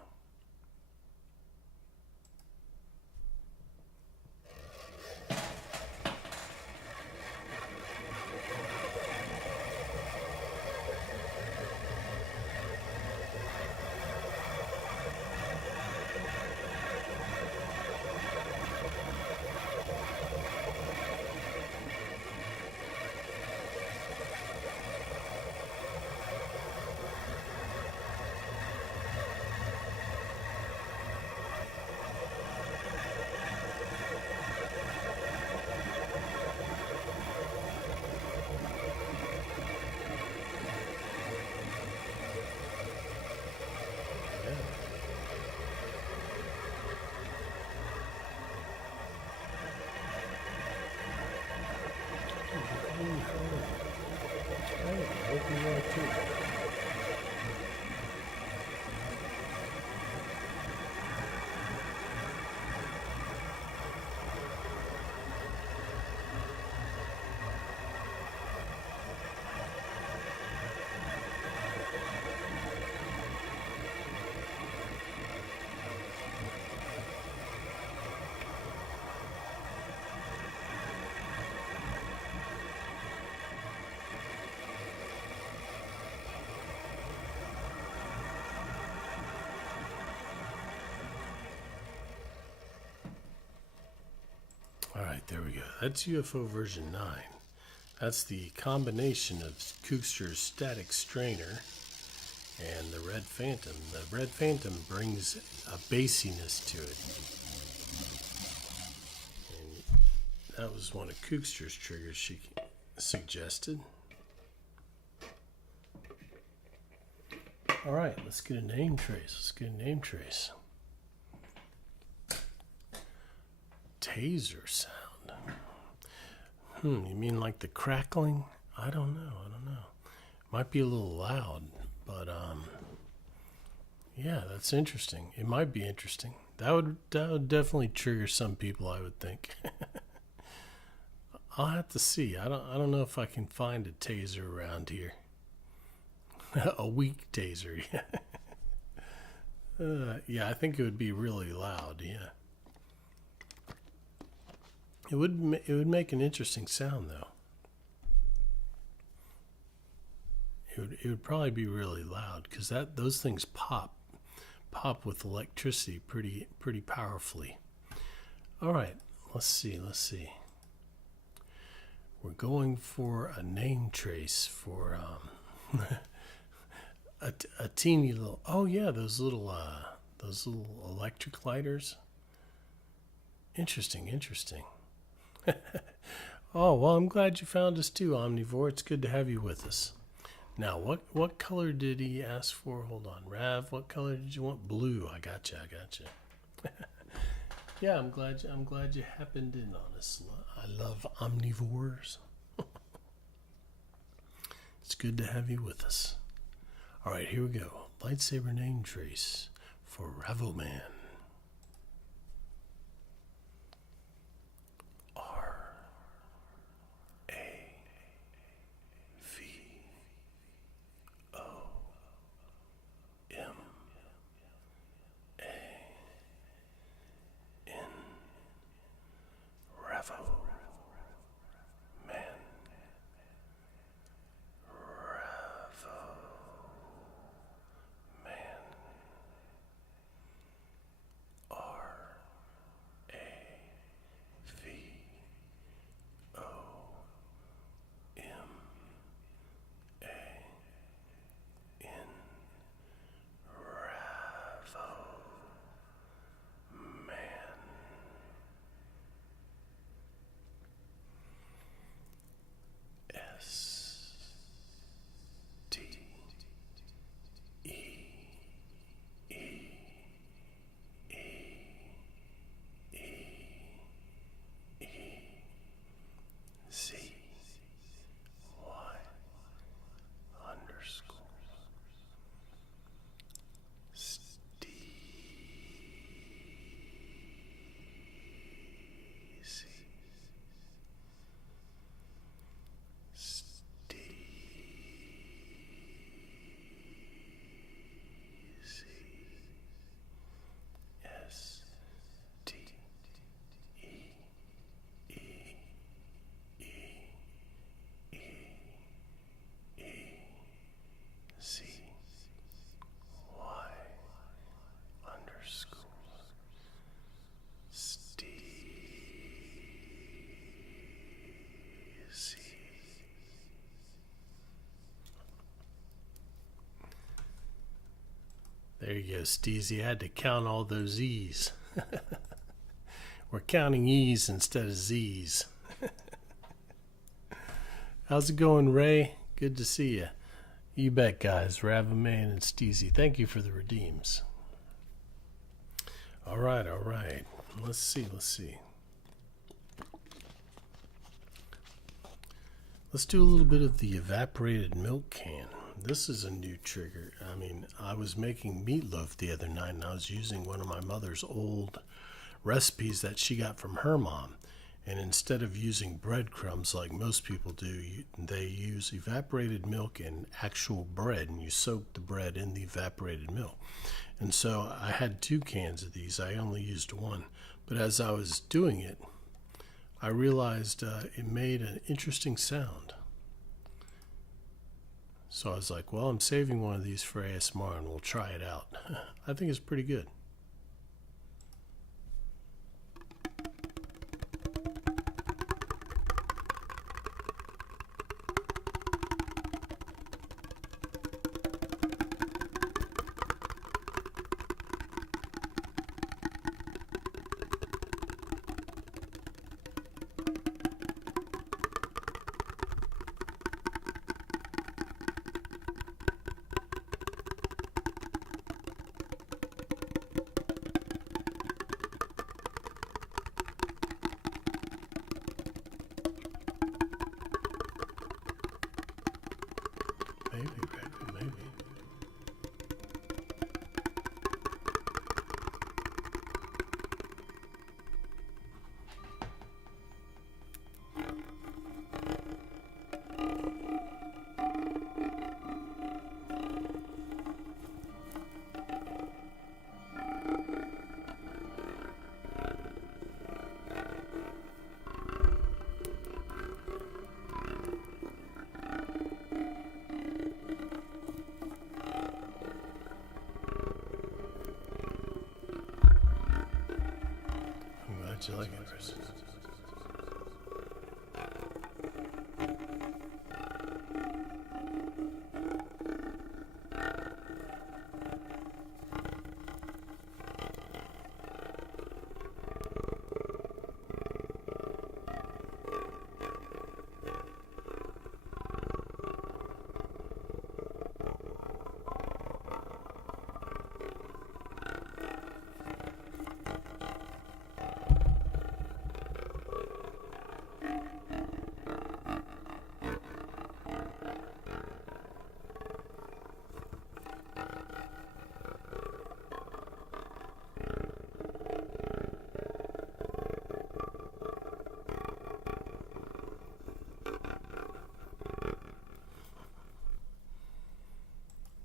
All right, there we go. That's UFO version 9. That's the combination of Kookster's static strainer and the Red Phantom. The Red Phantom brings a bassiness to it. And that was one of Kookster's triggers she suggested. All right, let's get a name trace. Taser sound. You mean like the crackling? I don't know. Might be a little loud, but yeah, that's interesting. It might be interesting. That would definitely trigger some people, I would think. I'll have to see. I don't know if I can find a taser around here. A weak taser. Yeah, I think it would be really loud. Yeah. It would make an interesting sound, though. It would probably be really loud, because those things pop with electricity pretty powerfully. All right, let's see. We're going for a name trace for a teeny little. Oh yeah, those little electric lighters. Interesting. Oh, well, I'm glad you found us too, Omnivore. It's good to have you with us. Now, what color did he ask for? Hold on, Rav. What color did you want? Blue. I gotcha. Yeah, I'm glad you happened in on us. I love omnivores. It's good to have you with us. All right, here we go. Lightsaber name trace for Ravoman. There you go, Steezy. I had to count all those E's. We're counting E's instead of Z's. How's it going, Ray? Good to see you. You bet, guys. Ravaman and Steezy. Thank you for the redeems. All right. Let's see. Let's do a little bit of the evaporated milk can. This is a new trigger. I mean, I was making meatloaf the other night, and I was using one of my mother's old recipes that she got from her mom. And instead of using breadcrumbs like most people do, they use evaporated milk and actual bread, and you soak the bread in the evaporated milk. And so I had 2 cans of these. I only used 1. But as I was doing it, I realized it made an interesting sound. So I was like, well, I'm saving one of these for ASMR, and we'll try it out. I think it's pretty good. Maybe. I'm glad you like it, Chris.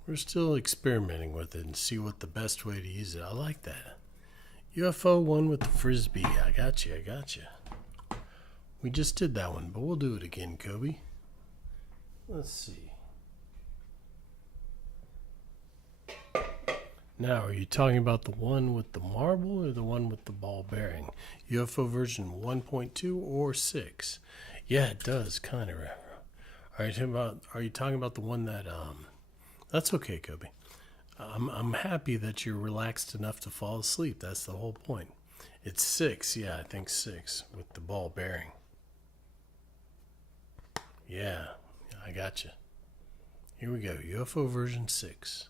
We're still experimenting with it and see what the best way to use it. I like that. UFO one with the frisbee. I got you. We just did that one, but we'll do it again, Kobe. Let's see. Now, are you talking about the one with the marble or the one with the ball bearing? UFO version 1.2 or 6? Yeah, it does, kind of. Are you talking about the one that That's okay, Kobe. I'm happy that you're relaxed enough to fall asleep. That's the whole point. It's 6, yeah, I think 6 with the ball bearing. Yeah, I got you. Here we go, UFO version 6.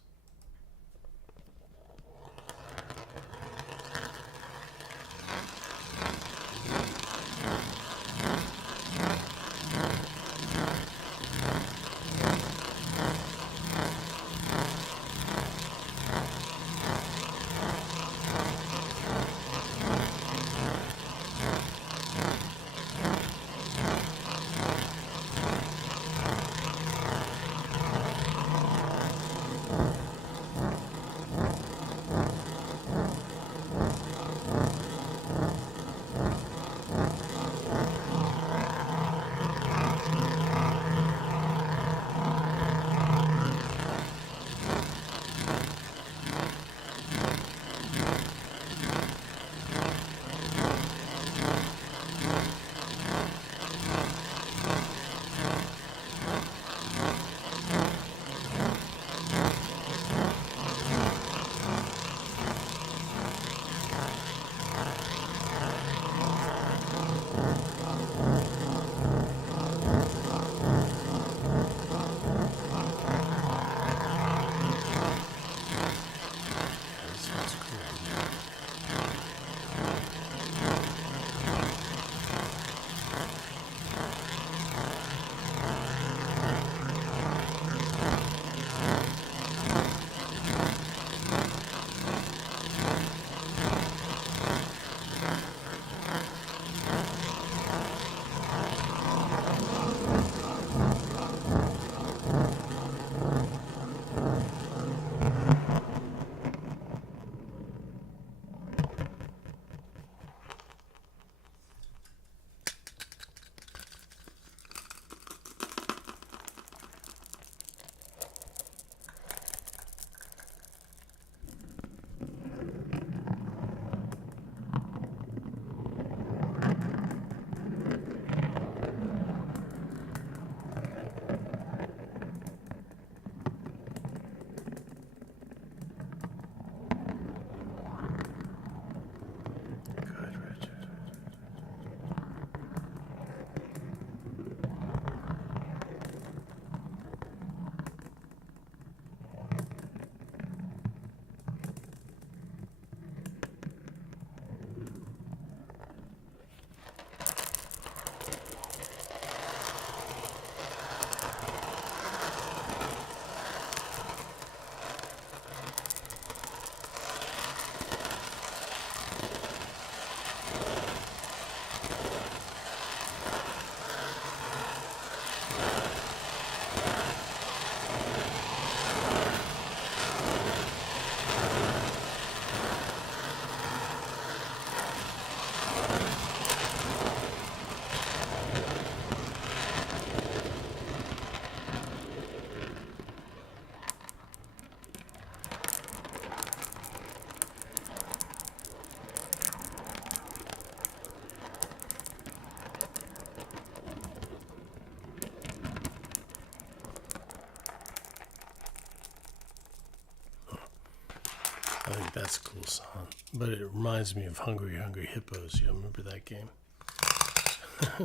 I think that's a cool song. But it reminds me of Hungry Hungry Hippos. You remember that game?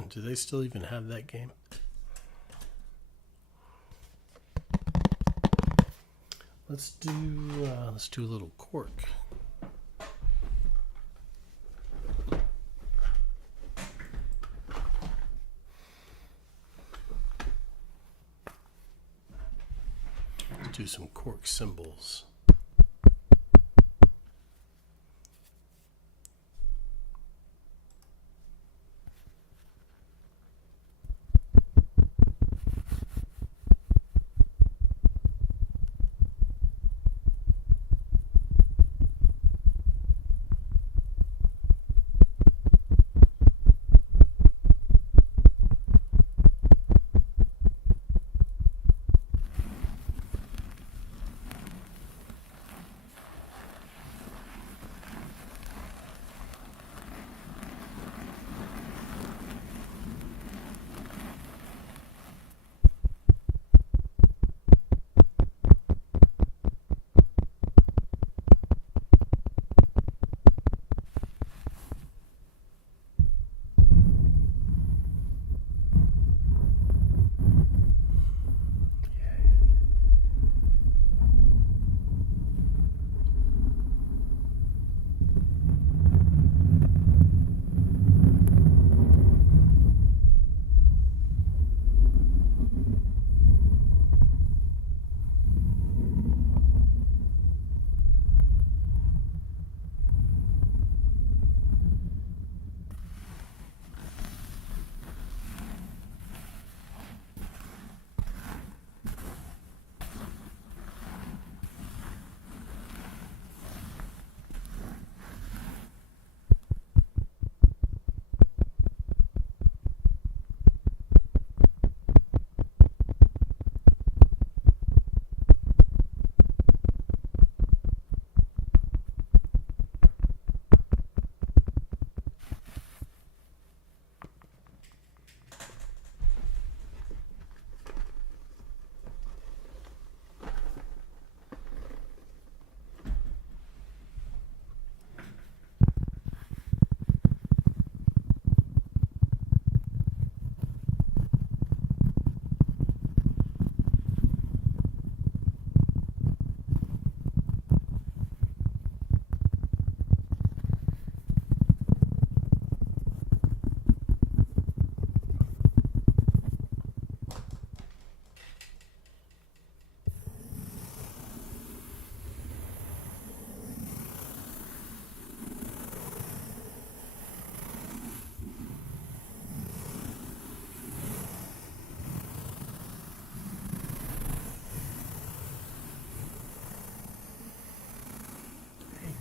Do they still even have that game? Let's do a little cork. Let's do some cork cymbals.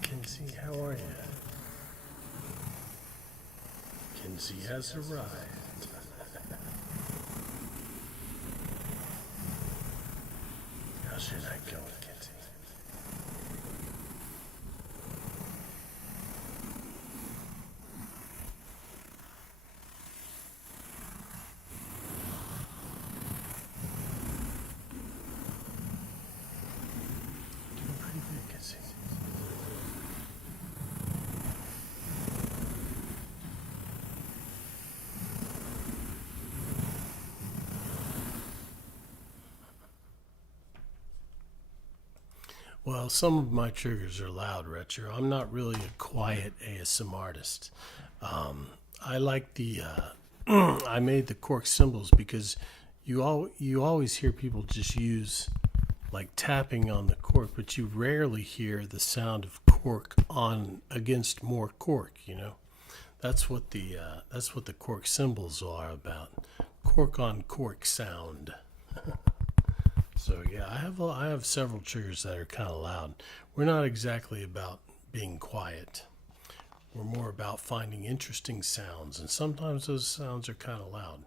Kinsey, how are you? Kinsey has arrived. How's your night going, Kinsey? Doing pretty good, Kinsey. Well, some of my triggers are loud, Retro. I'm not really a quiet ASM artist. I like the. I made the cork cymbals because you always hear people just use like tapping on the cork, but you rarely hear the sound of cork on against more cork. You know, that's what the cork cymbals are about. Cork on cork sound. So yeah, I have several triggers that are kind of loud. We're not exactly about being quiet. We're more about finding interesting sounds, and sometimes those sounds are kind of loud.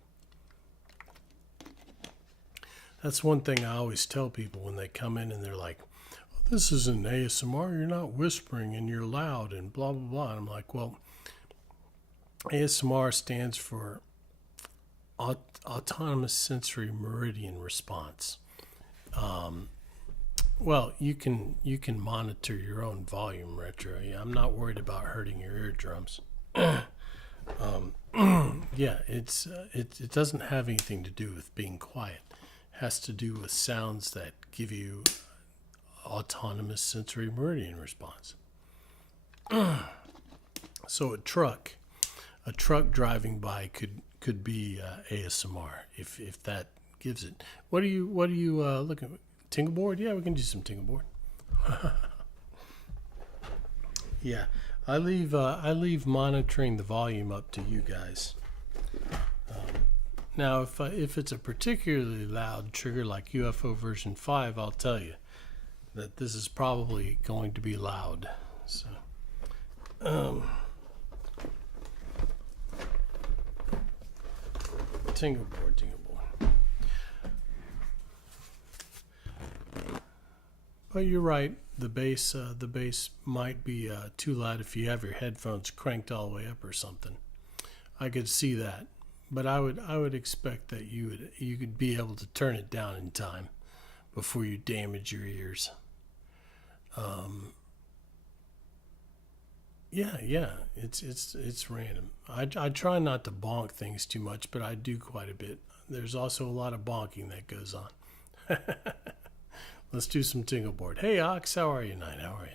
That's one thing I always tell people when they come in and they're like, oh, "This isn't ASMR. You're not whispering and you're loud and blah blah blah." And I'm like, "Well, ASMR stands for Autonomous Sensory Meridian Response." Well, you can monitor your own volume, Retro. Yeah, I'm not worried about hurting your eardrums. Yeah, it doesn't have anything to do with being quiet. It has to do with sounds that give you autonomous sensory meridian response. So a truck driving by could be ASMR if that gives it. What are you looking at? Tingle board? Yeah, we can do some tingle board. Yeah, I leave monitoring the volume up to you guys. Now, if it's a particularly loud trigger like UFO version 5, I'll tell you that this is probably going to be loud. So, tingle board, tingle board. But you're right. The bass might be too loud if you have your headphones cranked all the way up or something. I could see that, but I would expect that you could be able to turn it down in time before you damage your ears. Yeah, it's random. I try not to bonk things too much, but I do quite a bit. There's also a lot of bonking that goes on. Let's do some tingle board. Hey Ox, how are you tonight? How are you?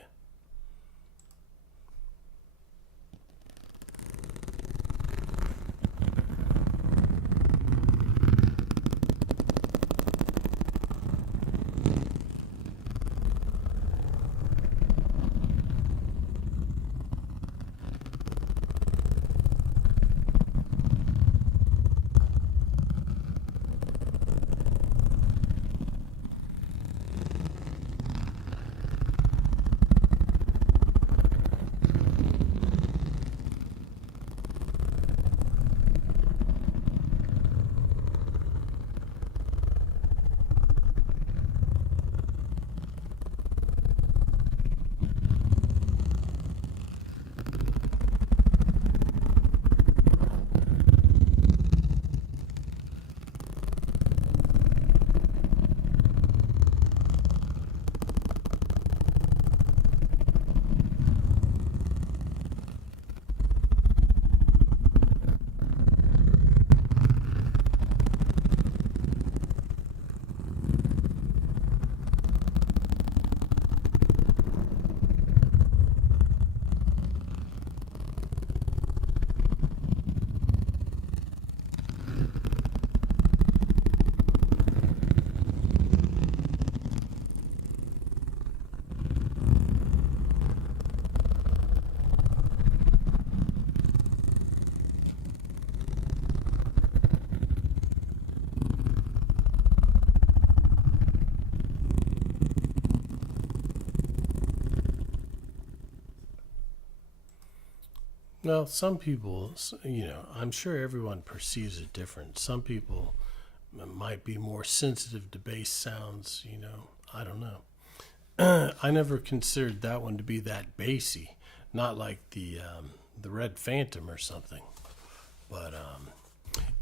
Well, some people, I'm sure everyone perceives it different. Some people might be more sensitive to bass sounds, I don't know. I never considered that one to be that bassy, not like the Red Phantom or something. But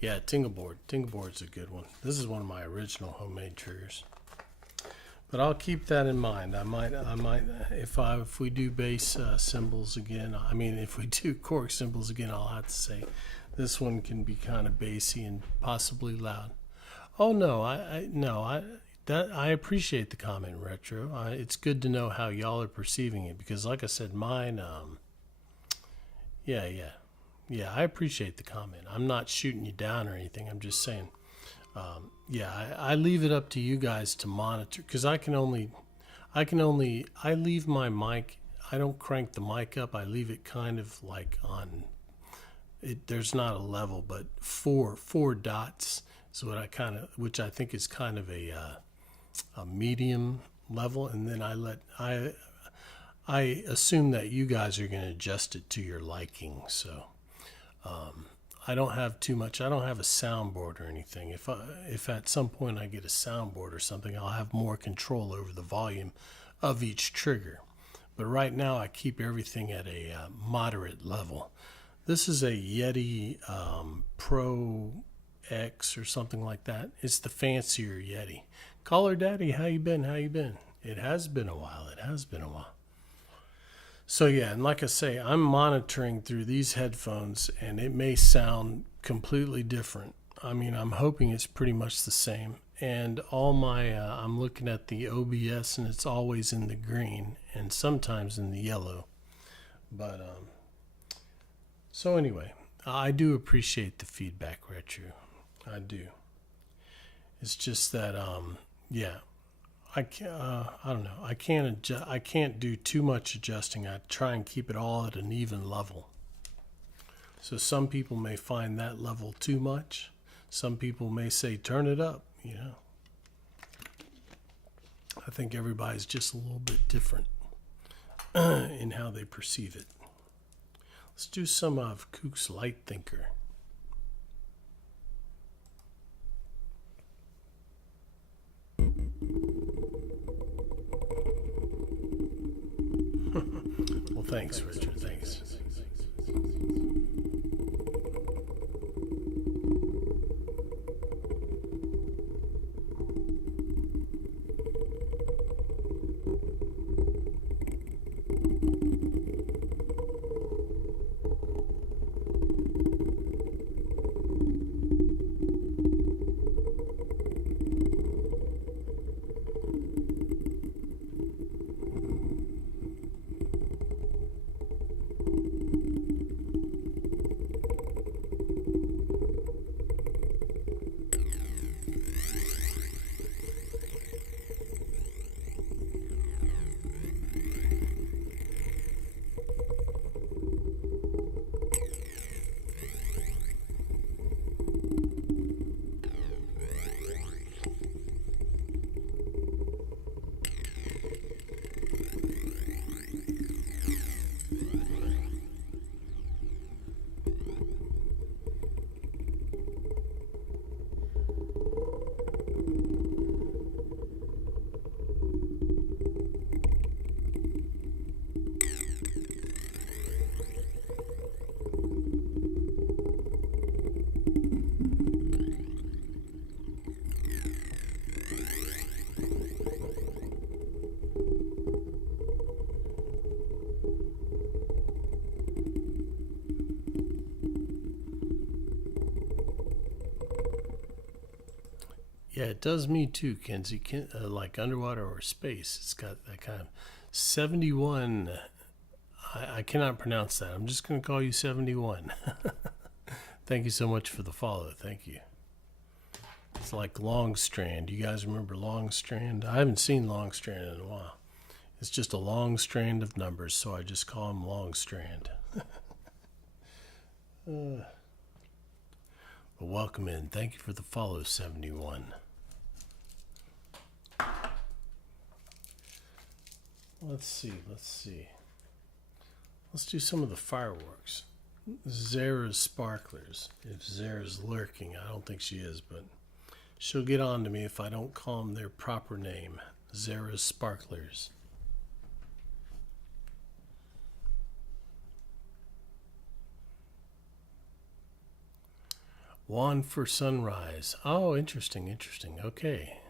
yeah, Tingleboard's a good one. This is one of my original homemade triggers. But I'll keep that in mind. I might, if we do bass cymbals again. I mean, if we do cork cymbals again, I'll have to say this one can be kind of bassy and possibly loud. Oh no, I appreciate the comment, Retro. It's good to know how y'all are perceiving it because, like I said, mine. Yeah. I appreciate the comment. I'm not shooting you down or anything. I'm just saying. Yeah, I leave it up to you guys to monitor because I leave my mic. I don't crank the mic up. I leave it kind of like on it. There's not a level, but four dots is what which I think is kind of a medium level, and then I assume that you guys are going to adjust it to your liking. So. I don't have too much. I don't have a soundboard or anything. If at some point I get a soundboard or something, I'll have more control over the volume of each trigger. But right now, I keep everything at a moderate level. This is a Yeti Pro X or something like that. It's the fancier Yeti. Caller Daddy, how you been? How you been? It has been a while. It has been a while. So yeah, and like I say, I'm monitoring through these headphones, and it may sound completely different. I mean, I'm hoping it's pretty much the same. And all my, I'm looking at the OBS, and it's always in the green, and sometimes in the yellow. But so anyway, I do appreciate the feedback, Retro. I do. It's just that, yeah, I can't, I don't know. I can't do too much adjusting. I try and keep it all at an even level. So some people may find that level too much. Some people may say turn it up. You know. I think everybody's just a little bit different in how they perceive it. Let's do some of Kook's Light Thinker. Well, thanks, Richard. Thanks. Yeah, it does me too, Kenzie. Like underwater or space, it's got that kind of 71. I cannot pronounce that. I'm just going to call you 71. Thank you so much for the follow. Thank you. It's like Longstrand. You guys remember Longstrand? I haven't seen Longstrand in a while. It's just a long strand of numbers, so I just call him Longstrand. Well, welcome in. Thank you for the follow, 71. Let's see. Let's do some of the fireworks. Zara's sparklers. If Zara's lurking, I don't think she is, but she'll get on to me if I don't call them their proper name. Zara's sparklers. Wand for sunrise. Oh, interesting. Okay.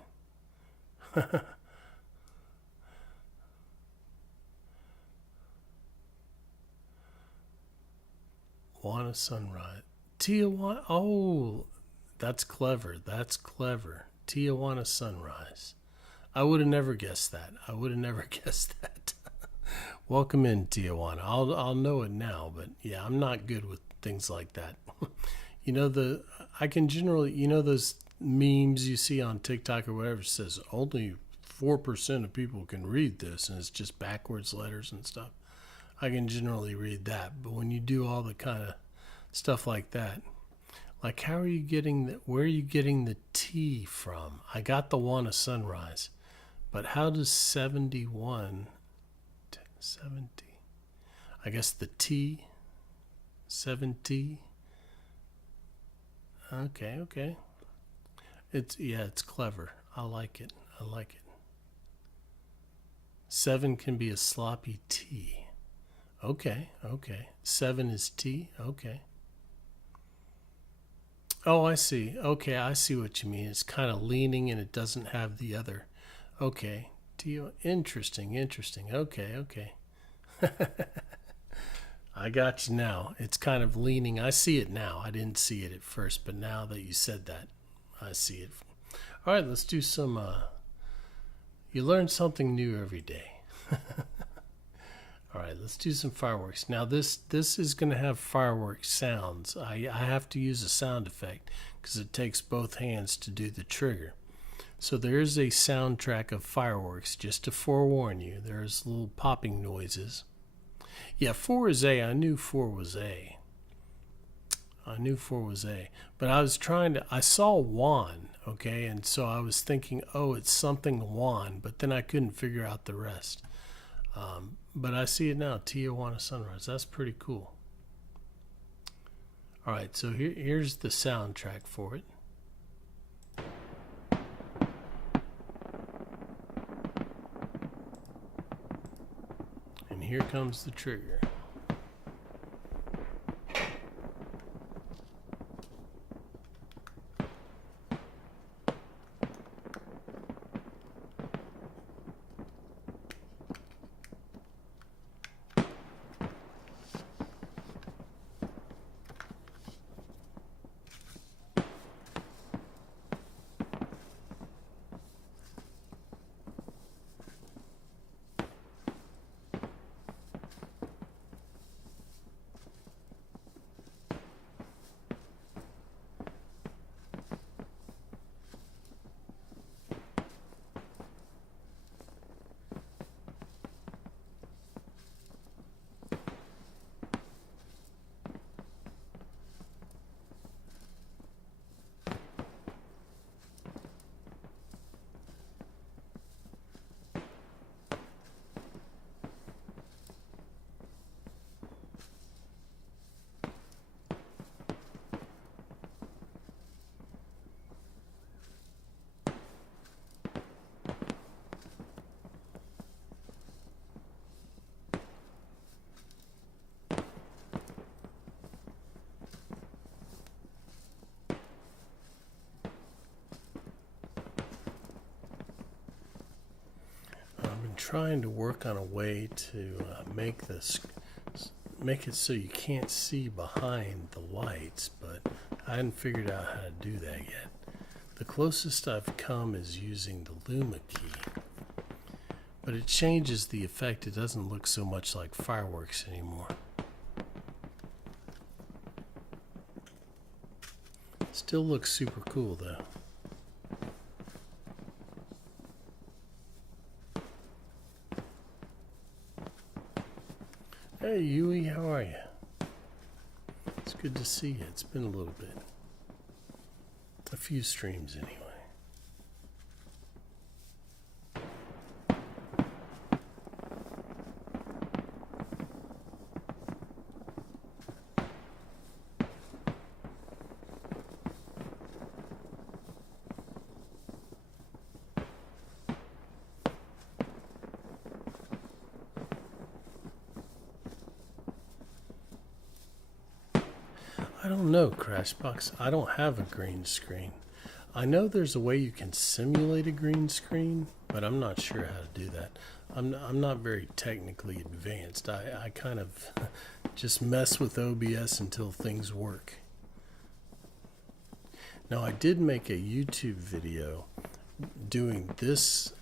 Tijuana sunrise. Tijuana. Oh, that's clever. Tijuana sunrise. I would have never guessed that. Welcome in, Tijuana. I'll know it now, but yeah, I'm not good with things like that. I can generally, those memes you see on TikTok or whatever, says only 4% of people can read this, and it's just backwards letters and stuff. I can generally read that, but when you do all the kind of stuff like that, like where are you getting the T from? I got the Wanna sunrise, but how does 71, 70? I guess the T, 70. Okay. It's clever. I like it. 7 can be a sloppy T. Okay. 7 is T. Okay. Oh, I see. Okay, I see what you mean. It's kind of leaning and it doesn't have the other. Okay. Interesting, interesting. Okay, okay. I got you now. It's kind of leaning. I see it now. I didn't see it at first, but now that you said that, I see it. All right, let's do some. You learn something new every day. All right, let's do some fireworks. Now this is going to have fireworks sounds. I have to use a sound effect because it takes both hands to do the trigger. So there's a soundtrack of fireworks. Just to forewarn you, there's little popping noises. Yeah, 4 is A. I knew 4 was A. But I saw Juan, okay? And so I was thinking, oh, it's something Juan, but then I couldn't figure out the rest. But I see it now, Tijuana Sunrise. That's pretty cool. All right, so here's the soundtrack for it. And here comes the trigger. Trying to work on a way to make it so you can't see behind the lights, but I hadn't figured out how to do that yet. The closest I've come is using the Luma key, but it changes the effect. It doesn't look so much like fireworks anymore. Still looks super cool though. Hey Yui, how are you? It's good to see you. It's been a little bit. A few streams anyway. I don't know, Crashbox. I don't have a green screen. I know there's a way you can simulate a green screen, but I'm not sure how to do that. I'm not very technically advanced. I kind of just mess with OBS until things work. Now, I did make a YouTube video doing this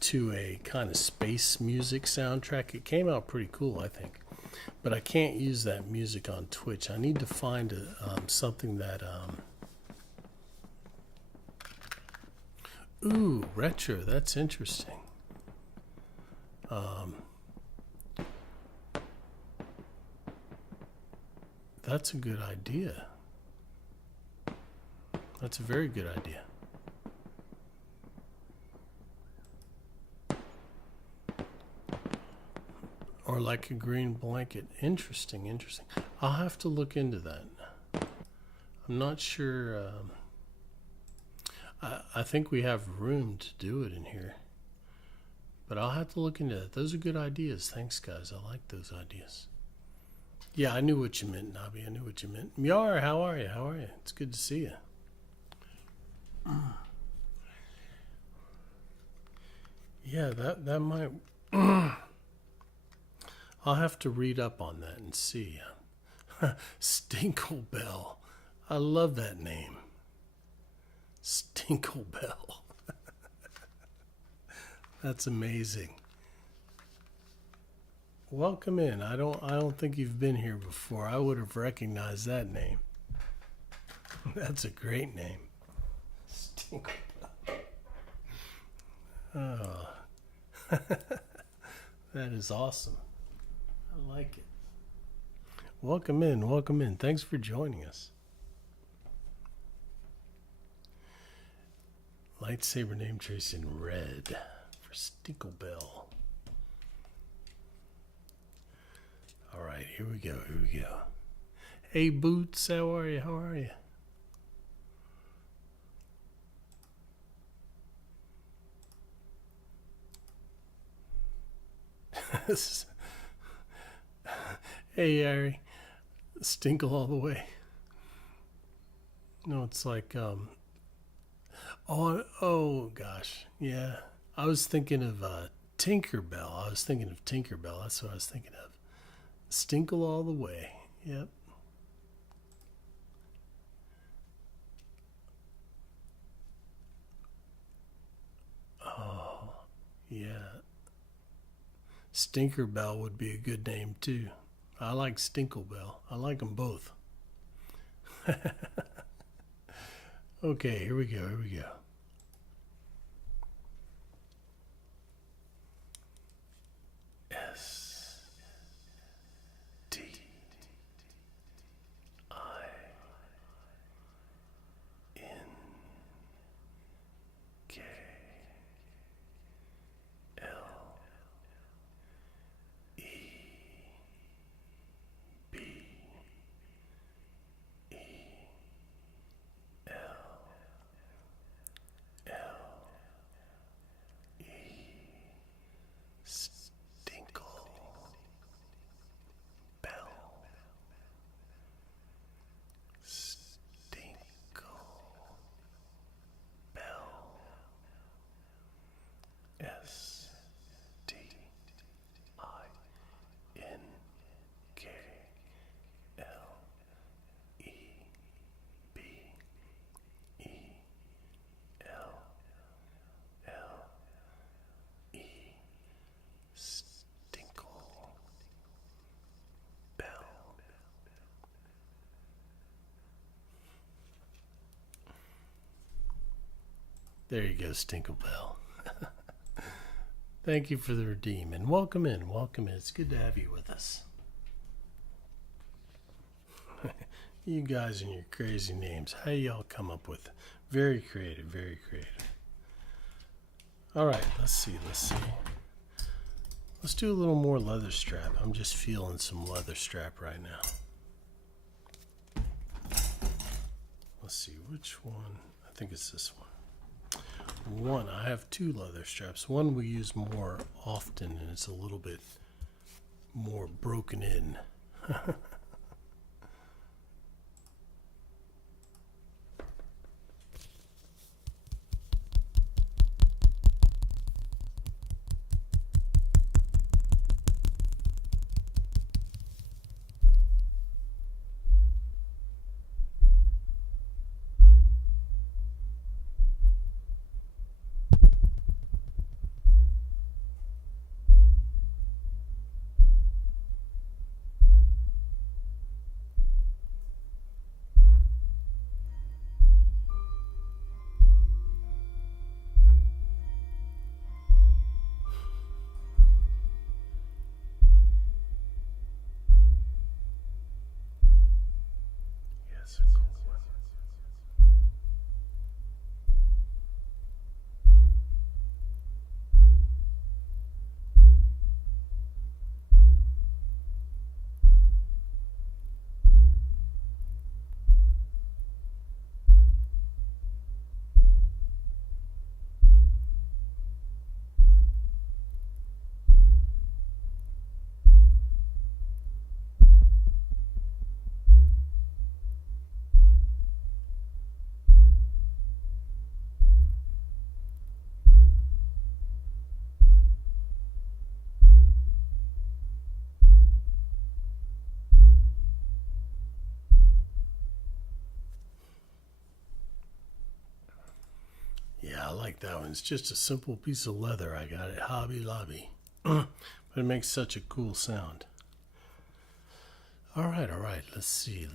to a kind of space music soundtrack. It came out pretty cool, I think. But I can't use that music on Twitch. I need to find something that... Ooh, retro. That's interesting. That's a good idea. That's a very good idea. Or like a green blanket. Interesting, interesting. I'll have to look into that. I'm not sure. I think we have room to do it in here. But I'll have to look into that. Those are good ideas. Thanks, guys. I like those ideas. Yeah, I knew what you meant, Nobby. I knew what you meant. Myar, how are you? How are you? It's good to see you. Yeah, that might. I'll have to read up on that and see. Stinklebell. I love that name. Stinklebell. That's amazing. Welcome in. I don't think you've been here before. I would have recognized that name. That's a great name. Stinklebell. Oh. That is awesome. I like it. Welcome in. Welcome in. Thanks for joining us. Lightsaber name trace in red for Stinklebell. All right, here we go. Here we go. Hey, Boots, how are you? How are you? Hey, Harry. Stinkle all the way. No, it's like, oh gosh. Yeah. I was thinking of Tinkerbell. That's what I was thinking of. Stinkle all the way. Yep. Oh, yeah. Stinkerbell would be a good name too. I like Stinklebell. I like them both. Okay, here we go. Here we go. S T I N K L E B E L L E Stinkle Bell. Stinkle Bell. S T I N K L E B E L L E Stinkle Bell. There you go, Stinklebell. Thank you for the redeem and welcome in. Welcome in. It's good to have you with us. You guys and your crazy names. How y'all come up with it? Very creative, very creative. All right, let's see. Let's do a little more leather strap. I'm just feeling some leather strap right now. Let's see which one. I think it's this one. I have two leather straps. One we use more often and it's a little bit more broken in. Yes, a cool one. like that one. It's just a simple piece of leather I got at Hobby Lobby. But it makes such a cool sound. All right. Let's see.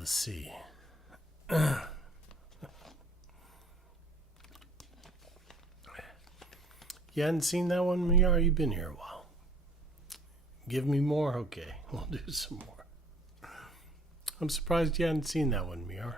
You hadn't seen that one, Miar? You've been here a while. Give me more? Okay, we'll do some more. I'm surprised you hadn't seen that one, Miar.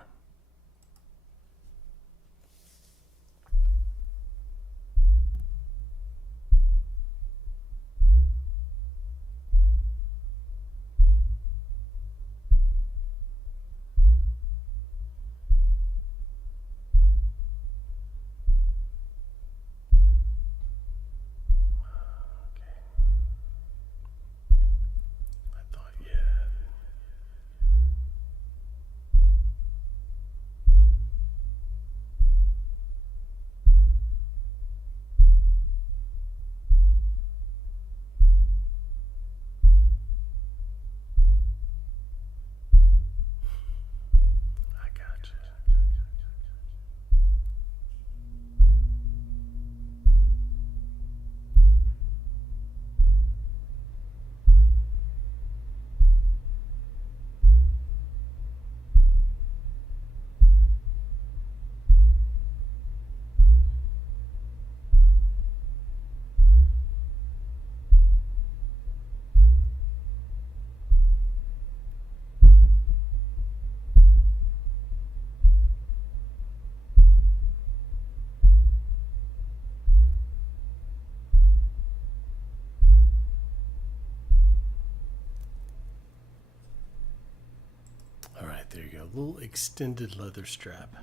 All right, there you go. A little extended leather strap.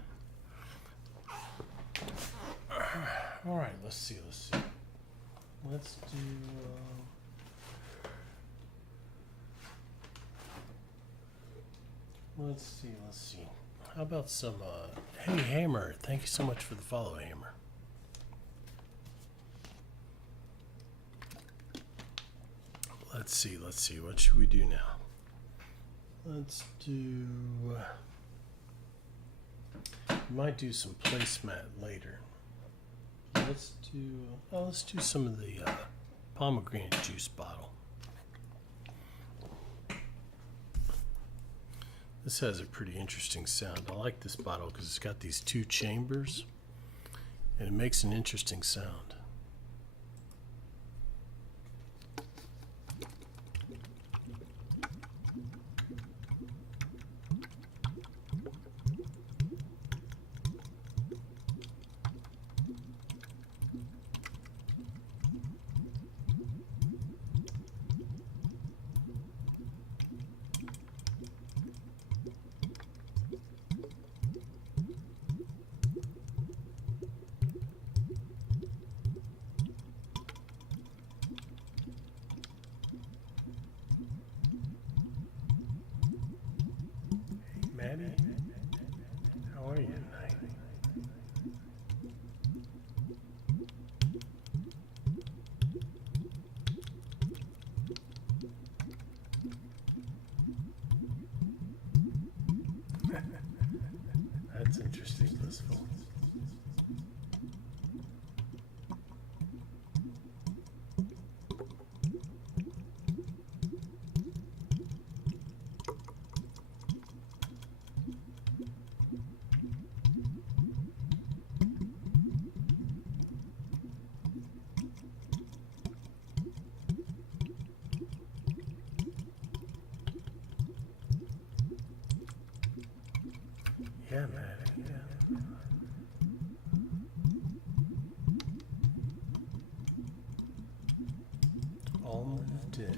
All right, let's see. Let's do. Let's see. How about some? Hey, Hammer. Thank you so much for the follow, Hammer. Let's see. What should we do now? Let's do. We might do some placemat later. Let's do some of the pomegranate juice bottle. This has a pretty interesting sound. I like this bottle because it's got these two chambers, and it makes an interesting sound. Maddie, how are you tonight? That's interesting, blissful. Yeah, Maddie, yeah. All moved in.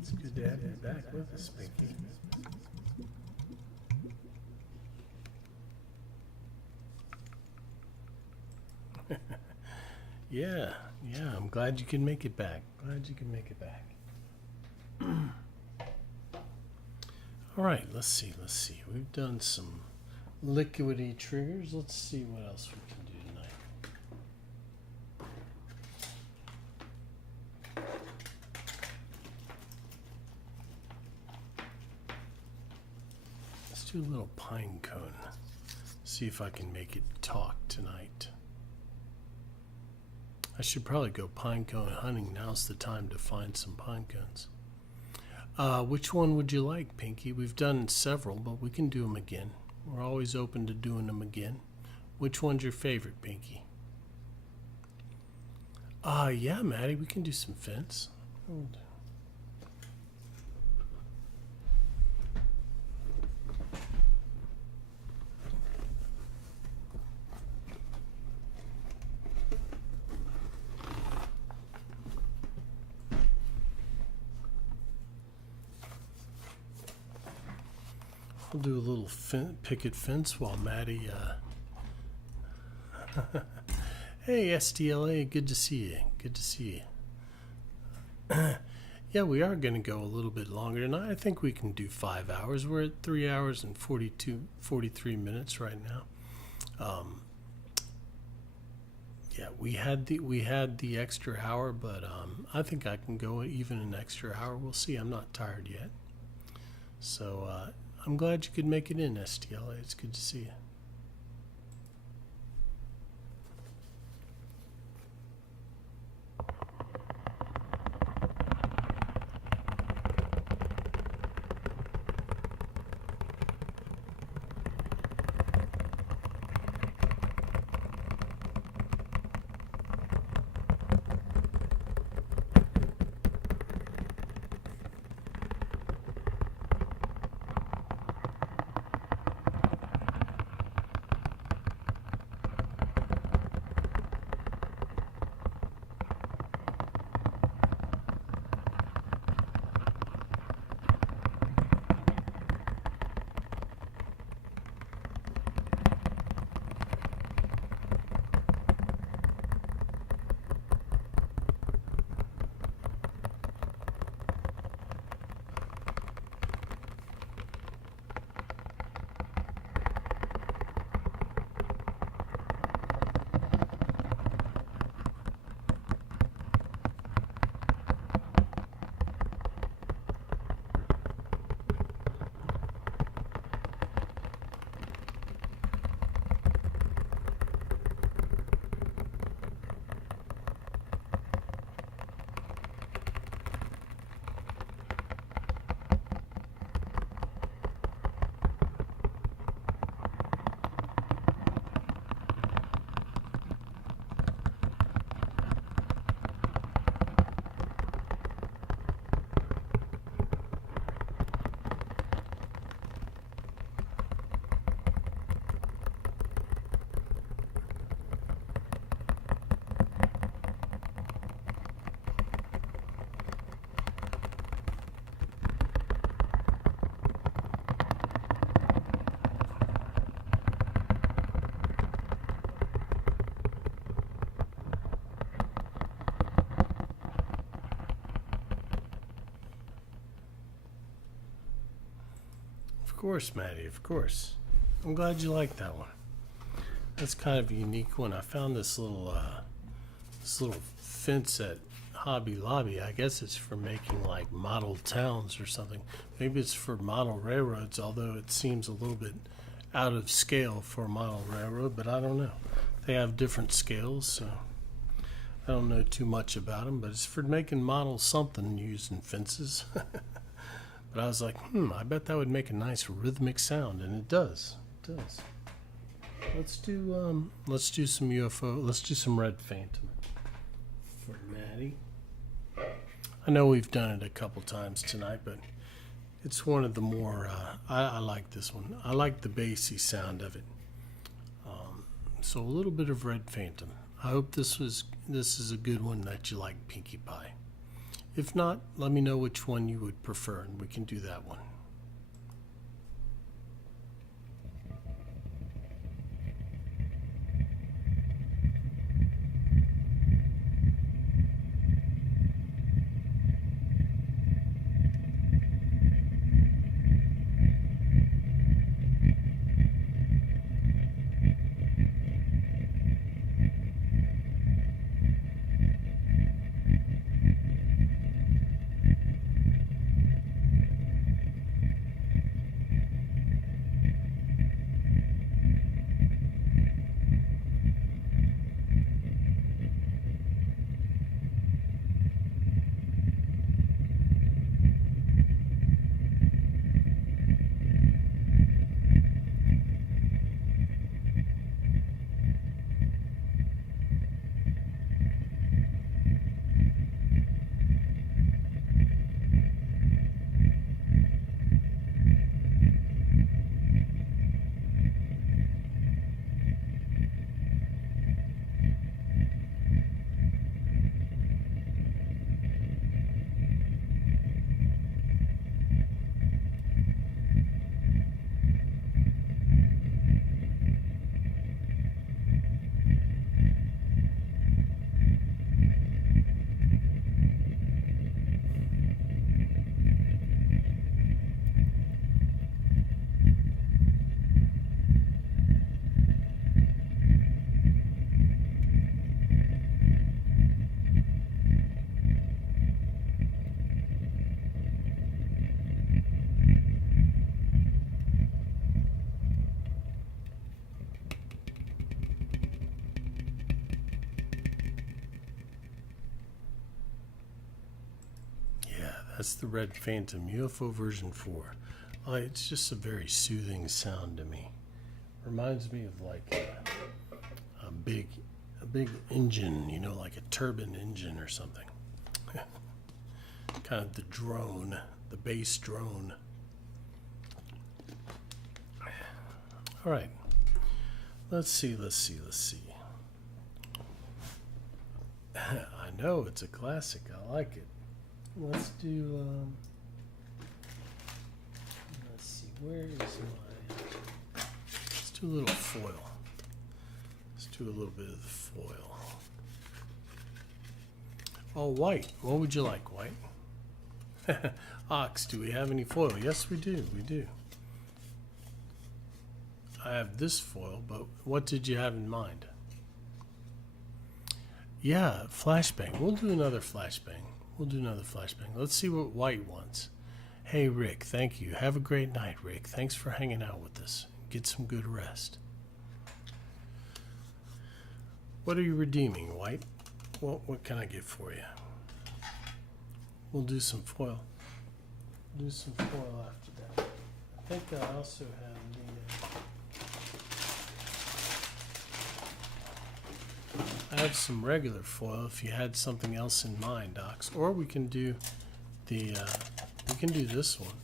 It's good to have you back with us, Pinky. Yeah, yeah. I'm glad you can make it back. Glad you can make it back. All right, let's see. Let's see. We've done some liquidy triggers. Let's see what else we can do tonight. Let's do a little pine cone. See if I can make it talk tonight. I should probably go pine cone hunting. Now's the time to find some pine cones. Which one would you like, Pinky? We've done several, but we can do them again. We're always open to doing them again. Which one's your favorite, Pinky? Yeah, Maddie, we can do some fence. We'll do a little picket fence while Maddie. Hey, STLA, good to see you. Good to see you. Yeah, we are going to go a little bit longer tonight. I think we can do 5 hours. We're at 3 hours and 43 minutes right now. Yeah, we had the extra hour, but I think I can go even an extra hour. We'll see. I'm not tired yet, so I'm glad you could make it in, STLA. It's good to see you. Of course, Maddie, of course. I'm glad you like that one. That's kind of a unique one. I found this little fence at Hobby Lobby. I guess it's for making like model towns or something. Maybe it's for model railroads, although it seems a little bit out of scale for a model railroad, but I don't know. They have different scales, so I don't know too much about them, but it's for making model something using fences. But I was like, I bet that would make a nice rhythmic sound, and it does. It does. Let's do some UFO. Let's do some Red Phantom for Maddie. I know we've done it a couple times tonight, but it's one of the more. I like this one. I like the bassy sound of it. So a little bit of Red Phantom. I hope this is a good one that you like, Pinkie Pie. If not, let me know which one you would prefer, and we can do that one. That's the Red Phantom UFO version 4. It's just a very soothing sound to me. Reminds me of like a big engine, you know, like a turbine engine or something. Kind of the drone, the bass drone. All right. Let's see. I know it's a classic. I like it. Let's do. Let's see. Where is my? Let's do a little foil. Let's do a little bit of the foil. Oh, white. What would you like, white? Ox, do we have any foil? Yes, we do. We do. I have this foil, but what did you have in mind? Yeah, flashbang. We'll do another flashbang. Let's see what white wants. Hey, Rick, thank you. Have a great night, Rick. Thanks for hanging out with us. Get some good rest. What are you redeeming, white? What can I get for you? We'll do some foil. After that. I think I also have I have some regular foil if you had something else in mind, Docs. Or we can do this one.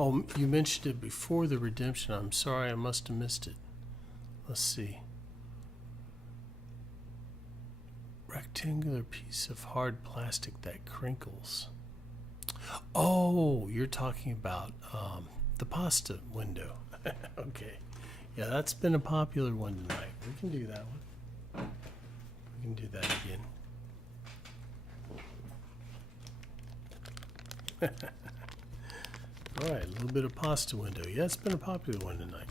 Oh, you mentioned it before the redemption. I'm sorry, I must have missed it. Let's see. Rectangular piece of hard plastic that crinkles. Oh, you're talking about the pasta window. Okay. Yeah, that's been a popular one tonight. We can do that one. We can do that again. All right, a little bit of pasta window. Yeah, it's been a popular one tonight.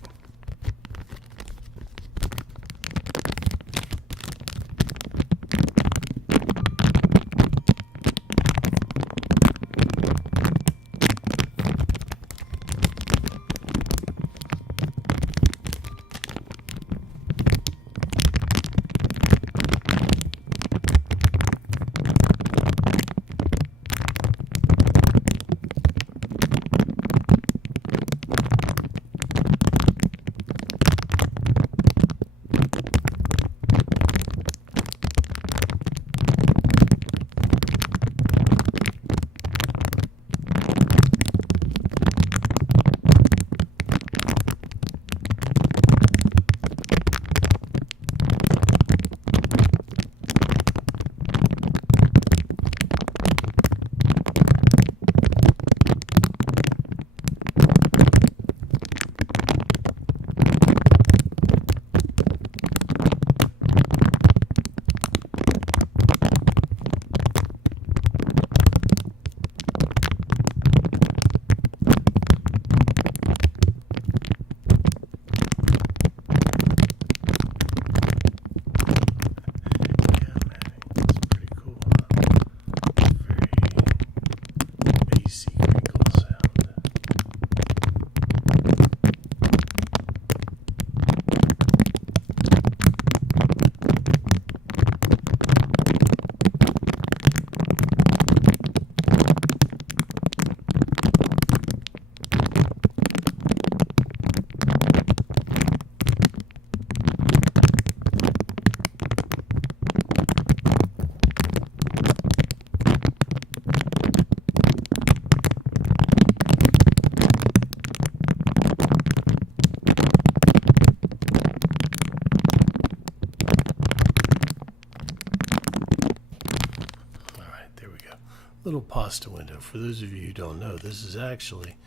Little pasta window. For those of you who don't know, this is actually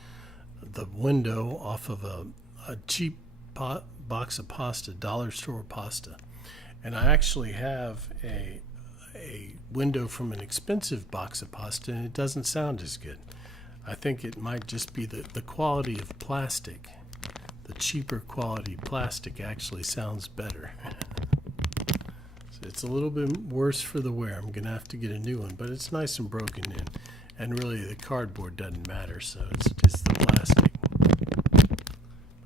the window off of a cheap box of pasta, dollar store pasta. And I actually have a window from an expensive box of pasta, and it doesn't sound as good. I think it might just be the quality of plastic. The cheaper quality plastic actually sounds better. It's a little bit worse for the wear. I'm going to have to get a new one, but it's nice and broken in. And really, the cardboard doesn't matter, so it's just the plastic.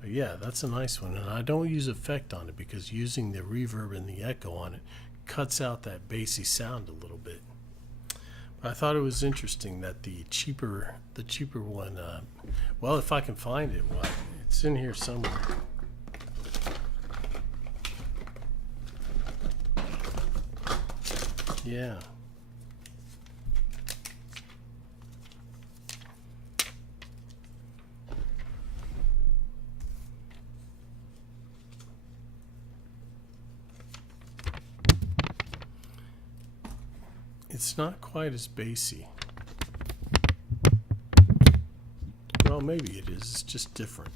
But yeah, that's a nice one. And I don't use effect on it because using the reverb and the echo on it cuts out that bassy sound a little bit. I thought it was interesting that the cheaper one. Well, if I can find it, well, it's in here somewhere. Yeah. It's not quite as bassy. Well, maybe it is. It's just different.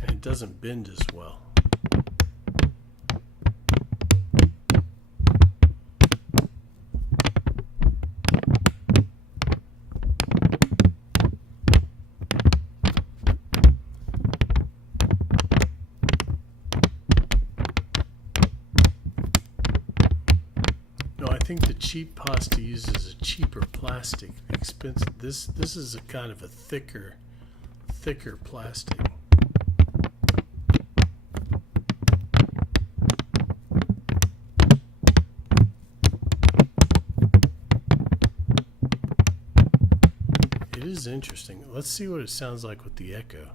And it doesn't bend as well. No, I think the cheap pasta uses a cheaper plastic. The expensive. This is a kind of a thicker plastic. It is interesting. Let's see what it sounds like with the echo.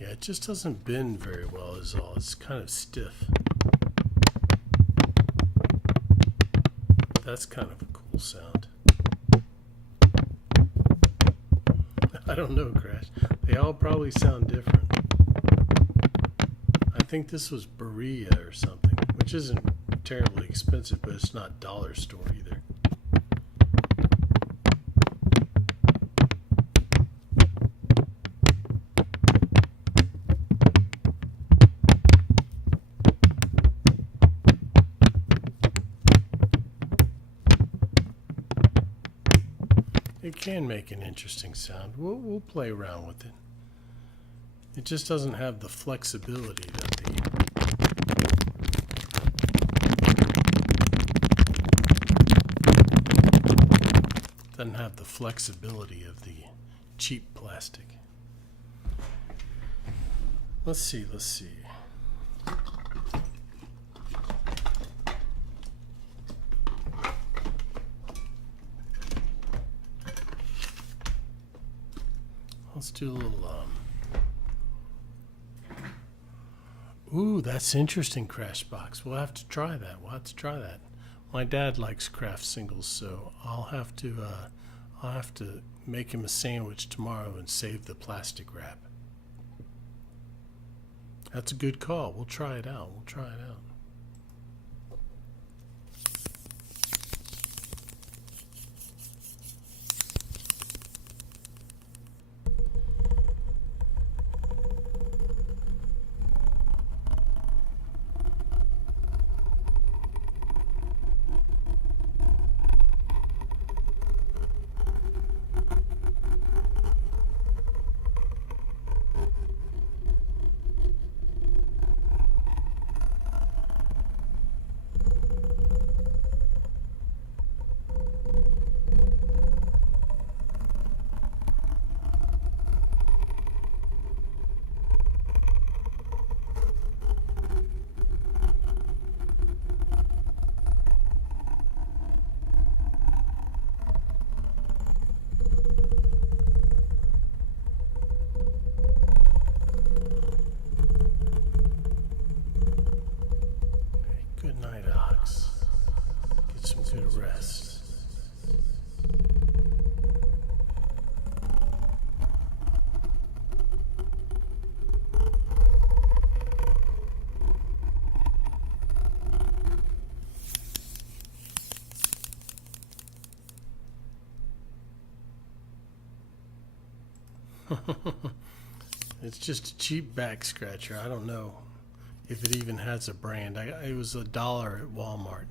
Yeah, it just doesn't bend very well is all. It's kind of stiff. That's kind of a cool sound. I don't know, Crash. They all probably sound different. I think this was Berea or something, which isn't terribly expensive, but it's not dollar store either. It can make an interesting sound. We'll play around with it. It just doesn't have the flexibility that of the cheap plastic. Let's see. Let's do a little, Ooh, that's interesting, Crashbox. We'll have to try that. My dad likes craft singles, so I'll have to make him a sandwich tomorrow and save the plastic wrap. That's a good call. We'll try it out. Good night, Ox. Get some good rest. It's just a cheap back scratcher. I don't know if it even has a brand. It was $1 at Walmart.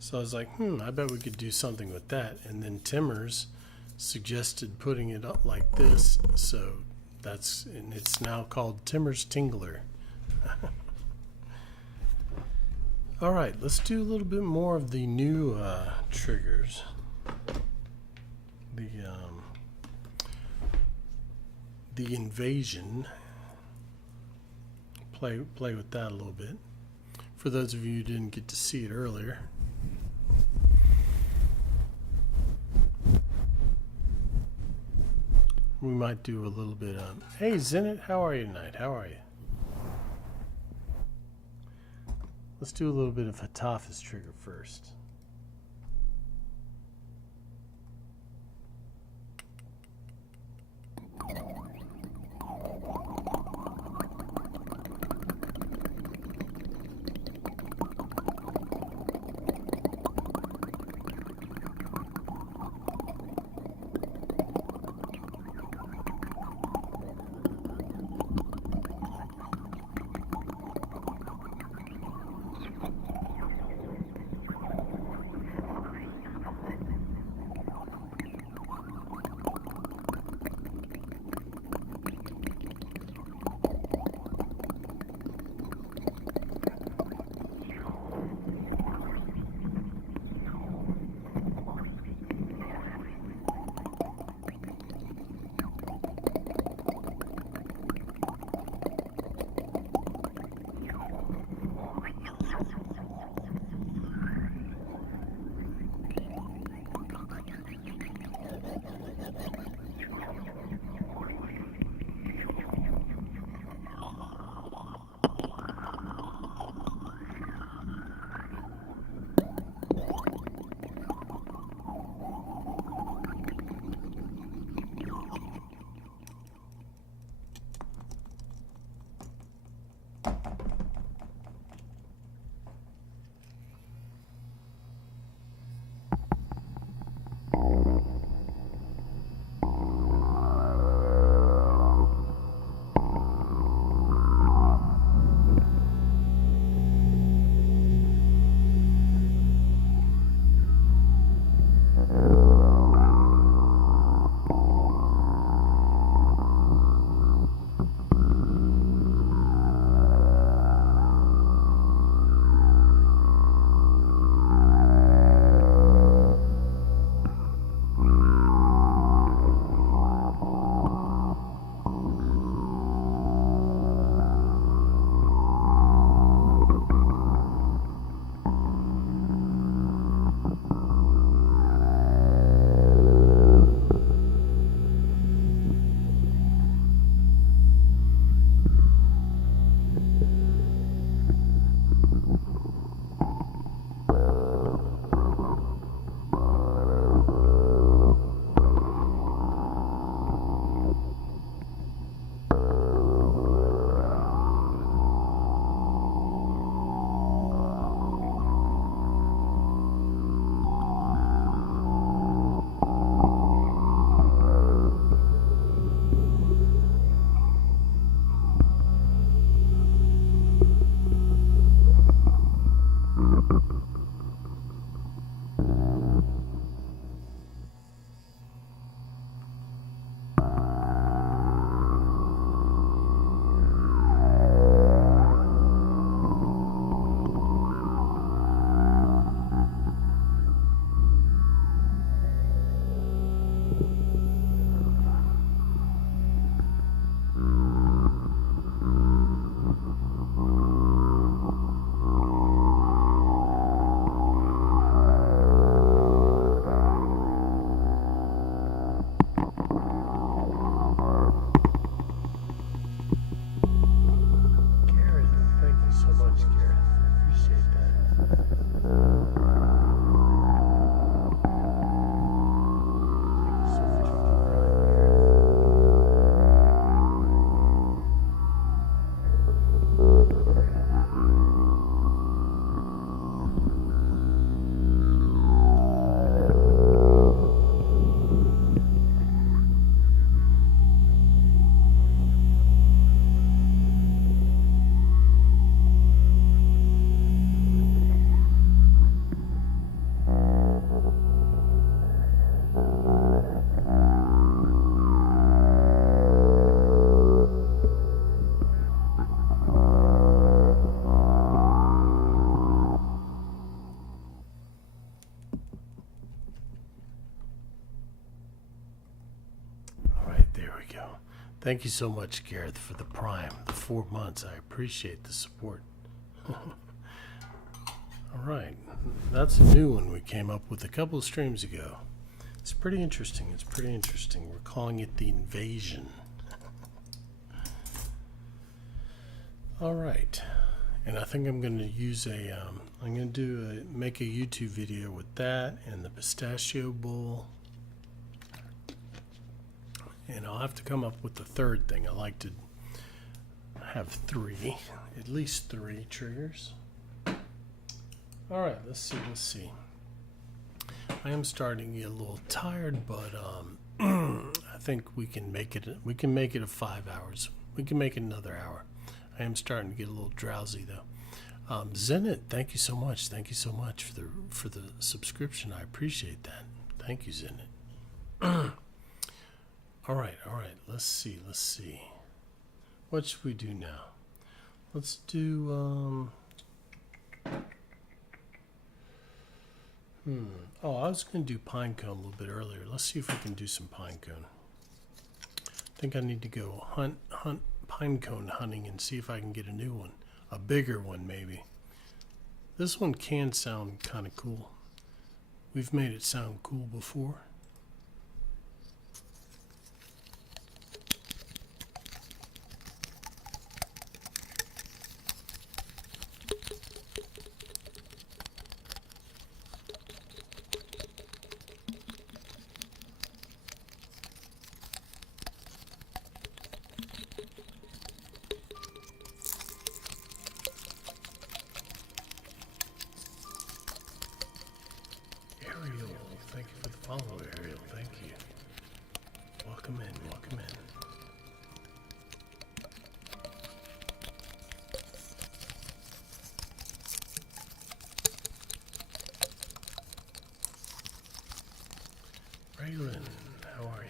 So I was like, I bet we could do something with that. And then Timmers suggested putting it up like this. So and it's now called Timmers Tingler. All right, let's do a little bit more of the new triggers. The invasion. Play with that a little bit. For those of you who didn't get to see it earlier. We might do a little bit on. Hey Zenit, how are you tonight? How are you? Let's do a little bit of Hatafa's trigger first. Thank you so much, Gareth, for the Prime, the 4 months. I appreciate the support. All right, that's a new one we came up with a couple of streams ago. It's pretty interesting. It's pretty interesting. We're calling it the Invasion. All right, and I think I'm going to use I'm going to make a YouTube video with that and the pistachio bowl. And I'll have to come up with the third thing. I like to have at least three triggers. All right, let's see. I am starting to get a little tired, but I think we can make it. We can make it a 5 hours. We can make it another hour. I am starting to get a little drowsy though. Zenit, thank you so much. Thank you so much for the subscription. I appreciate that. Thank you, Zenit. All right. Let's see. What should we do now? Let's do. Oh, I was going to do pinecone a little bit earlier. Let's see if we can do some pinecone. I think I need to go hunt pinecone hunting and see if I can get a new one, a bigger one maybe. This one can sound kind of cool. We've made it sound cool before. Thank you for the follow, Ariel. Thank you. Welcome in. Raylan, how are you?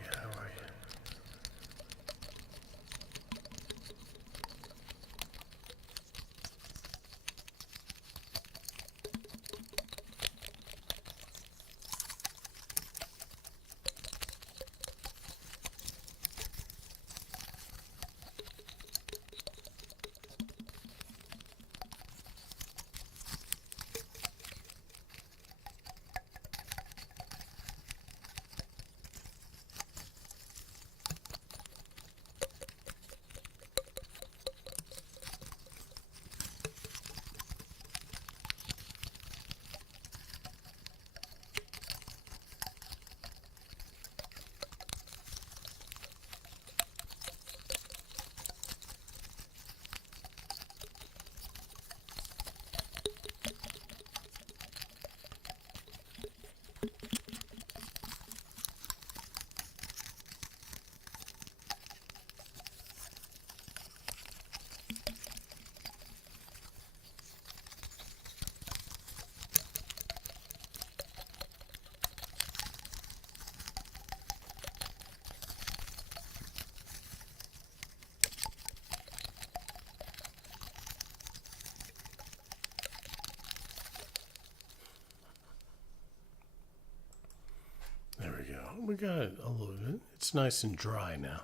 We got it a little bit. It's nice and dry now.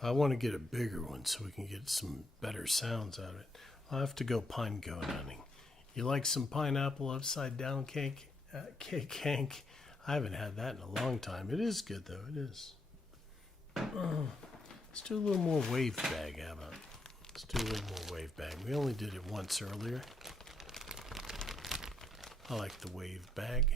I want to get a bigger one so we can get some better sounds out of it. I'll have to go pinecone hunting. You like some pineapple upside down cake? Hank? I haven't had that in a long time. It is good though. It is. Let's do a little more wave bag. How about? Let's do a little more wave bag. We only did it once earlier. I like the wave bag.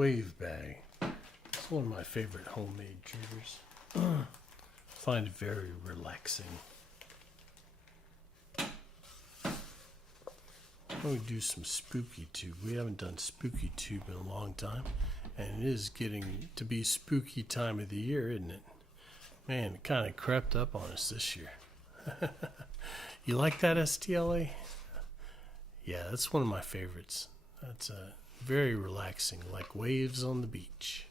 wave bag. It's one of my favorite homemade triggers. Find it very relaxing. We do some spooky tube. We haven't done spooky tube in a long time, and it is getting to be spooky time of the year, isn't it? Man, it kind of crept up on us this year. You like that STLA? Yeah, that's one of my favorites. That's very relaxing, like waves on the beach.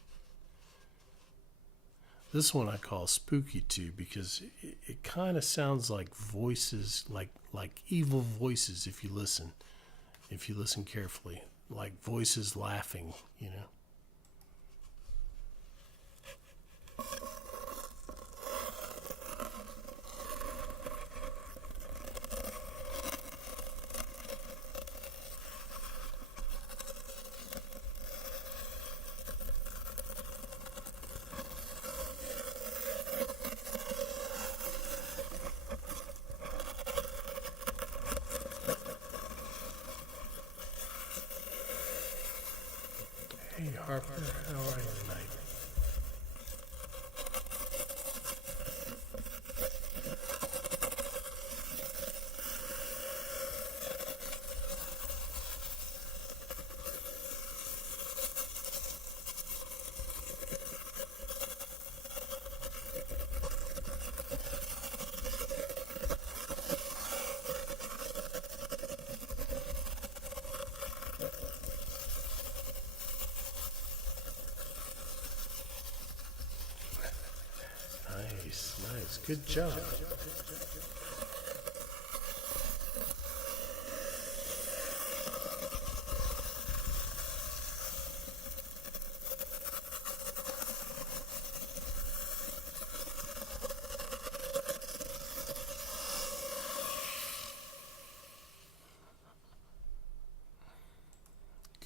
This one I call spooky tube because it kind of sounds like voices, like evil voices if you listen carefully, like voices laughing, you know. Hey Harper, how are you tonight? Nice, good job.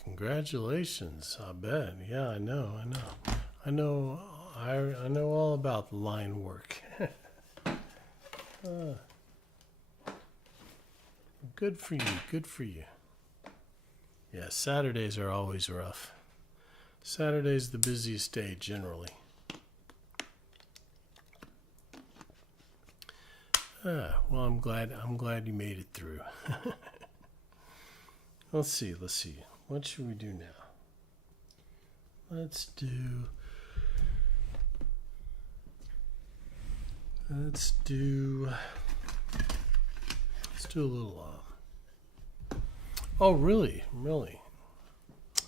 Congratulations, I bet. Yeah, I know. I know all about the line work. Good for you. Yeah, Saturdays are always rough. Saturday's the busiest day generally. Well, I'm glad you made it through. Let's see. What should we do now? Let's do a little oh, really?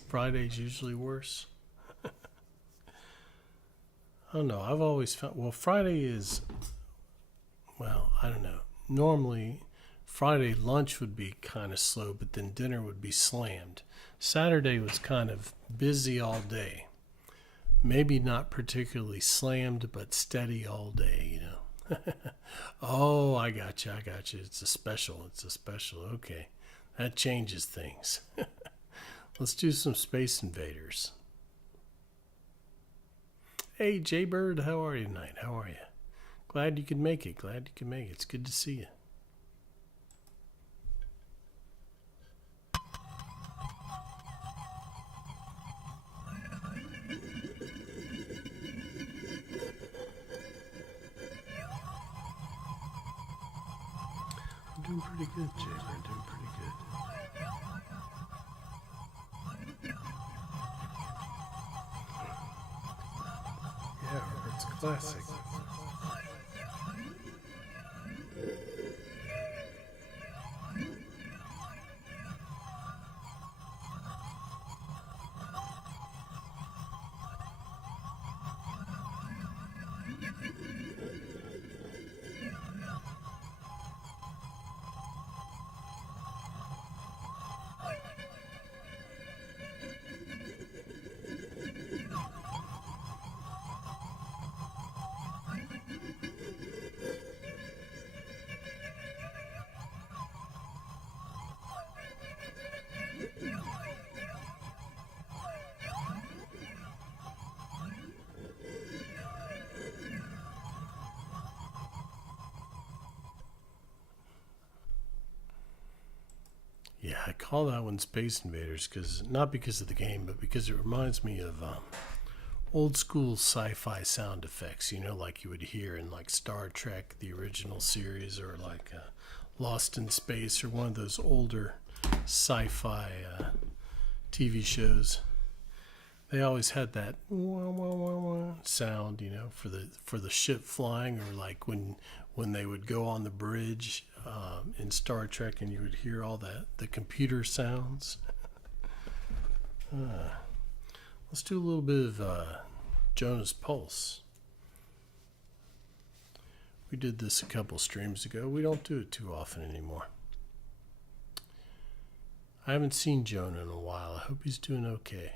Friday's usually worse. I don't know. I've always found, well, Friday is, well, I don't know. Normally, Friday lunch would be kind of slow, but then dinner would be slammed. Saturday was kind of busy all day. Maybe not particularly slammed, but steady all day, you know. Oh, I got you. It's a special. Okay. That changes things. Let's do some Space Invaders. Hey, Jaybird, how are you tonight? How are you? Glad you could make it. It's good to see you. I'm doing pretty good, Jaybird. Doing pretty good. Yeah, Robert's classic. I call that one Space Invaders not because of the game, but because it reminds me of old school sci-fi sound effects. Like you would hear in like Star Trek, the original series, or like Lost in Space, or one of those older sci-fi TV shows. They always had that wah, wah, wah, wah sound, for the ship flying, or like when they would go on the bridge in Star Trek, and you would hear all the computer sounds. Let's do a little bit of Jonah's Pulse. We did this a couple streams ago. We don't do it too often anymore. I haven't seen Jonah in a while. I hope he's doing okay.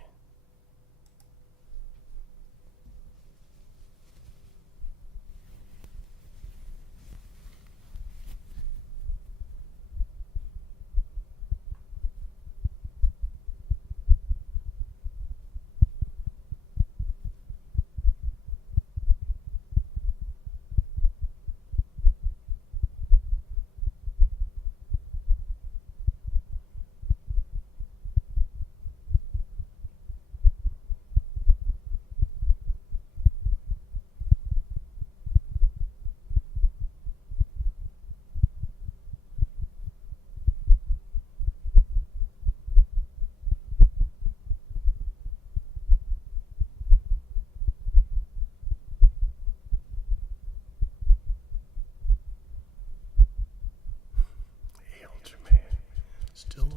Still on.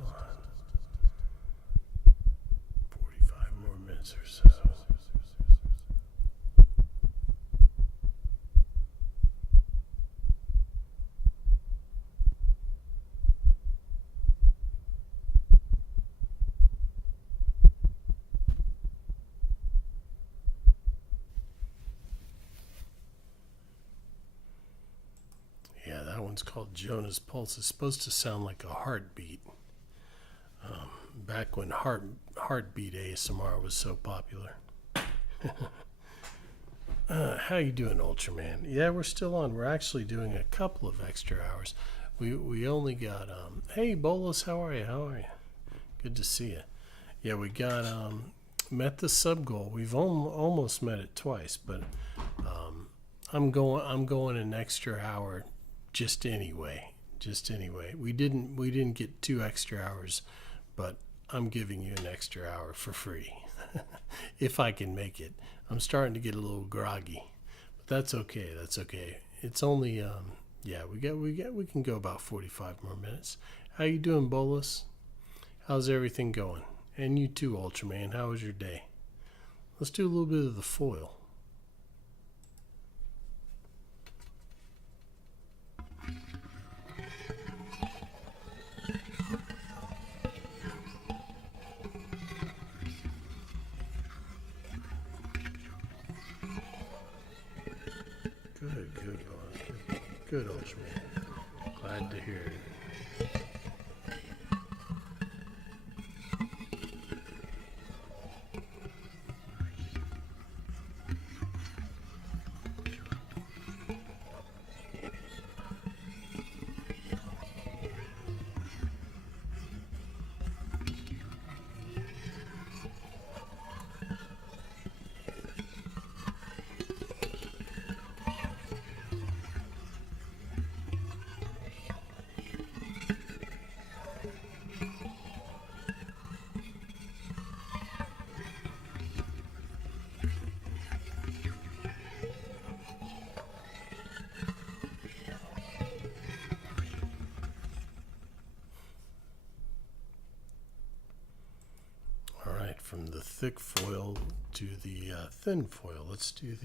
45 more minutes or so. Yeah, that one's called Jonah's Pulse. It's supposed to sound like a heartbeat. Back when heartbeat ASMR was so popular. How you doing, Ultraman? Yeah, we're still on. We're actually doing a couple of extra hours. We only got hey Bolus, how are you? Good to see you. Yeah, we got met the sub goal. We've almost met it twice, but I'm going an extra hour just anyway. We didn't get 2 extra hours, but I'm giving you an extra hour for free. If I can make it. I'm starting to get a little groggy, but that's okay. It's only we can go about 45 more minutes. How you doing, Bolus? How's everything going? And you too, Ultraman. How was your day? Let's do a little bit of the foil. Good, Ultraman. Glad to hear it. From the thick foil to the thin foil. Let's do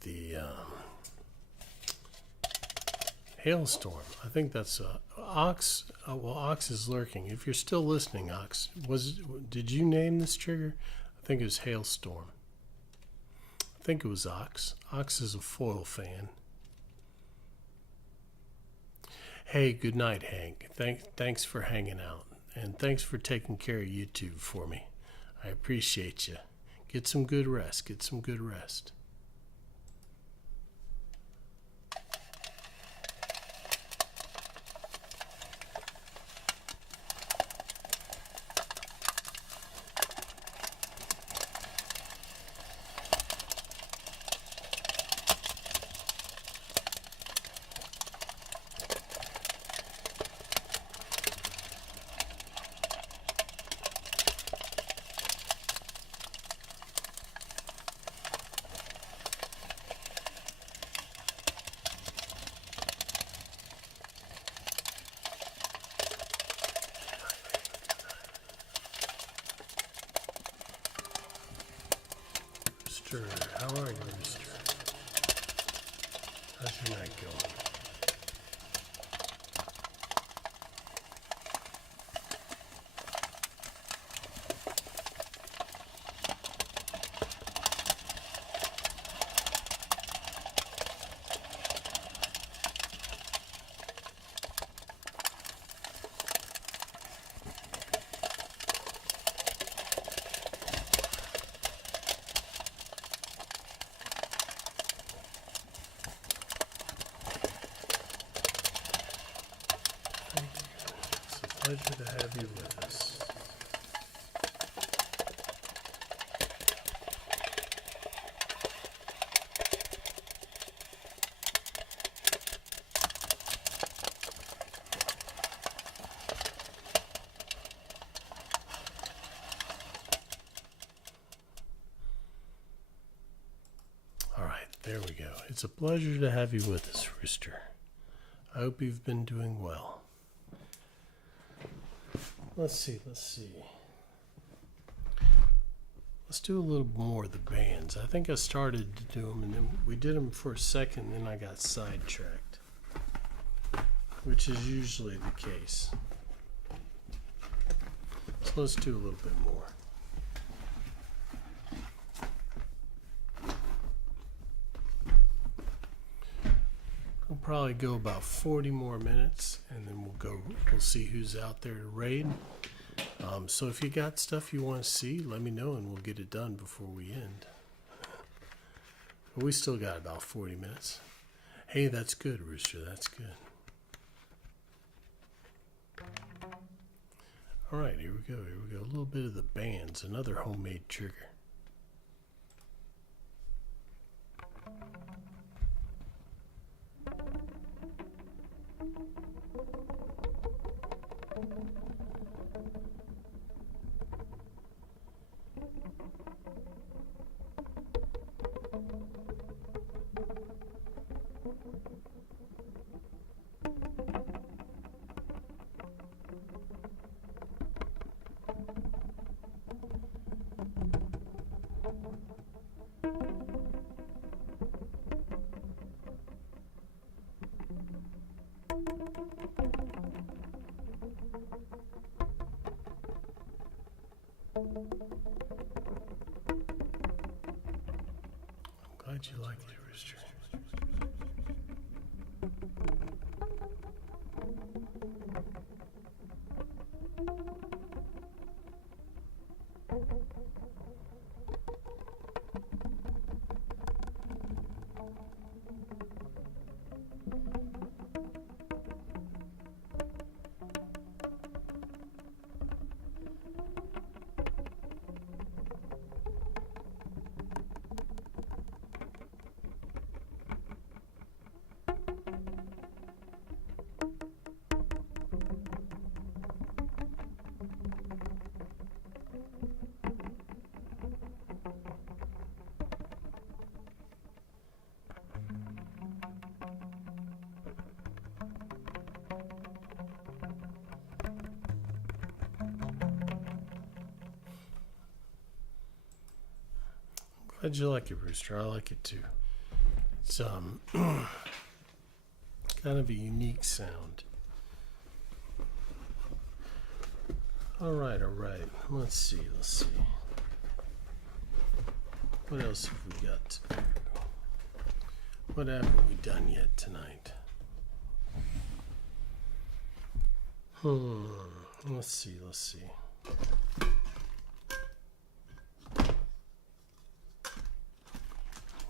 the hailstorm. I think that's Ox. Ox is lurking. If you're still listening, Ox, did you name this trigger? I think it was hailstorm. I think it was Ox. Ox is a foil fan. Hey, good night, Hank. Thanks for hanging out. And thanks for taking care of YouTube for me. I appreciate you. Get some good rest. Pleasure to have you with us. All right, there we go. It's a pleasure to have you with us, Rooster. I hope you've been doing well. Let's see. Let's do a little more of the bands. I think I started to do them, and then we did them for a second, and then I got sidetracked, which is usually the case. So let's do a little bit more. We'll probably go about 40 more minutes, and then we'll see who's out there to raid. So if you got stuff you want to see, let me know and we'll get it done before we end. But we still got about 40 minutes. Hey, that's good, Rooster. That's good. All right, here we go. A little bit of the bands, another homemade trigger. Glad you like it, Rooster. Glad you like it, Rooster. I like it too. It's kind of a unique sound. All right. Let's see. What else have we got to do? What haven't we done yet tonight? Let's see.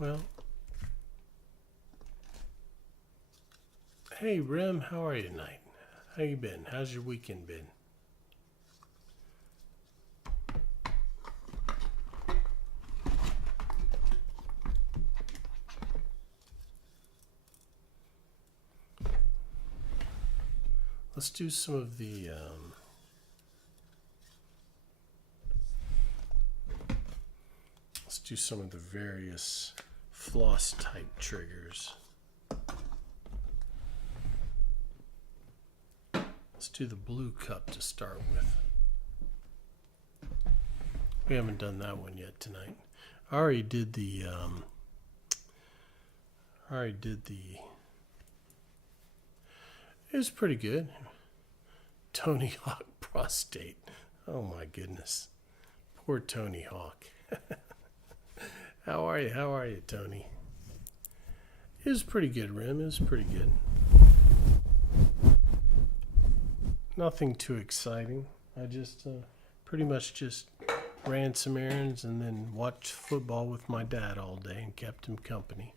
Well, hey, Rem, how are you tonight? How you been? How's your weekend been? Let's do some of the various floss type triggers. Let's do the blue cup to start with. We haven't done that one yet tonight. I already did the it was pretty good. Tony Hawk prostate. Oh my goodness. Poor Tony Hawk. How are you, Tony? It was pretty good, Rim. It was pretty good. Nothing too exciting. I just pretty much just ran some errands and then watched football with my dad all day and kept him company.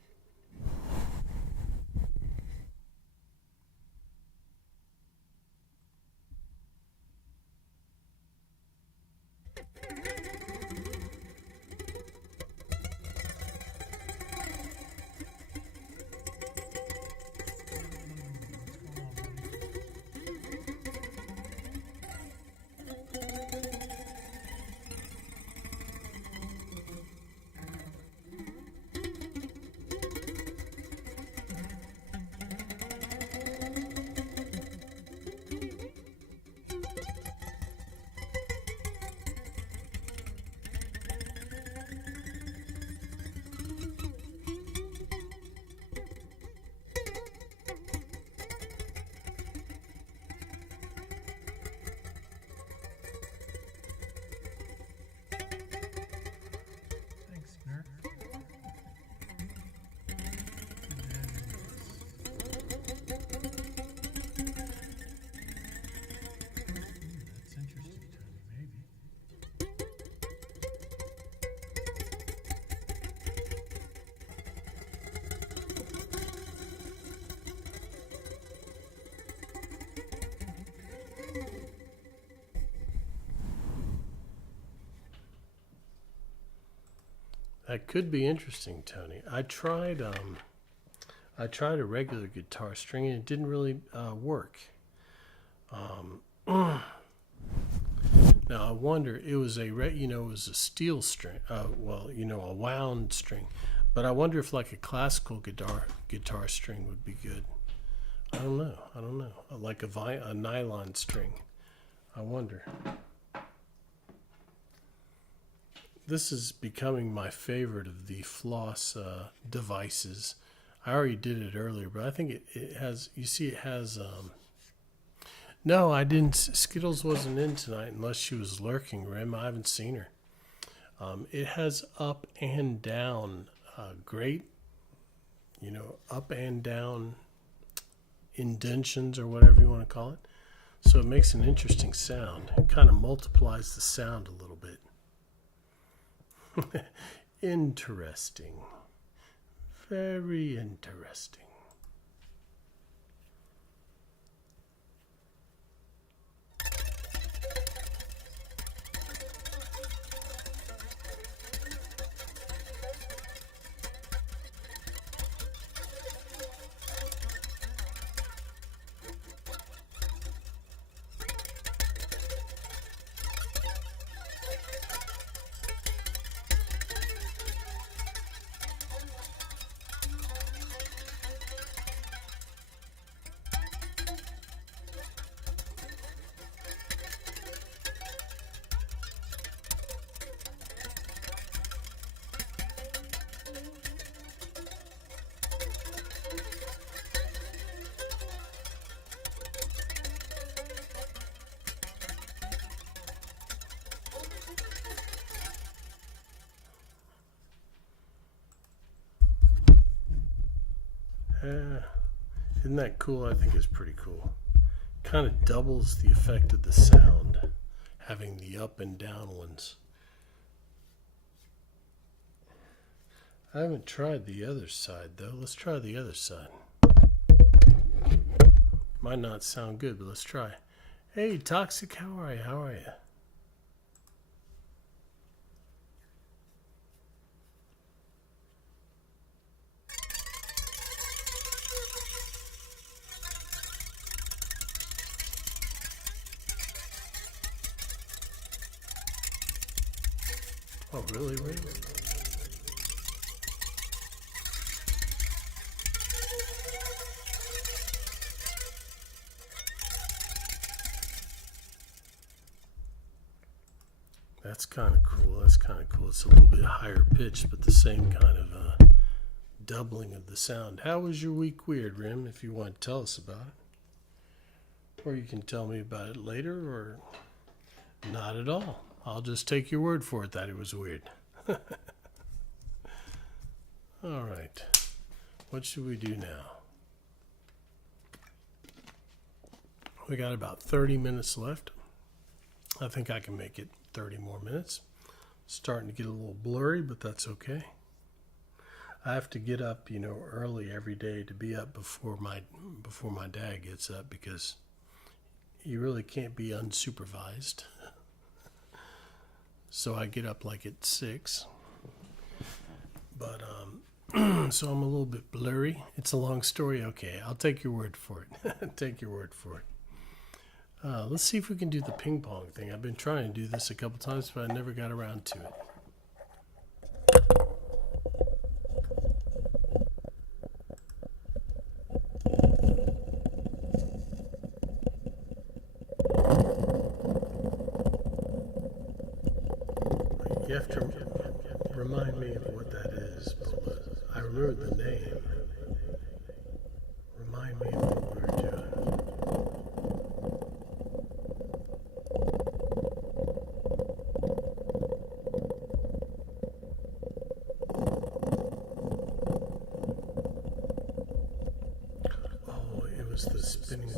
That could be interesting, Tony. I tried a regular guitar string and it didn't really work. Now I wonder, it was it was a steel string, a wound string, but I wonder if like a classical guitar string would be good. I don't know. Like a nylon string. I wonder. This is becoming my favorite of the floss devices. I already did it earlier, but I think it has, you see it has, no, I didn't, Skittles wasn't in tonight unless she was lurking, Rim. I haven't seen her. It has up and down, great, up and down indentions or whatever you want to call it. So it makes an interesting sound. It kind of multiplies the sound a little bit. Interesting. Very interesting. Isn't that cool? I think it's pretty cool. Kind of doubles the effect of the sound, having the up and down ones. I haven't tried the other side though. Let's try the other side. Might not sound good, but let's try. Hey, Toxic, how are you? How are you? Oh, really? Really? That's kind of cool. That's kind of cool. It's a little bit higher pitched, but the same kind of doubling of the sound. How was your week weird, Rim, if you want to tell us about it? Or you can tell me about it later, or not at all. I'll just take your word for it that it was weird. All right. What should we do now? We got about 30 minutes left. I think I can make it 30 more minutes. Starting to get a little blurry, but that's okay. I have to get up, early every day to be up before my dad gets up, because you really can't be unsupervised. So I get up like at 6. But so I'm a little bit blurry. It's a long story. Okay, I'll take your word for it. Take your word for it. Let's see if we can do the ping pong thing. I've been trying to do this a couple times, but I never got around to it. You have to remind me of what that is. I remember the name. Remind me of what we were doing. Oh, it was the spinning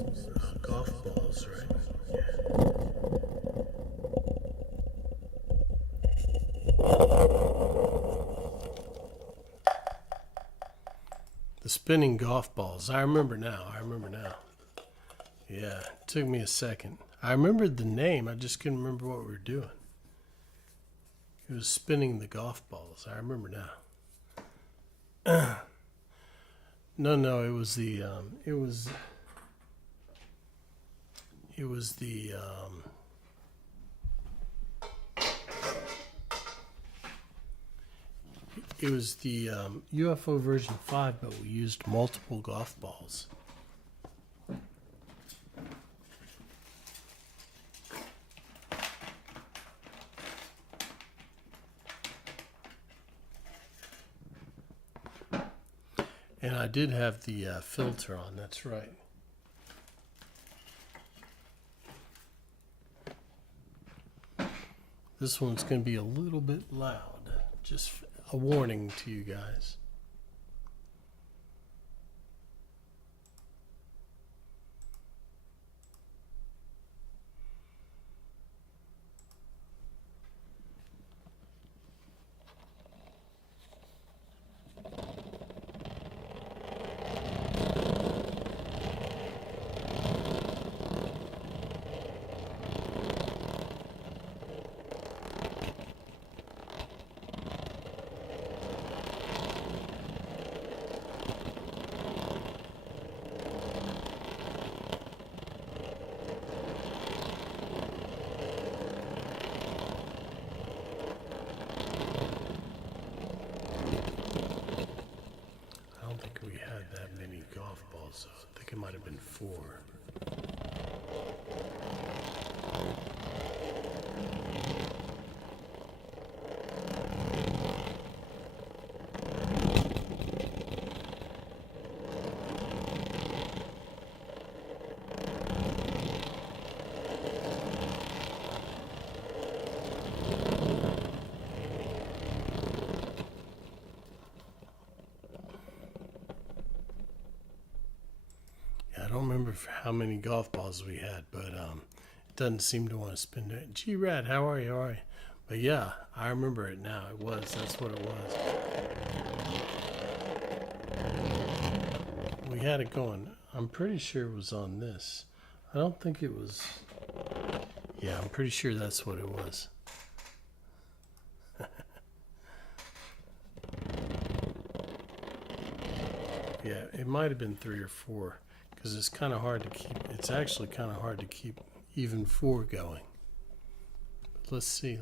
golf balls, right? The spinning golf balls. I remember now. Yeah, it took me a second. I remembered the name. I just couldn't remember what we were doing. It was spinning the golf balls. I remember now. No, it was the it was the UFO version 5, but we used multiple golf balls. And I did have the filter on, that's right. This one's going to be a little bit loud. Just a warning to you guys. So I think it might have been 4. I don't remember how many golf balls we had, but it doesn't seem to want to spin it. G-Rad, how are you? But yeah, I remember it now. That's what it was. We had it going. I'm pretty sure it was on this. I don't think it was. Yeah, I'm pretty sure that's what it was. Yeah, it might have been 3 or 4. Because it's kind of hard to keep, it's actually kind of hard to keep even 4 going. But let's see.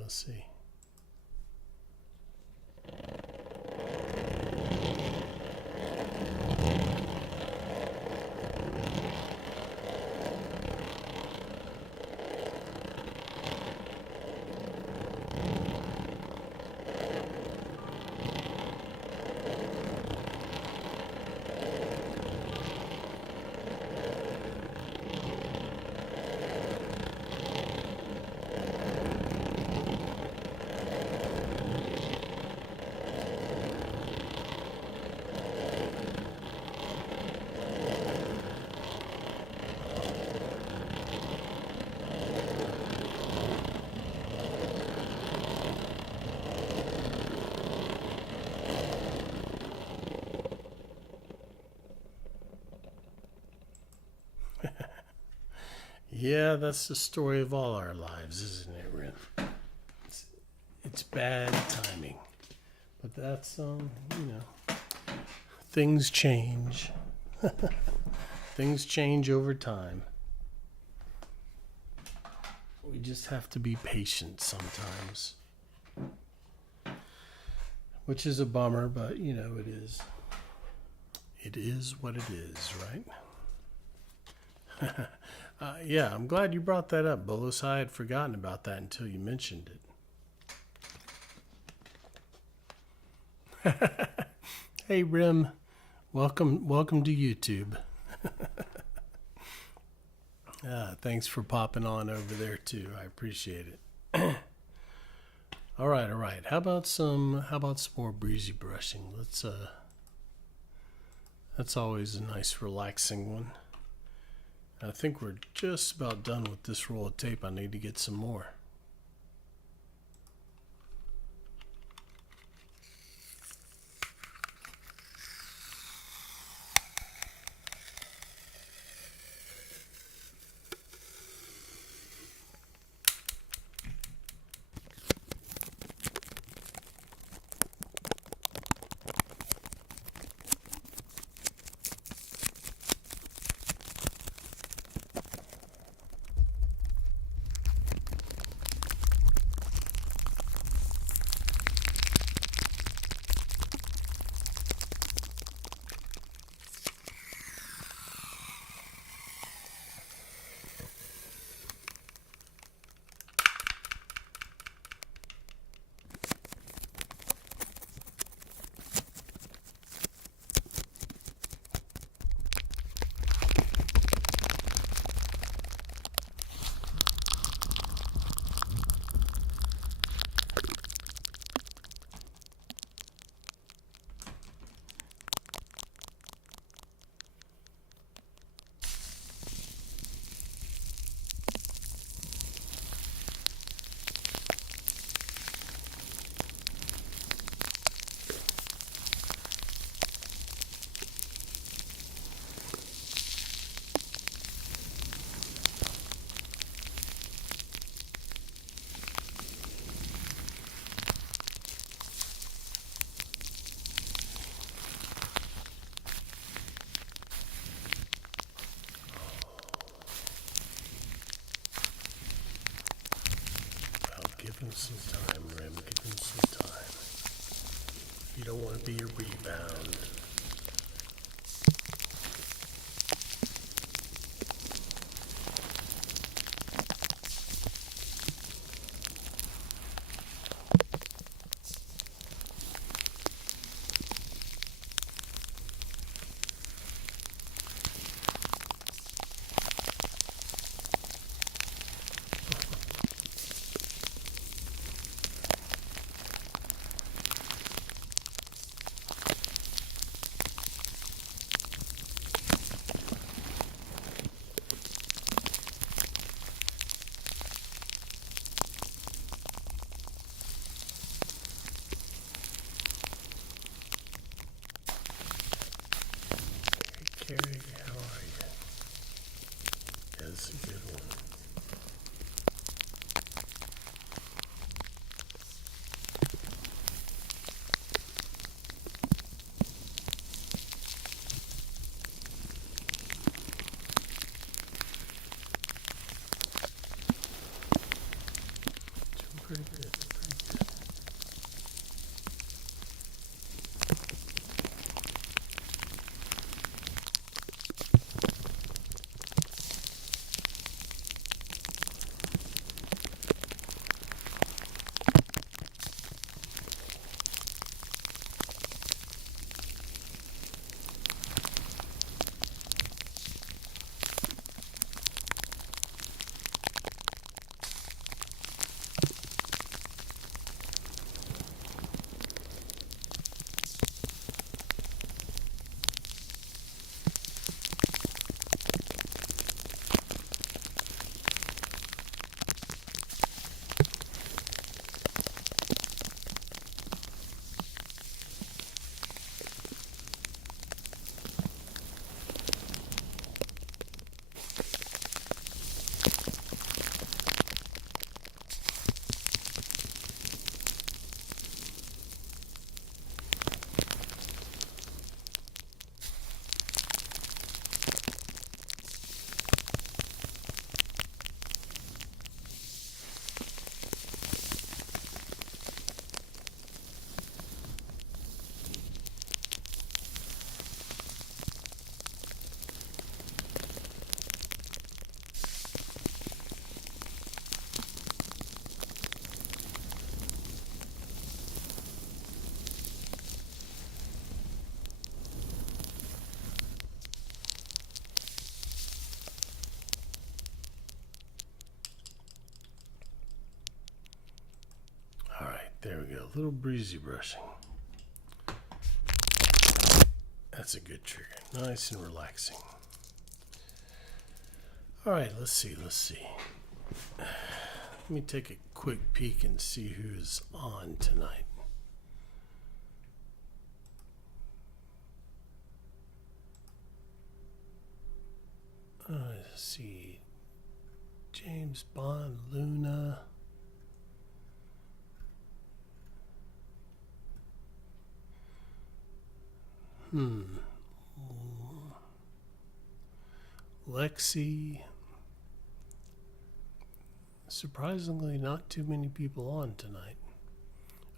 Yeah, that's the story of all our lives, isn't it, Rin? It's bad timing. But that's, things change. Things change over time. We just have to be patient sometimes. Which is a bummer, but, it is. It is what it is, right? Yeah, I'm glad you brought that up, Bolos. I had forgotten about that until you mentioned it. Hey, Rim. Welcome to YouTube. Thanks for popping on over there, too. I appreciate it. All right. How about some more breezy brushing? That's always a nice, relaxing one. I think we're just about done with this roll of tape. I need to get some more. Give him some time, Rim. Give him some time. You don't want to be a rebound. Carrie, how are you? That's a good one. Doing pretty good. Pretty good. All right, there we go. A little breezy brushing. That's a good trigger. Nice and relaxing. All right, let's see. Let me take a quick peek and see who's on tonight. Let's see. James Bond, Luna. Lexi. Surprisingly, not too many people on tonight.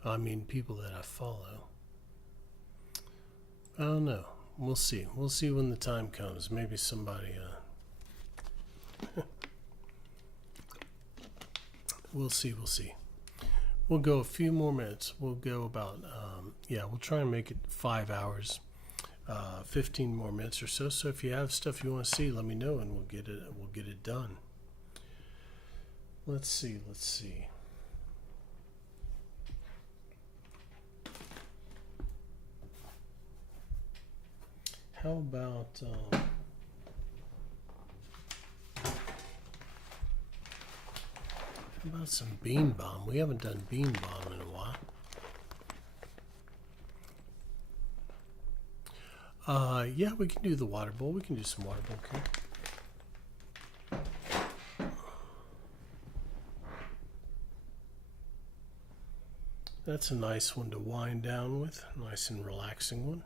I mean, people that I follow. I don't know. We'll see. We'll see when the time comes. Maybe somebody. We'll see. We'll go a few more minutes. We'll go about. We'll try and make it 5 hours. 15 more minutes or so. So if you have stuff you want to see, let me know and we'll get it done. Let's see. How about some bean balm? We haven't done bean balm in a while. Yeah, we can do the water bowl. We can do some water bowl care. That's a nice one to wind down with. Nice and relaxing one.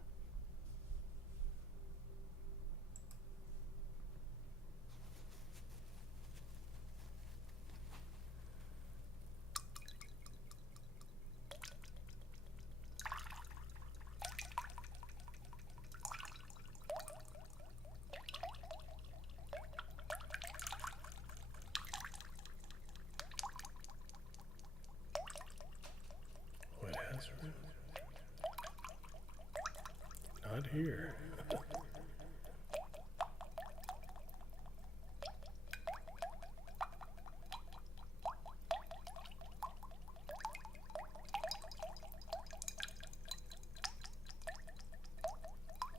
here.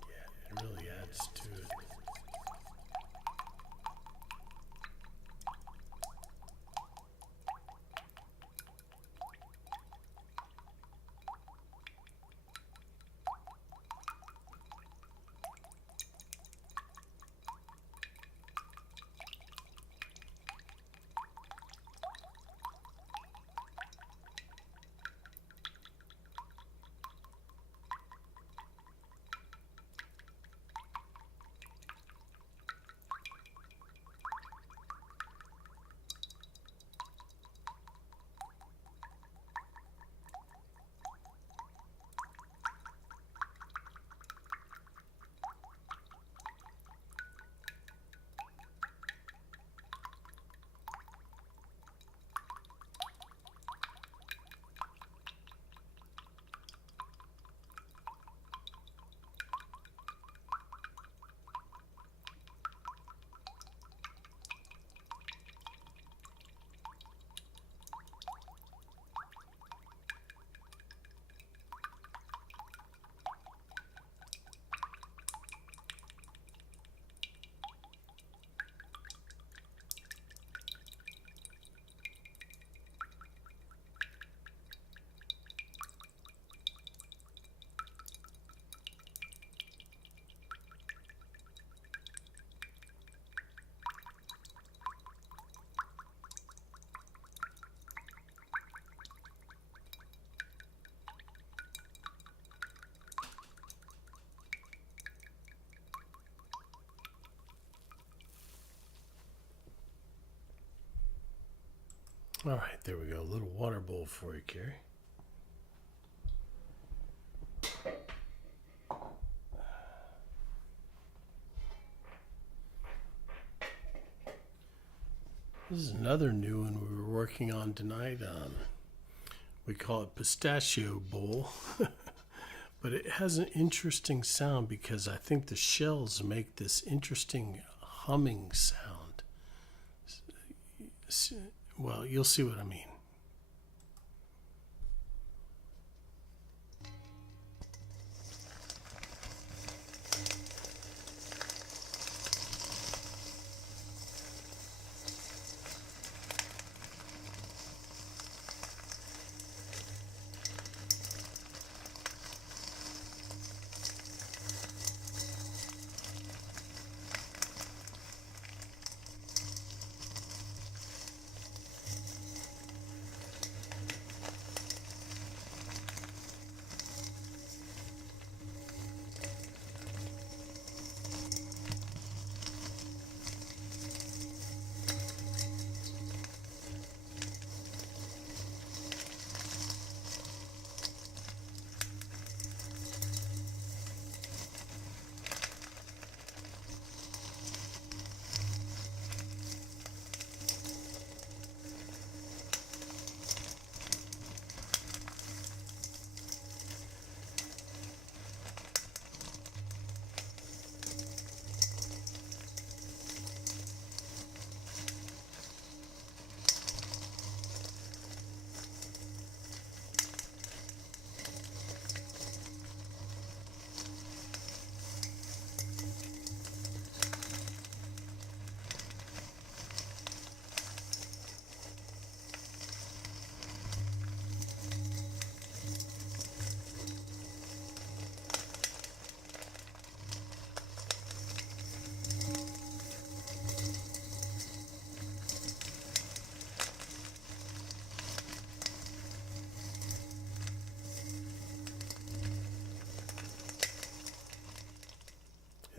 Yeah, it really adds to it. All right, there we go. A little water bowl for you, Carrie. This is another new one we were working on tonight. We call it Pistachio Bowl, but it has an interesting sound because I think the shells make this interesting humming sound. Well, you'll see what I mean.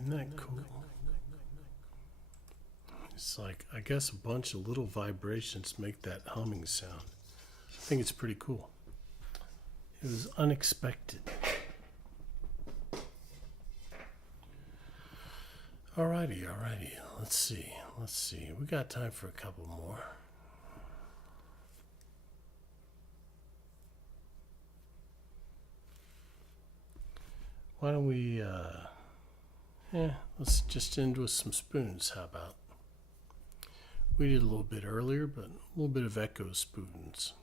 Isn't that cool? It's like, I guess a bunch of little vibrations make that humming sound. I think it's pretty cool. It was unexpected. Alrighty. Let's see. We got time for a couple more. Why don't we, let's just end with some spoons. How about? We did a little bit earlier, but a little bit of echo spoons.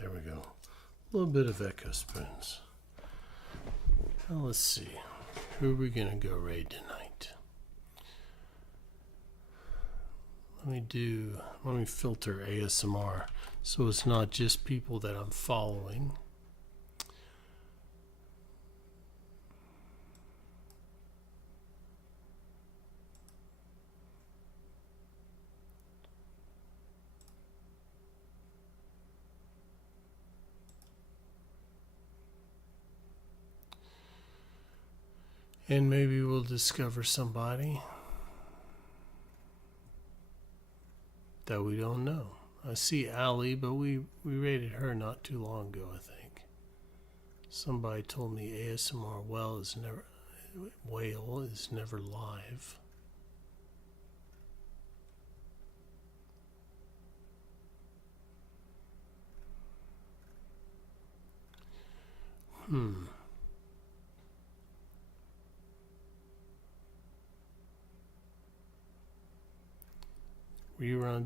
There we go. A little bit of echo spoons. Now let's see. Who are we going to go raid tonight? Let me filter ASMR so it's not just people that I'm following. And maybe we'll discover somebody that we don't know. I see Allie, but we rated her not too long ago, I think. Somebody told me ASMR whale is never live.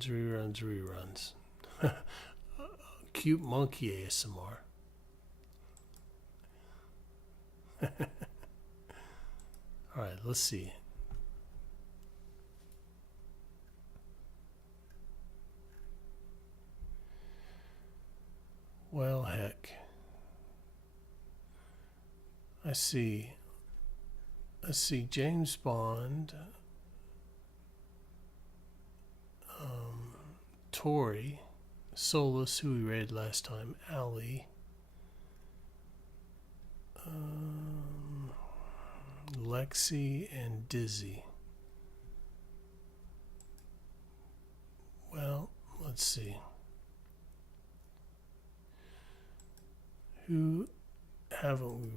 Reruns. Cute monkey ASMR. Alright, let's see. Well, heck. I see James Bond, Tori, Solus, who we raided last time, Allie, Lexi, and Dizzy. Well, let's see. Who haven't we?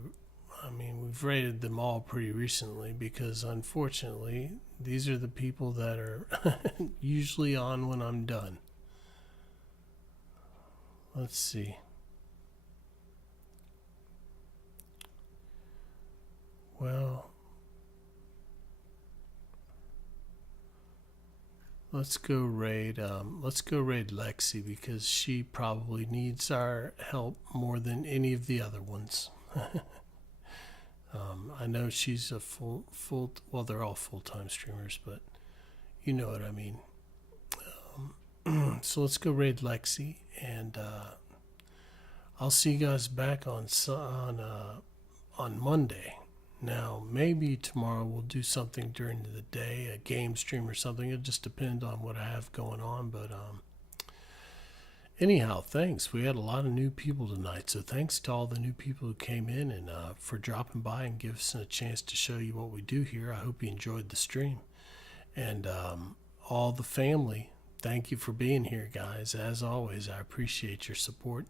I mean, we've rated them all pretty recently because, unfortunately, these are the people that are usually on when I'm done. Let's see. Well, let's go raid Lexi because she probably needs our help more than any of the other ones. I know she's a well, they're all full-time streamers, but you know what I mean. So let's go raid Lexi and I'll see you guys back on Monday. Now, maybe tomorrow we'll do something during the day, a game stream or something. It just depends on what I have going on. But anyhow, thanks. We had a lot of new people tonight, so thanks to all the new people who came in and for dropping by and give us a chance to show you what we do here. I hope you enjoyed the stream. And all the family, thank you for being here, guys. As always, I appreciate your support.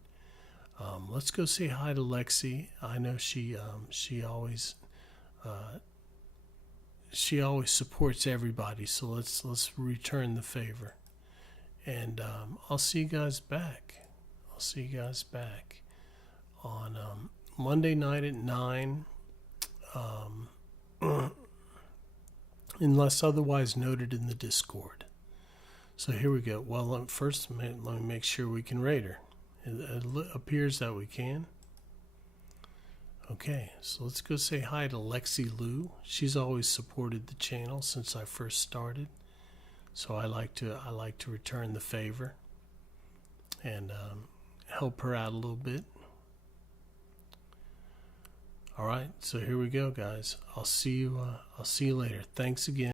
Let's go say hi to Lexi. I know she always supports everybody, so let's return the favor. And I'll see you guys back. I'll see you guys back on Monday night at 9, unless otherwise noted in the Discord. So here we go. Well, first let me make sure we can rate her. It appears that we can. Okay, so let's go say hi to Lexi Lou. She's always supported the channel since I first started, so I like to return the favor and help her out a little bit. All right, so here we go, guys. I'll see you later. Thanks again.